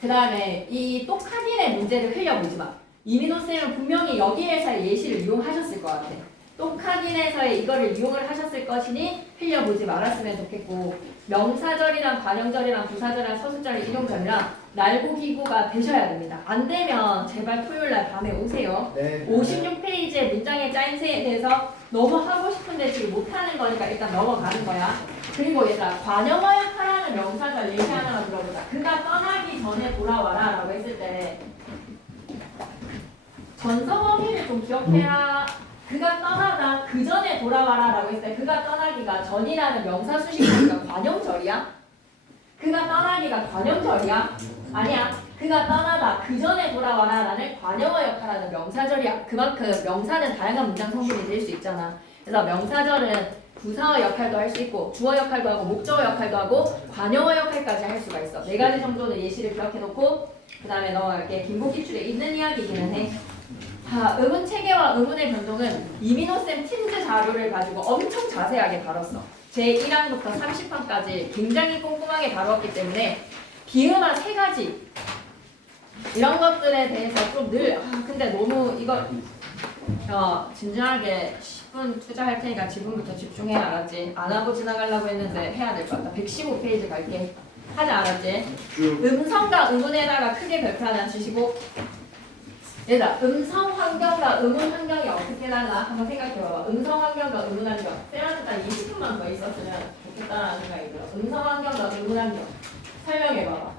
그 다음에 이 똑하긴의 문제를 흘려보지 마. 이민호 쌤은 분명히 여기에서의 예시를 이용하셨을 것 같아. 똑하긴에서의 이거를 이용을 하셨을 것이니 흘려보지 말았으면 좋겠고 명사절이랑 관형절이랑 부사절이랑 서술절 인용절이랑 날고기구가 되셔야 됩니다. 안 되면 제발 토요일날 밤에 오세요. 네. 56페이지의 문장의 짜임새에 대해서 너무 하고 싶은데 지금 못하는 거니까 일단 넘어가는 거야. 그리고 얘들아 관형어에 하라는 명사절 예시 하나만 들어보자. 그가 떠나기 전에 돌아와라 라고 했을 때 전성어휘를 좀 기억해야. 그가 떠나다 그 전에 돌아와라 라고 했을 때 그가 떠나기가 전이라는 명사 수식어니까 관형절이야? 그가 떠나기가 관형절이야? 아니야. 그가 떠나다 그 전에 돌아와라 라는 관형어 역할하는 명사절이야. 그만큼 명사는 다양한 문장 성분이 될 수 있잖아. 그래서 명사절은 부사어 역할도 할 수 있고 주어 역할도 하고 목적어 역할도 하고 관형어 역할까지 할 수가 있어. 네 가지 정도는 예시를 기억해놓고 그 다음에 넘어갈게. 김국기출에 있는 이야기기는 해. 의문 체계와 의문의 변동은 이민호쌤 팀즈 자료를 가지고 엄청 자세하게 다뤘어. 제1항부터 30항까지 굉장히 꼼꼼하게 다루었기 때문에 비음화 3가지 이런 것들에 대해서 좀 늘 근데 너무 이거 진지하게 10분 투자할 테니까 지금부터 집중해, 알았지? 안 하고 지나가려고 했는데 해야 될 것 같다. 115페이지 갈게. 하지, 알았지? 음성과 의문에다가 크게 별표하나 주시고 얘들아, 음성 환경과 의문 환경이 어떻게 달라? 한번 생각해봐봐. 음성 환경과 의문 환경. 쌤한테 딱 20분만 더 있었으면 좋겠다라는 생각이 들어. 음성 환경과 의문 환경. 설명해봐봐.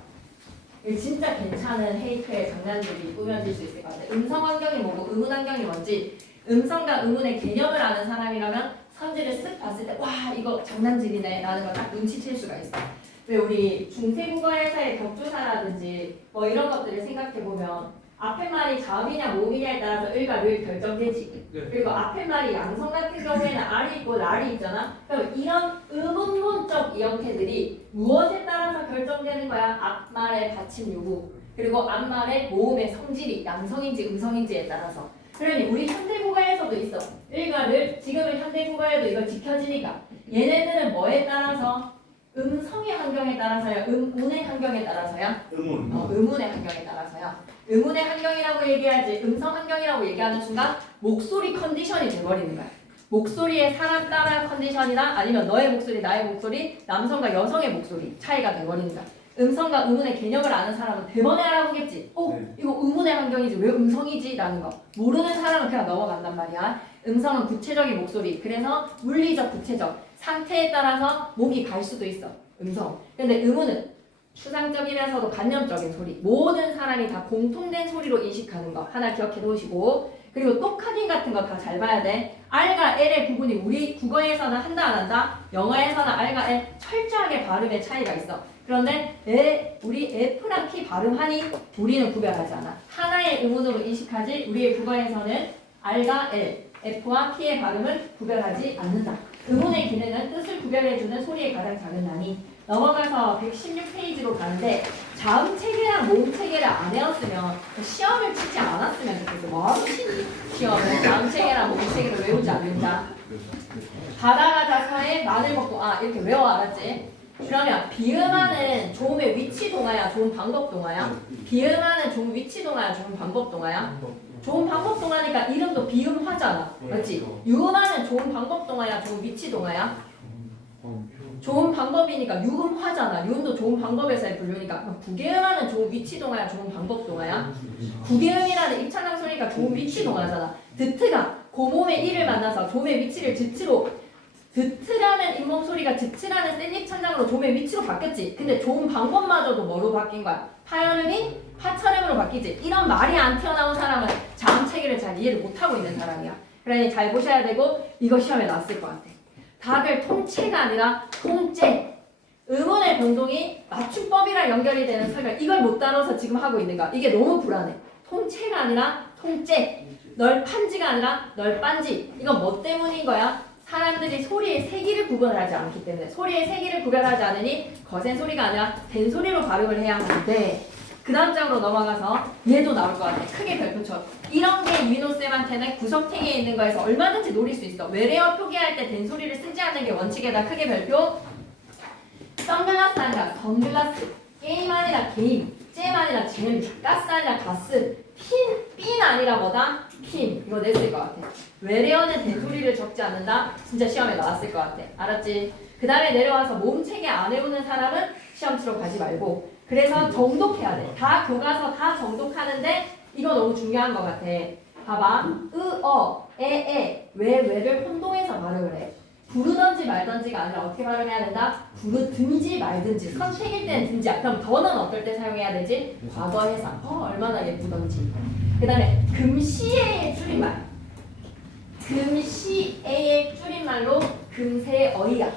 이거 진짜 괜찮은 헤이크의 장난들이 꾸며질 수 있을 것 같아. 음성 환경이 뭐고 의문 환경이 뭔지 음성과 의문의 개념을 아는 사람이라면 선지를 쓱 봤을 때 와, 이거 장난질이네 라는 걸 딱 눈치챌 수가 있어. 왜 우리 중세국어에서의 격조사라든지 뭐 이런 것들을 생각해보면 앞에 말이 자음이냐 모음이냐에 따라서 을과 를 결정되지. 네. 그리고 앞에 말이 양성 같은 경우에는 알이 있고 랄이 있잖아. 그럼 이런 의문문적 형태들이 무엇에 따라서 결정되는 거야? 앞말의 받침 요구 그리고 앞말의 모음의 성질이 양성인지 음성인지에 따라서. 그러니 우리 현대국어에서도 있어. 을과 를 지금은 현대국어에도 이거 지켜지니까 얘네들은 뭐에 따라서? 음성의 환경에 따라서야? 음운의 환경에 따라서야? 의문의 환경에 따라서야. 의문의 환경이라고 얘기하지 음성 환경이라고 얘기하는 순간 목소리 컨디션이 돼버리는 거야. 목소리의 사람 따라 컨디션이나 아니면 너의 목소리, 나의 목소리, 남성과 여성의 목소리 차이가 돼버리는 거야. 음성과 의문의 개념을 아는 사람은 대번에 알아보겠지. 이거 의문의 환경이지 왜 음성이지? 라는 거. 모르는 사람은 그냥 넘어간단 말이야. 음성은 구체적인 목소리. 그래서 물리적, 구체적 상태에 따라서 목이 갈 수도 있어. 음성. 근데 의문은 추상적이면서도 관념적인 소리. 모든 사람이 다 공통된 소리로 인식하는 거. 하나 기억해 놓으시고 그리고 똑하긴 같은 거 다 잘 봐야 돼. R과 L의 구분이 우리 국어에서는 한다 안 한다? 영어에서는 R과 L 철저하게 발음의 차이가 있어. 그런데 우리 F랑 P 발음하니 우리는 구별하지 않아. 하나의 의문으로 인식하지 우리의 국어에서는 R과 L, F와 P의 발음을 구별하지 않는다. 의문의 기능은 뜻을 구별해주는 소리의 가장 작은 단위. 넘어가서 116페이지로 가는데 자음 체계랑 모음 체계를 안 외웠으면 시험을 치지 않았으면 좋겠어. 뭐하러 치니? 시험을 자음 체계랑 모음 체계를 외우지 않는다. 바다가 자서에 마늘 먹고 이렇게 외워 알았지? 그러면 비음하는 조음의 위치 동화야, 조음 방법 동화야? 비음하는 조음 위치 동화야, 조음 방법 동화야? 조음 방법 동화니까 이름도 비음화잖아. 맞지? 유음하는 조음 방법 동화야, 조음 위치 동화야? 좋은 방법이니까 유음화잖아. 유음도 좋은 방법에서의 분류니까 구개음하는 좋은 위치 동화야, 좋은 방법 동화야. 구개음이라는 입차장 소리니까 좋은 위치 동화잖아. 드트가 고몸의 이를 만나서 조음의 위치를 드트로 드트라는 잇몸 소리가 드트라는 센입 찬장으로 조음의 위치로 바뀌었지. 근데 좋은 방법마저도 뭐로 바뀐 거야? 파열음이 파철음으로 바뀌지. 이런 말이 안 튀어나온 사람은 자음 체계를 잘 이해를 못하고 있는 사람이야. 그러니 잘 보셔야 되고 이거 시험에 나왔을 것 같아. 다들 통째가 아니라 통째. 의문의 변동이 맞춤법이랑 연결이 되는 설명. 이걸 못 다뤄서 지금 하고 있는 거야. 이게 너무 불안해. 통째가 아니라 통째. 널판지가 아니라 널빤지. 이건 뭐 때문인 거야? 사람들이 소리의 세기를 구별하지 않기 때문에. 소리의 세기를 구별하지 않으니 거센 소리가 아니라 된 소리로 발음을 해야 하는데 그 다음 장으로 넘어가서 얘도 나올 것 같아. 크게 별표쳐. 이런 게 유인호쌤한테는 구석탱이에 있는 거에서 얼마든지 노릴 수 있어. 외래어 표기할 때 된 소리를 쓰지 않는 게 원칙이다. 크게 별표. 선글라스 아니라 선글라스. 게임 아니라 게임. 잼 아니라 잼. 가스 아니라 가스. 핀 아니라 뭐다? 핀. 이거 냈을 것 같아. 외래어는 된 소리를 적지 않는다. 진짜 시험에 나왔을 것 같아. 알았지? 그 다음에 내려와서 모음 체계 안 외우는 사람은 시험 치러 가지 말고 그래서 정독해야 돼. 다 교과서 다 정독하는데 이거 너무 중요한 것 같아. 봐봐. 왜를 혼동해서 발음을 해. 부르던지 말던지가 아니라 어떻게 발음해야 된다? 부르든지 말든지. 선택일 때는 든지야. 그럼 더는 어떨 때 사용해야 되지? 과거 해상. 얼마나 예쁘던지. 그 다음에 금시에의 줄임말. 금시에의 줄임말로 금세의 어이야.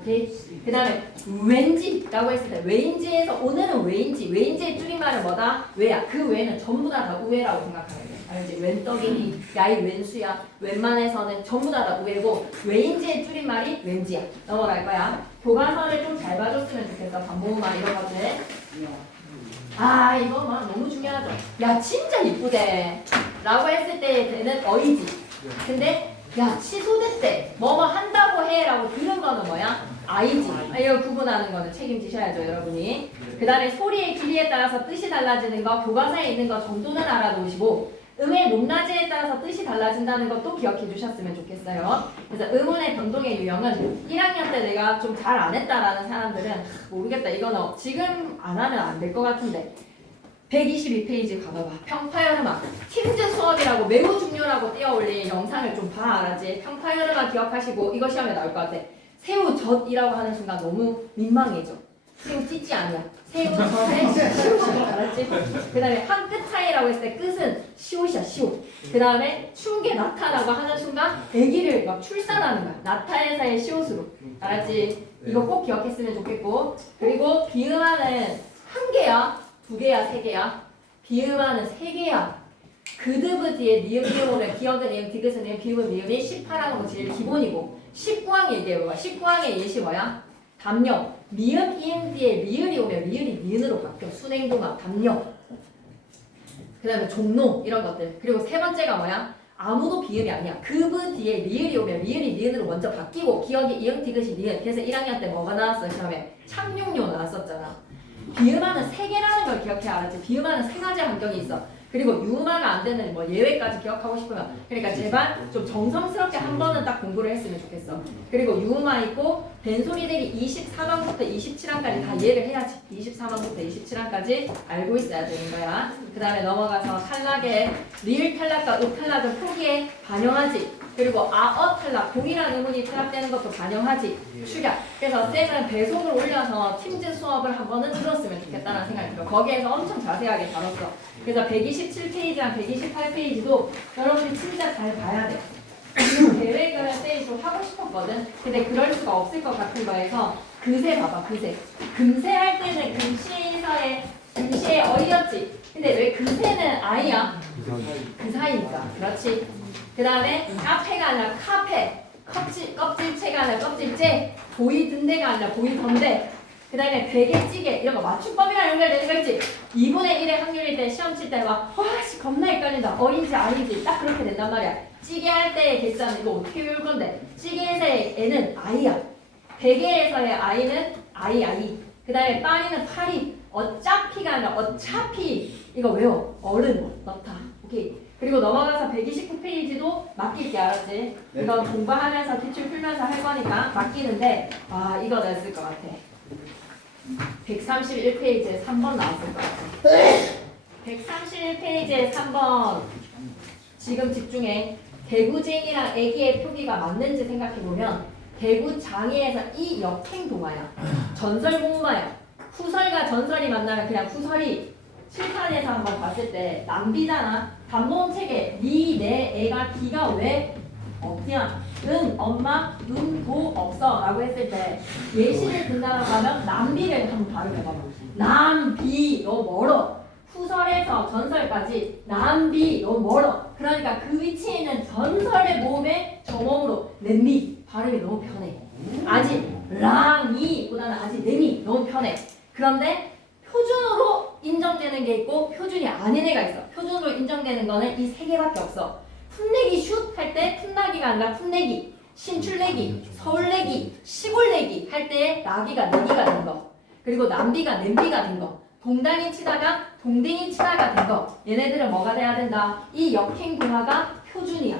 오케이? 그 다음에 왠지라고 했을 때 왜인지에서 오늘은 왜인지의 줄임말은 뭐다? 왜야. 그 왜는 전부 다 우회라고 생각하면 돼. 알지? 웬떡이니 야이 웬수야. 웬만해서는 전부 다 우회고 왜인지의 줄임말이 왠지야. 넘어갈 거야. 교과서를 좀 잘 봐줬으면 좋겠어. 반복만 이런 것들. 이거 막 너무 중요하죠. 야 진짜 이쁘대 라고 했을 때는 어이지. 근데 야 취소됐대 뭐뭐 한다고 해 라고 들은 거는 뭐야? 아이지. 이거 구분하는 거는 책임지셔야죠 여러분이. 그 다음에 소리의 길이에 따라서 뜻이 달라지는 거 교과서에 있는 거 정도는 알아두시고 음의 높낮이에 따라서 뜻이 달라진다는 것도 기억해 주셨으면 좋겠어요. 그래서 음운의 변동의 유형은 1학년 때 내가 좀 잘 안 했다라는 사람들은 모르겠다 이거는 지금 안 하면 안 될 것 같은데 122페이지 가봐봐. 평파열음악 팀즈 수업이라고 매우 중요하고 띄어올린 영상을 좀 봐. 알았지? 평파열음악 기억하시고 이거 시험에 나올 것 같아. 새우젓이라고 하는 순간 너무 민망해져. 새우 찌찌 아니야. 새우젓에 시옷이야. 알았지? 그 다음에 한 끝 차이라고 했을 때 끝은 시옷이야. 시옷. 그 다음에 추운 게 나타라고 하는 순간 아기를 막 출산하는 거야. 나타에서의 시옷으로. 알았지? 이거 꼭 기억했으면 좋겠고 그리고 비음하는 한 개야. 두 개야, 세 개야? 비음하는 세 개야. 그드브 뒤에 니은 비음오면 기억은 니은, 디귿은 니은, 비음은 미음이 18항으로 제일 기본이고 19항 얘기해봐. 19항의 예시 뭐야? 담요. 미음, 이음 뒤에 리을이 오면 리을이 니은으로 바뀌어. 순행동합, 담요. 그 다음에 종로 이런 것들. 그리고 세 번째가 뭐야? 아무도 비음이 아니야. 그브 뒤에 리을이 오면 리을이 니은으로 먼저 바뀌고 기억이 이응, 디귿이 니은. 그래서 1학년 때 뭐가 나왔어? 시험에 착륙료 나왔었잖아. 비음하는 세 개라는 걸 기억해야 알았지. 비음하는 세 가지 환경이 있어. 그리고 유음화가 안 되는 뭐 예외까지 기억하고 싶으면 그러니까 제발 좀 정성스럽게 한 번은 딱 공부를 했으면 좋겠어. 그리고 유음화 있고 된소리들이 24항부터 27항까지 다 이해를 해야지. 24항부터 27항까지 알고 있어야 되는 거야. 그 다음에 넘어가서 탈락에 리을 탈락과 읍 탈락은 표기에 반영하지. 그 그리고 탈락, 동일한 의문이 탈락되는 것도 반영하지. 축약. 그래서 쌤은 배속을 올려서 팀즈 수업을 한 번은 들었으면 좋겠다는 생각이 들어. 거기에서 엄청 자세하게 다뤘어. 그래서 127페이지랑 128페이지도 여러분이 진짜 잘 봐야 돼. 지금 계획을 쌤이 좀 하고 싶었거든. 근데 그럴 수가 없을 것 같은 거에서 그새 봐봐, 그새. 금세 할 때는 금시에 어이였지. 근데 왜 그새는 아이야? 그 사이니까. 그렇지. 그 다음에 카페가 아니라 카페. 껍질채가 아니라 껍질째. 보이든데가 아니라 보이던데. 그 다음에 베개찌개 이런 거 맞춤법이랑 연결되는 거 있지. 2분의 1의 확률일 때 시험 칠 때 막 와씨 겁나 헷갈린다. 어인지 아닌지 딱 그렇게 된단 말이야. 찌개 할 때의 계산 이거 어떻게 외울 건데. 찌개에서의 애는 아이야. 베개에서의 아이는 아이. 그 다음에 파리는 파리. 어차피가 아니라 어차피 이거 외워. 어른 넣다. 오케이. 그리고 넘어가서 129페이지도 맡길게. 알았지? 네. 이거 공부하면서 기출 풀면서 할 거니까 맡기는데 이거 냈을 것 같아. 131페이지에 3번 나왔을 것 같아. 131페이지에 3번. 지금 집중해. 대구쟁이랑 애기의 표기가 맞는지 생각해보면 대구장애에서 이 역행동화야. 전설공마야. 후설과 전설이 만나면 그냥 후설이 칠판에서 한번 봤을 때 낭비잖아. 단모음 책에 내 애가 기가 왜 없냐? 엄마 도 없어 라고 했을 때 예시를 든다라고 하면 남비를 한번 발음해봐봐. 남비 너 멀어. 후설에서 전설까지 남비 너 멀어. 그러니까 그 위치에 있는 전설의 모음에 정음으로 냄비 발음이 너무 편해. 아직 랑이보다는 아직 냄이 너무 편해. 그런데 표준으로 인정되는 게 있고 표준이 아닌 애가 있어. 표준으로 인정되는 거는 이 세 개밖에 없어. 풋내기 슛 할 때 풋나기가 아니라 풋내기, 신출내기, 서울내기, 시골내기 할 때의 나기가 내기가 된 거. 그리고 남비가 냄비가 된 거. 동당이 치다가 동댕이 치다가 된 거. 얘네들은 뭐가 돼야 된다? 이 역행동화가 표준이야.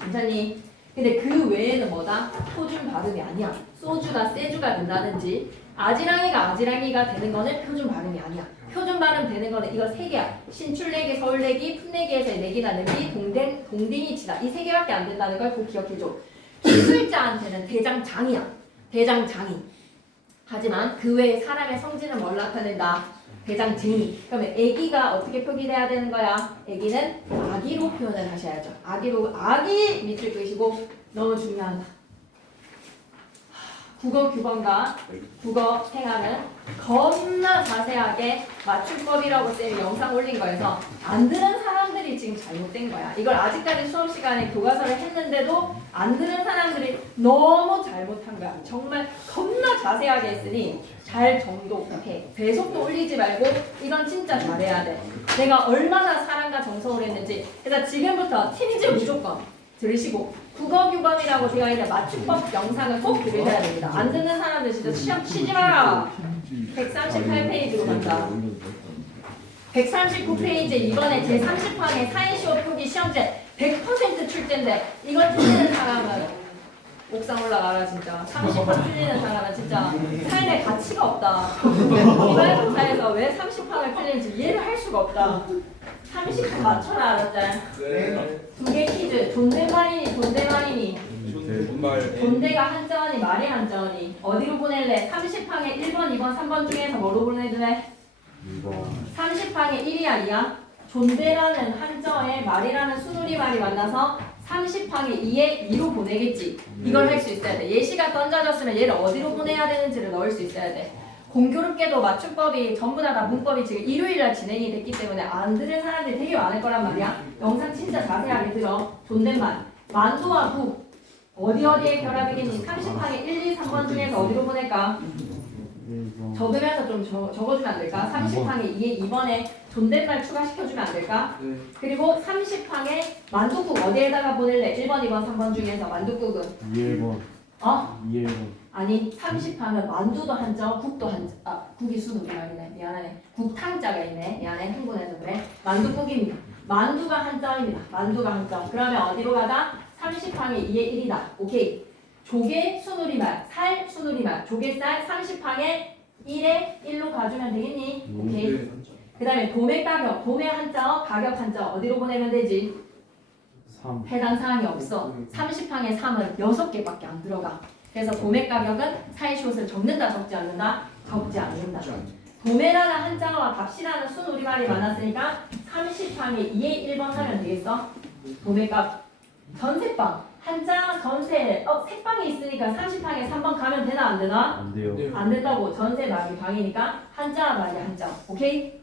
괜찮니? 근데 그 외에는 뭐다? 표준 발음이 아니야. 소주가 세주가 된다든지 아지랑이가 되는 거는 표준 발음이 아니야. 표준 발음 되는 거는 이거 세 개야. 신출내기, 서울내기, 풋내기에서의 내기나 내기, 동댕이 치다. 이 세 개밖에 안 된다는 걸 꼭 기억해줘. 기술자한테는 대장장이야. 대장장이. 하지만 그 외에 사람의 성질은 뭘 나타낸다? 대장증이. 그러면 아기가 어떻게 표기돼야 되는 거야? 아기는 아기로 표현을 하셔야죠. 아기 밑줄 그시고 너무 중요하다. 국어 규범과 국어 생활은 겁나 자세하게 맞춤법이라고 쌤이 영상 올린 거에서 안 들은 사람들이 지금 잘못된 거야. 이걸 아직까지 수업 시간에 교과서를 했는데도 안 들은 사람들이 너무 잘못한 거야. 정말 겁나 자세하게 했으니 잘 정독해. 배속도 올리지 말고 이건 진짜 잘해야 돼. 내가 얼마나 사랑과 정성을 했는지. 그래서 지금부터 팀즈 무조건 들으시고 국어 규범이라고 되어 있는 맞춤법 영상을 꼭 들으셔야 됩니다. 안 듣는 사람들 진짜 시험 치지 마라. 138페이지로 간다. 139페이지 이번에 제30항의 사인시오 표기 시험제 100% 출제인데 이거 틀리는 사람은 옥상 올라가라 진짜. 30판 틀리는 사람은 진짜 삶의 가치가 없다. 기말고사에서 왜 30항을 틀리는지 이해를 할 수가 없다. 30판 맞춰라 알았지? 네. 두 개 퀴즈. 존댓말이니 존대가 한자어니 말이 한자어니 어디로 보낼래? 30항에 1번, 2번, 3번 중에서 뭐로 보내줄래? 30항에 1이야 2야? 존대라는 한자어에 말이라는 순우리말이 만나서 30항에 2에 2로 보내겠지. 이걸 할 수 있어야 돼. 예시가 던져졌으면 얘를 어디로 보내야 되는지를 넣을 수 있어야 돼. 공교롭게도 맞춤법이 전부 다 문법이 지금 일요일날 진행이 됐기 때문에 안 들은 사람들이 되게 많을 거란 말이야. 영상 진짜 자세하게 들어. 존댓말 만두와 국 어디에 결합이겠니? 30항에 1, 2, 3번 중에서 어디로 보낼까? 적으면서 좀 적어주면 안 될까? 30항에 2에 2번에 존댓말 추가시켜주면 안 될까? 네. 그리고 30항에 만두국 어디에다가 보낼래? 1번, 2번, 3번 중에서 만두국은 2번. 어? 2번. 아니 30항은 만두도 한자, 국도 한자. 국이 순우리말이네. 미안하네. 국탕자가 있네. 미안해. 흥분해서 그래. 만두국입니다. 만두가 한자입니다. 만두가 한자. 그러면 어디로 가다? 30항에 2에 1이다. 오케이. 조개 순우리말, 살 순우리말, 조개살 30항에 1에 1로 가주면 되겠니? 오케이. 네. 그 다음에 도매 가격, 도매 한자어, 가격 한자어 어디로 보내면 되지? 3. 해당 사항이 없어. 30항에 3은 6개밖에 안 들어가. 그래서 도매 가격은 사이시옷을 적는다 적지 않는다? 적지 않는다. 도매라는 한자와 값이라는 순우리말이 많았으니까 30항에 2의 1번 하면 되겠어? 도매값 전세방 한자 전세 색방이 있으니까 30항에 3번 가면 되나 안 되나? 안 돼요. 안 된다고. 전세 말이 방이니까 한자 말이 한자. 오케이?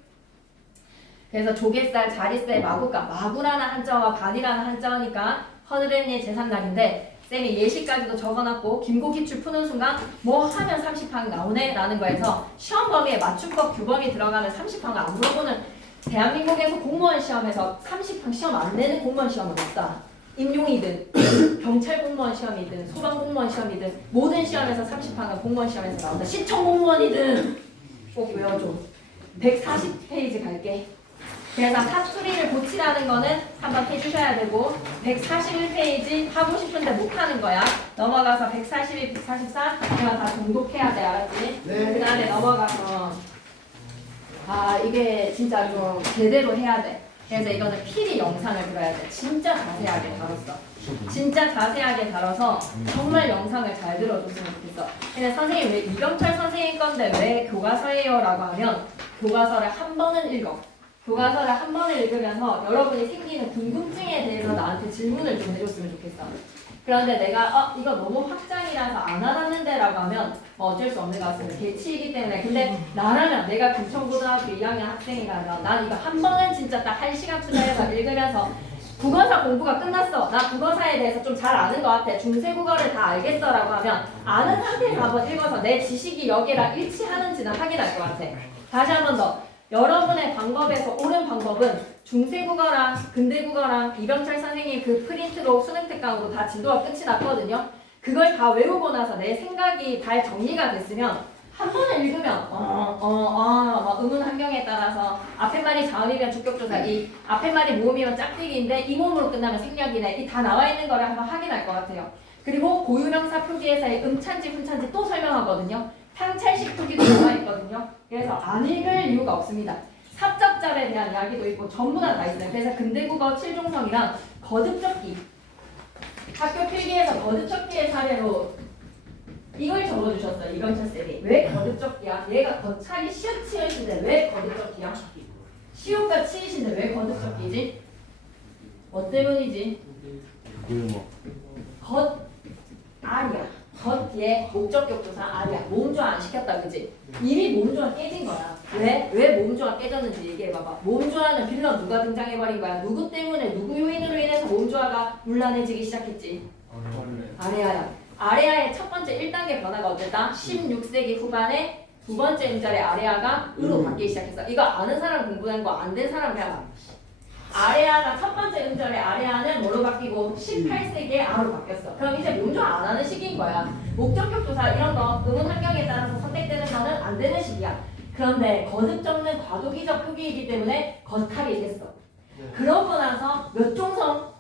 그래서 조개살, 자릿세, 마구값 마구라는 한자와 반이라는 한자니까 허드렛니의 제3낙인데 쌤이 예시까지도 적어놨고 김고 기출 푸는 순간 뭐 하면 30항 나오네 라는 거에서 시험 범위에 맞춤법 규범이 들어가면 30항 안 물어보는 대한민국에서 공무원 시험에서 30항 시험 안 내는 공무원 시험은 없다. 임용이든 경찰 공무원 시험이든 소방 공무원 시험이든 모든 시험에서 30항은 공무원 시험에서 나온다. 시청 공무원이든 꼭 외워줘. 140페이지 갈게. 그래서 사투리를 고치라는 거는 한번 해주셔야 되고 141페이지 하고 싶은데 못하는 거야. 넘어가서 142, 144 이건 다 정독해야 돼. 알았지? 네. 그 다음에 넘어가서 이게 진짜 좀 제대로 해야 돼. 그래서 이거는 필히 영상을 들어야 돼. 진짜 자세하게 다뤘어. 진짜 자세하게 다뤄서 정말 영상을 잘 들어줬으면 좋겠어. 근데 선생님 왜 이경철 선생님 건데 왜 교과서예요? 라고 하면 교과서를 한 번은 읽어. 교과서를 한 번을 읽으면서 여러분이 생기는 궁금증에 대해서 나한테 질문을 좀 해줬으면 좋겠어. 그런데 내가 이거 너무 확장이라서 안 알았는데 라고 하면 어쩔 수 없는 것 같습니다. 개치이기 때문에. 근데 나라면 내가 금천고등학교 2학년 학생이라면 난 이거 한 번은 진짜 딱 1시간 투자해서 읽으면서 국어사 공부가 끝났어. 나 국어사에 대해서 좀 잘 아는 것 같아. 중세국어를 다 알겠어 라고 하면 아는 상태에서 한번 읽어서 내 지식이 여기랑 일치하는지는 확인할 것 같아. 다시 한 번 더. 여러분의 방법에서 옳은 방법은 중세국어랑 근대국어랑 이병철 선생님 그 프린트로 수능 특강으로 다 진도가 끝이 났거든요. 그걸 다 외우고 나서 내 생각이 잘 정리가 됐으면 한 번을 읽으면 막 의문 환경에 따라서 앞에 말이 자음이면 주격조사 이 앞에 말이 모음이면 짝대기인데 이 모음으로 끝나면 생략이네 이 다 나와 있는 거를 한번 확인할 것 같아요. 그리고 고유명사 표기에서의 음찬지 훈찬지 또 설명하거든요. 향찰식 표기도 나와 있거든요. 그래서 안 읽을 이유가 없습니다. 삽잡잡에 대한 이야기도 있고 전부 다 있어요. 그래서 근대국어 7종성이랑 거듭적기 학교 필기에서 거듭적기의 사례로 이걸 적어주셨어요. 이건철 쌤이. 왜 거듭적기야? 얘가 거차기 시옷치읓인데 왜 거듭적기야? 시옷과 치읓인데 왜 거듭적기지? 뭐 때문이지? 아니야. 겉 뒤에 목적격 조사 아니야. 몸조화 안 시켰다 그지? 이미 몸조화 깨진 거야. 왜 몸조화 깨졌는지 얘기해봐봐. 몸조화는 빌런 누가 등장해버린 거야? 누구 때문에 누구 요인으로 인해서 몸조화가 문란해지기 시작했지? 아레아야. 아레아의 첫 번째 1단계 변화가 어땠다? 16세기 후반에 두 번째 음절의 아레아가 으로 바뀌기 시작했어. 이거 아는 사람 공부한 거 안 된 사람 그냥 아레아가 첫 번째 음절의 아레아는 뭐로 바뀌고 18세기에 아로 바뀌었어. 그럼 이제 몸조화 안 하는 시기인 거야. 목적격 조사 이런 거 의문 환경에 따라서 선택되는 거는 안 되는 시기야. 그런데 거듭적는 과도기적 표기이기 때문에 거탑이 됐어. 그러고 나서 몇 종성?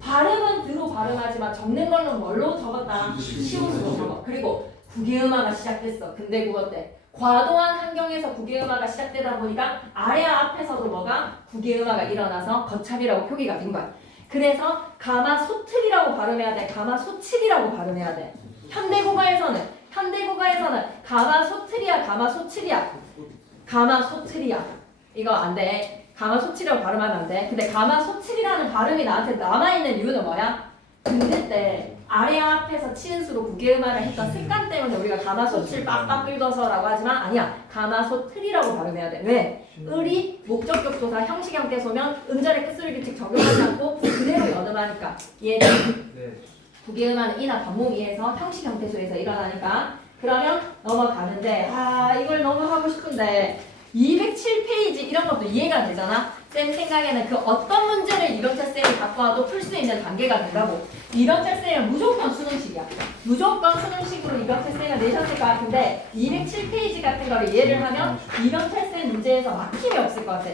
발음은 드로 발음하지만 적는 걸로 뭘로 적었다? 시옷으로 적어. 그리고 국외음화가 시작됐어. 근대국어 때. 과도한 환경에서 국외음화가 시작되다 보니까 아레아 앞에서도 뭐가 국외음화가 일어나서 거찹이라고 표기가 된 거야. 그래서 가마소틀이라고 발음해야 돼. 가마소칠이라고 발음해야 돼. 현대국어에서는 가마소틀이야 가마소틀이야 이거 안 돼. 가마소칠이라고 발음하면 안 돼. 근데 가마소칠이라는 발음이 나한테 남아있는 이유는 뭐야? 근대 때 아레아 앞에서 치은수로 국외음화를 했던 습관 때문에 우리가 가마소칠 빡빡 긁어서라고 하지만 아니야. 가마소틀이라고 발음해야 돼. 왜? 을이 목적격 조사 형식 형태소면 음절의 끝소리 규칙 적용하지 않고 그대로 연음하니까 얘는 국외음화는 이나 반모미에서 형식 형태소에서 일어나니까 그러면 넘어가는데 이걸 너무 하고 싶은데 207페이지 이런 것도 이해가 되잖아. 쌤 생각에는 그 어떤 문제를 이병철 쌤이 갖고 와도 풀 수 있는 단계가 된다고. 이병철 쌤은 무조건 수능식이야. 무조건 수능식으로 이병철 쌤을 내셨을 것 같은데 207페이지 같은 거를 이해를 하면 이병철 쌤 문제에서 막힘이 없을 것 같아.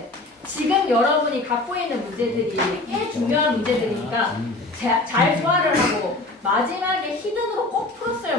지금 여러분이 갖고 있는 문제들이 꽤 중요한 문제들이니까 잘 소화를 하고 마지막에 히든으로 꼭 풀었어야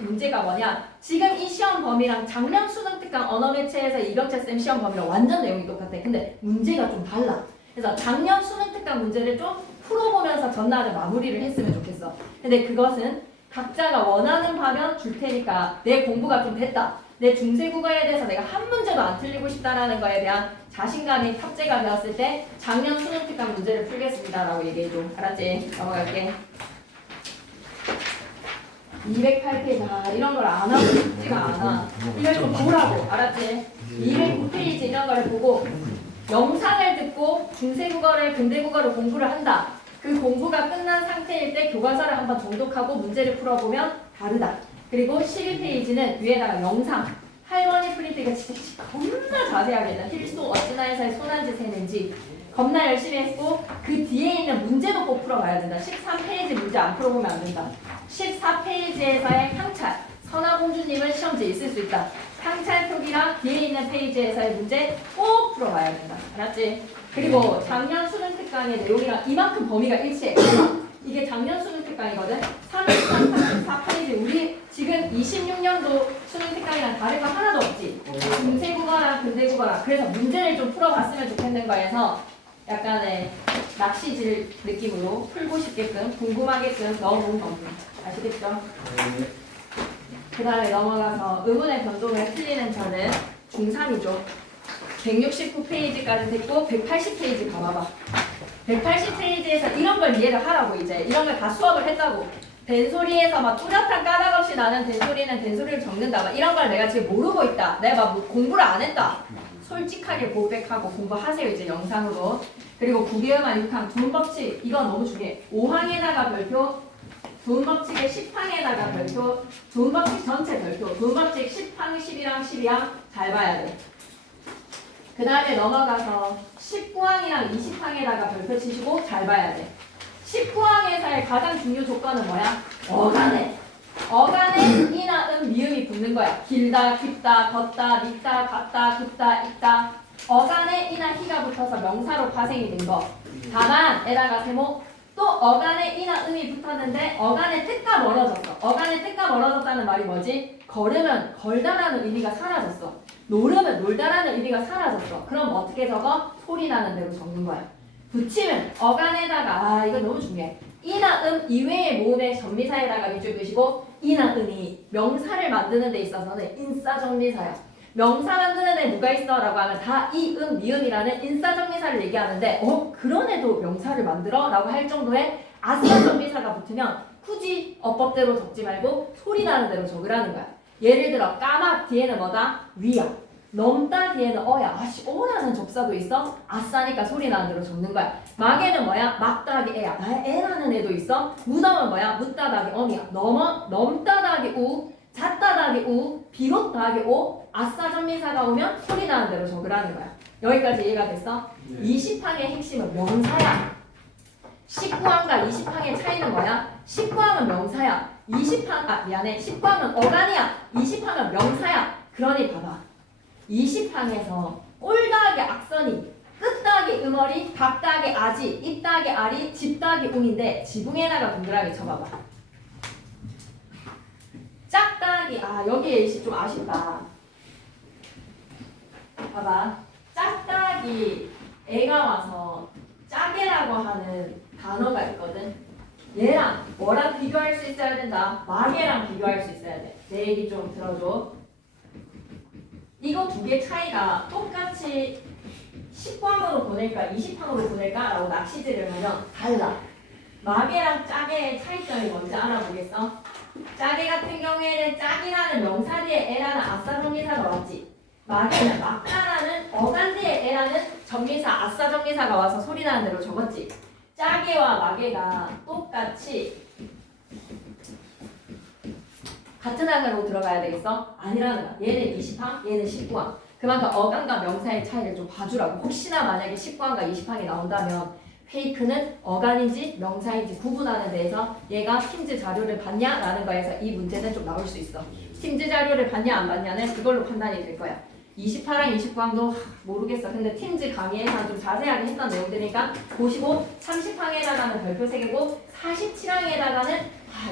문제가 뭐냐. 지금 이 시험 범위랑 작년 수능 특강 언어 매체에서 이병철 쌤 시험 범위랑 완전 내용이 똑같아. 근데 문제가 좀 달라. 그래서 작년 수능 특강 문제를 좀 풀어보면서 전날에 마무리를 했으면 좋겠어. 근데 그것은 각자가 원하는 바면 줄 테니까 내 공부가 좀 됐다. 내 중세 국어에 대해서 내가 한 문제도 안 틀리고 싶다라는 거에 대한 자신감이 탑재가 되었을 때 작년 수능 특강 문제를 풀겠습니다라고 얘기해줘. 알았지? 넘어갈게. 208페이지 이런 걸 안 하고 싶지가 않아. 이걸 좀 보라고. 알았지? 209페이지 이런 걸 보고 영상을 듣고 중세국어를 근대국어를 공부를 한다. 그 공부가 끝난 상태일 때 교과서를 한번 정독하고 문제를 풀어보면 다르다. 그리고 12페이지는 위에다가 영상 할머니 프린트가 진짜 겁나 자세하게 했다. 필수 어찌나에서의 손한지 세는지 겁나 열심히 했고 그 뒤에 있는 문제도 꼭 풀어봐야 된다. 13페이지 문제 안 풀어보면 안 된다. 14페이지에서의 향찰 선화공주님은 시험지에 있을 수 있다. 향찰 표기랑 뒤에 있는 페이지에서의 문제 꼭 풀어봐야 된다. 알았지? 그리고 작년 수능 특강의 내용이랑 이만큼 범위가 일치해. 이게 작년 수능 특강이거든. 33, 34페이지 우리 지금 26년도 수능 특강이랑 다른 거 하나도 없지. 중세국어랑 근대국어랑 그래서 문제를 좀 풀어봤으면 좋겠는 거에서 약간의 낚시질 느낌으로 풀고 싶게끔 궁금하게끔 넣어놓은 겁니다. 아시겠죠? 그 다음에 넘어가서 의문의 변동을 틀리는 저는 중3이죠. 169페이지까지 됐고 180페이지 가봐봐. 180페이지에서 이런 걸 이해를 하라고 이제 이런 걸 다 수업을 했다고. 된소리에서 막 뚜렷한 까닭 없이 나는 된소리는 된소리를 적는다. 막 이런 걸 내가 지금 모르고 있다. 내가 막 공부를 안 했다. 솔직하게 고백하고 공부하세요 이제 영상으로. 그리고 9개월만 6항 두음법칙 이건 너무 중요해. 5항에다가 별표 두음법칙의 10항에다가 별표 두음법칙 전체 별표 두음법칙 10항 11항 12항 잘 봐야 돼. 그 다음에 넘어가서 19항이랑 20항에다가 별표 치시고 잘 봐야 돼. 19항에서의 가장 중요 조건은 뭐야? 어간에. 어간에 이나 미음이 붙는 거야. 길다, 깊다, 걷다, 밑다, 같다, 굽다, 있다. 어간에 이나 희가 붙어서 명사로 파생이 된 거. 다만에다가 세모 또 어간에 이나 음이 붙었는데 어간의 뜻과 멀어졌어. 어간의 뜻과 멀어졌다는 말이 뭐지? 걸으면 걸다라는 의미가 사라졌어. 놀으면 놀다라는 의미가 사라졌어. 그럼 어떻게 적어? 소리 나는 대로 적는 거야. 붙이면 어간에다가 이거 너무 중요해. 이나 이외의 모음의 전미사에다가 밑줄 그시고 이나 음이 명사를 만드는 데 있어서는 인사정미사야. 명사 만드는 데 뭐가 있어? 라고 하면 다 미음이라는 인사정미사를 얘기하는데 그런 애도 명사를 만들어? 라고 할 정도의 아싸정미사가 붙으면 굳이 어법대로 적지 말고 소리 나는 대로 적으라는 거야. 예를 들어 까막 뒤에는 뭐다? 위야. 넘다 뒤에는 어야. 아씨 어라는 접사도 있어? 아싸니까 소리 나는 대로 적는 거야. 막에는 뭐야? 막다기 애야. 애라는 애도 있어? 무덤은 뭐야? 묻다다기 엄이야. 넘다다기 우, 잣다다기 우, 비롯다기 오. 아싸 전미사가 오면 소리 나는 대로 적으라는 거야. 여기까지 이해가 됐어? 네. 20항의 핵심은 명사야. 19항과 20항의 차이는 뭐야? 19항은 명사야. 19항은 어간이야. 20항은 명사야. 그러니 봐봐. 20항에서 올 더하기 악선이, 끝 더하기 음어리, 박 더하기 아지, 입 더하기 아리, 집 더하기 웅인데 지붕에다가 동그라미 쳐봐봐. 짝 더하기 여기에 일시 좀 아쉽다. 봐봐. 짝 더하기 애가 와서 짜게라고 하는 단어가 있거든. 얘랑 뭐랑 비교할 수 있어야 된다. 마개랑 비교할 수 있어야 돼. 내 얘기 좀 들어줘. 이거 두 개 차이가 똑같이 10항으로 보낼까 20항으로 보낼까? 라고 낚시질을 하면 달라. 마개랑 짜게의 차이점이 뭔지 알아보겠어? 짜게 같은 경우에는 짝이라는 명사 뒤에 애라는 아싸 전미사가 왔지. 마개는 막다라는 어간 뒤에 애라는 전미사 아싸 전미사가 와서 소리 나는 대로 적었지. 짜게와 마개가 똑같이 같은 항으로 들어가야 되겠어? 아니라는 거야. 얘는 20항, 얘는 19항. 그만큼 어간과 명사의 차이를 좀 봐주라고. 혹시나 만약에 19항과 20항이 나온다면 페이크는 어간인지 명사인지 구분하는 데에서 얘가 팀즈 자료를 봤냐라는 거에서 이 문제는 좀 나올 수 있어. 팀즈 자료를 봤냐 안 봤냐는 그걸로 판단이 될 거야. 28항, 29항도 모르겠어. 근데 팀즈 강의에서 좀 자세하게 했던 내용들이니까 보시고 30항에다가는 별표 3개고 47항에다가는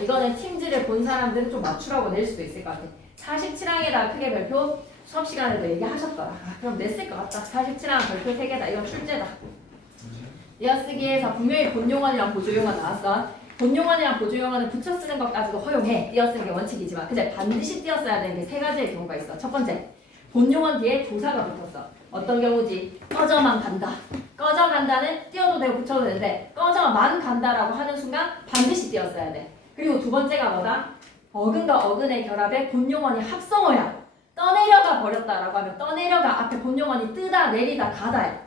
이거는 팀즈를 본 사람들은 좀 맞추라고 낼 수도 있을 것 같아. 47항에다가 크게 별표 수업 시간에도 얘기하셨더라. 그럼 냈을 것 같다. 47항 별표 3개다. 이건 출제다. 띄어쓰기에서 분명히 본용어이랑 보조용어 나왔어. 본용어이랑 보조용어는 붙여 쓰는 것까지도 허용해. 띄어쓰는 게 원칙이지만. 근데 반드시 띄어 써야 되는 게 세 가지의 경우가 있어. 첫 번째, 본용어 뒤에 조사가 붙었어. 어떤 경우지? 꺼져만 간다. 꺼져 간다는 띄어도 되고 붙여도 되는데 꺼져만 간다라고 하는 순간 반드시 띄어 써야 돼. 그리고 두 번째가 뭐다? 어근과 어근의 결합에 본용어니 합성어야. 떠내려가 버렸다라고 하면 떠내려가 앞에 본용어니 뜨다 내리다 가다야.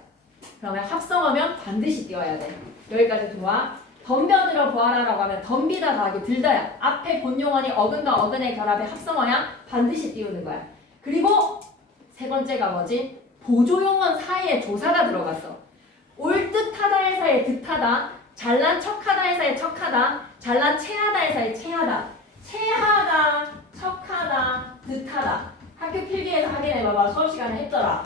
그러면 합성어면 반드시 띄워야 돼. 여기까지 들어와. 덤벼들어 보아라라고 하면 덤비다 더하기 들다야. 앞에 본용어니 어근과 어근의 결합에 합성어야. 반드시 띄우는 거야. 그리고 세 번째가 뭐지? 보조용어 사이에 조사가 들어갔어. 올 듯하다의 사이에 듯하다. 잘난 척하다의 사이에 척하다. 잘난 체하다의 사이에 체하다. 체하다, 척하다, 듯하다. 학교 필기에서 확인해봐봐. 수업 시간에 했더라.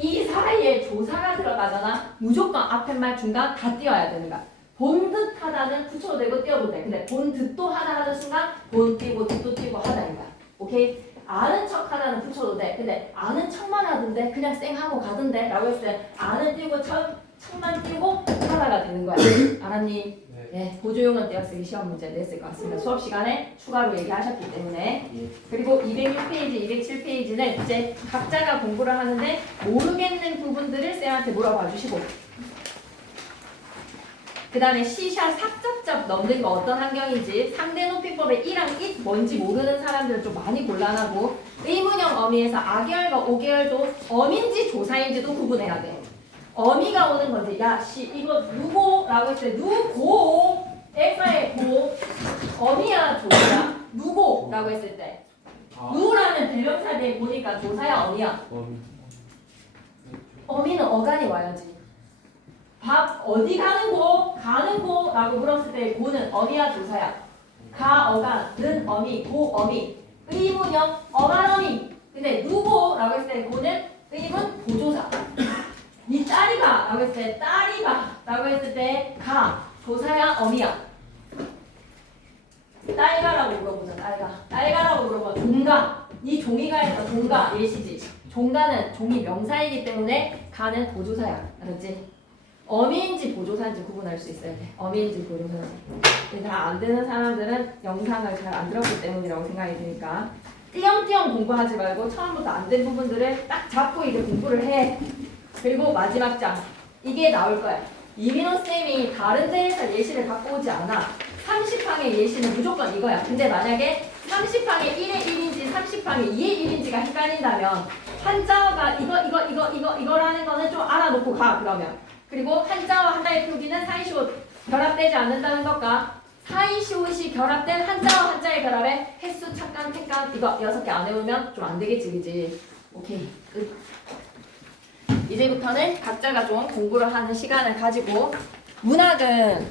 이 사이에 조사가 들어가잖아. 무조건 앞에 말 중간 다 띄워야 되는 거야. 본 듯하다는 붙여도 되고 띄워도 돼. 근데 본 듯도 하다 하는 순간 본 띄고 듯도 띄고 하다인 거야. 오케이? 아는 척 하다는 붙여도 돼. 근데 아는 척만 하던데 그냥 쌩하고 가던데 라고 했을 때 아는 띄고 척만 띄고 하다가 되는 거야. 알았니? 네, 보조용어 띄어쓰기 시험 문제 냈을 것 같습니다. 수업 시간에 추가로 얘기하셨기 때문에. 그리고 206페이지, 207페이지는 이제 각자가 공부를 하는데 모르겠는 부분들을 쌤한테 물어봐 주시고, 그 다음에 C샵 삭잡잡 넣는 거 어떤 환경인지, 상대높이법의 1항 1 뭔지 모르는 사람들은 좀 많이 곤란하고, 의문형 어미에서 아계열과 오계열도 어민지 조사인지도 구분해야 돼. 어미가 오는 건지, 야, 씨, 이거 누구? 라고 했을 때, 누고? X의 고. 어미야, 조사야? 누구? 라고 했을 때. 누라는 대명사 뒤에 보니까 조사야, 어미야? 어미는 어간이 와야지. 밥 어디 가는 고? 가는 고? 라고 물었을 때 고는 어미야, 조사야? 가, 어간은 어미, 고, 어미. 의문형, 어간 어미. 근데 누구? 라고 했을 때 고는 의문 보조사. 니 딸이 가 라고 했을 때 딸이 가 라고 했을 때 가 조사야 어미야. 딸 가라고 물어보자. 딸 가라고 물어봐. 종가 니 종이가 해서 종가 예시지. 종가는 종이 명사이기 때문에 가는 보조사야. 알았지? 어미인지 보조사인지 구분할 수 있어야 돼. 어미인지 보조사인지. 다 안 되는 사람들은 영상을 잘 안 들었기 때문이라고 생각이 드니까 띄엄띄엄 공부하지 말고 처음부터 안 된 부분들을 딱 잡고 이제 공부를 해. 그리고 마지막 장 이게 나올 거야. 이민호 쌤이 다른 데에서 예시를 갖고 오지 않아. 30항의 예시는 무조건 이거야. 근데 만약에 30항의 1의 1인지 30항의 2의 1인지가 헷갈린다면 한자어가 이거라는 거는 좀 알아놓고 가. 그러면 그리고 한자어 하나의 표기는 사이시옷 결합되지 않는다는 것과 사이시옷이 결합된 한자어 한자의 결합에 횟수, 착간, 택간 이거 6개 안 외우면 좀 안 되겠지, 그지? 오케이, 끝. 이제부터는 각자가 좀 공부를 하는 시간을 가지고 문학은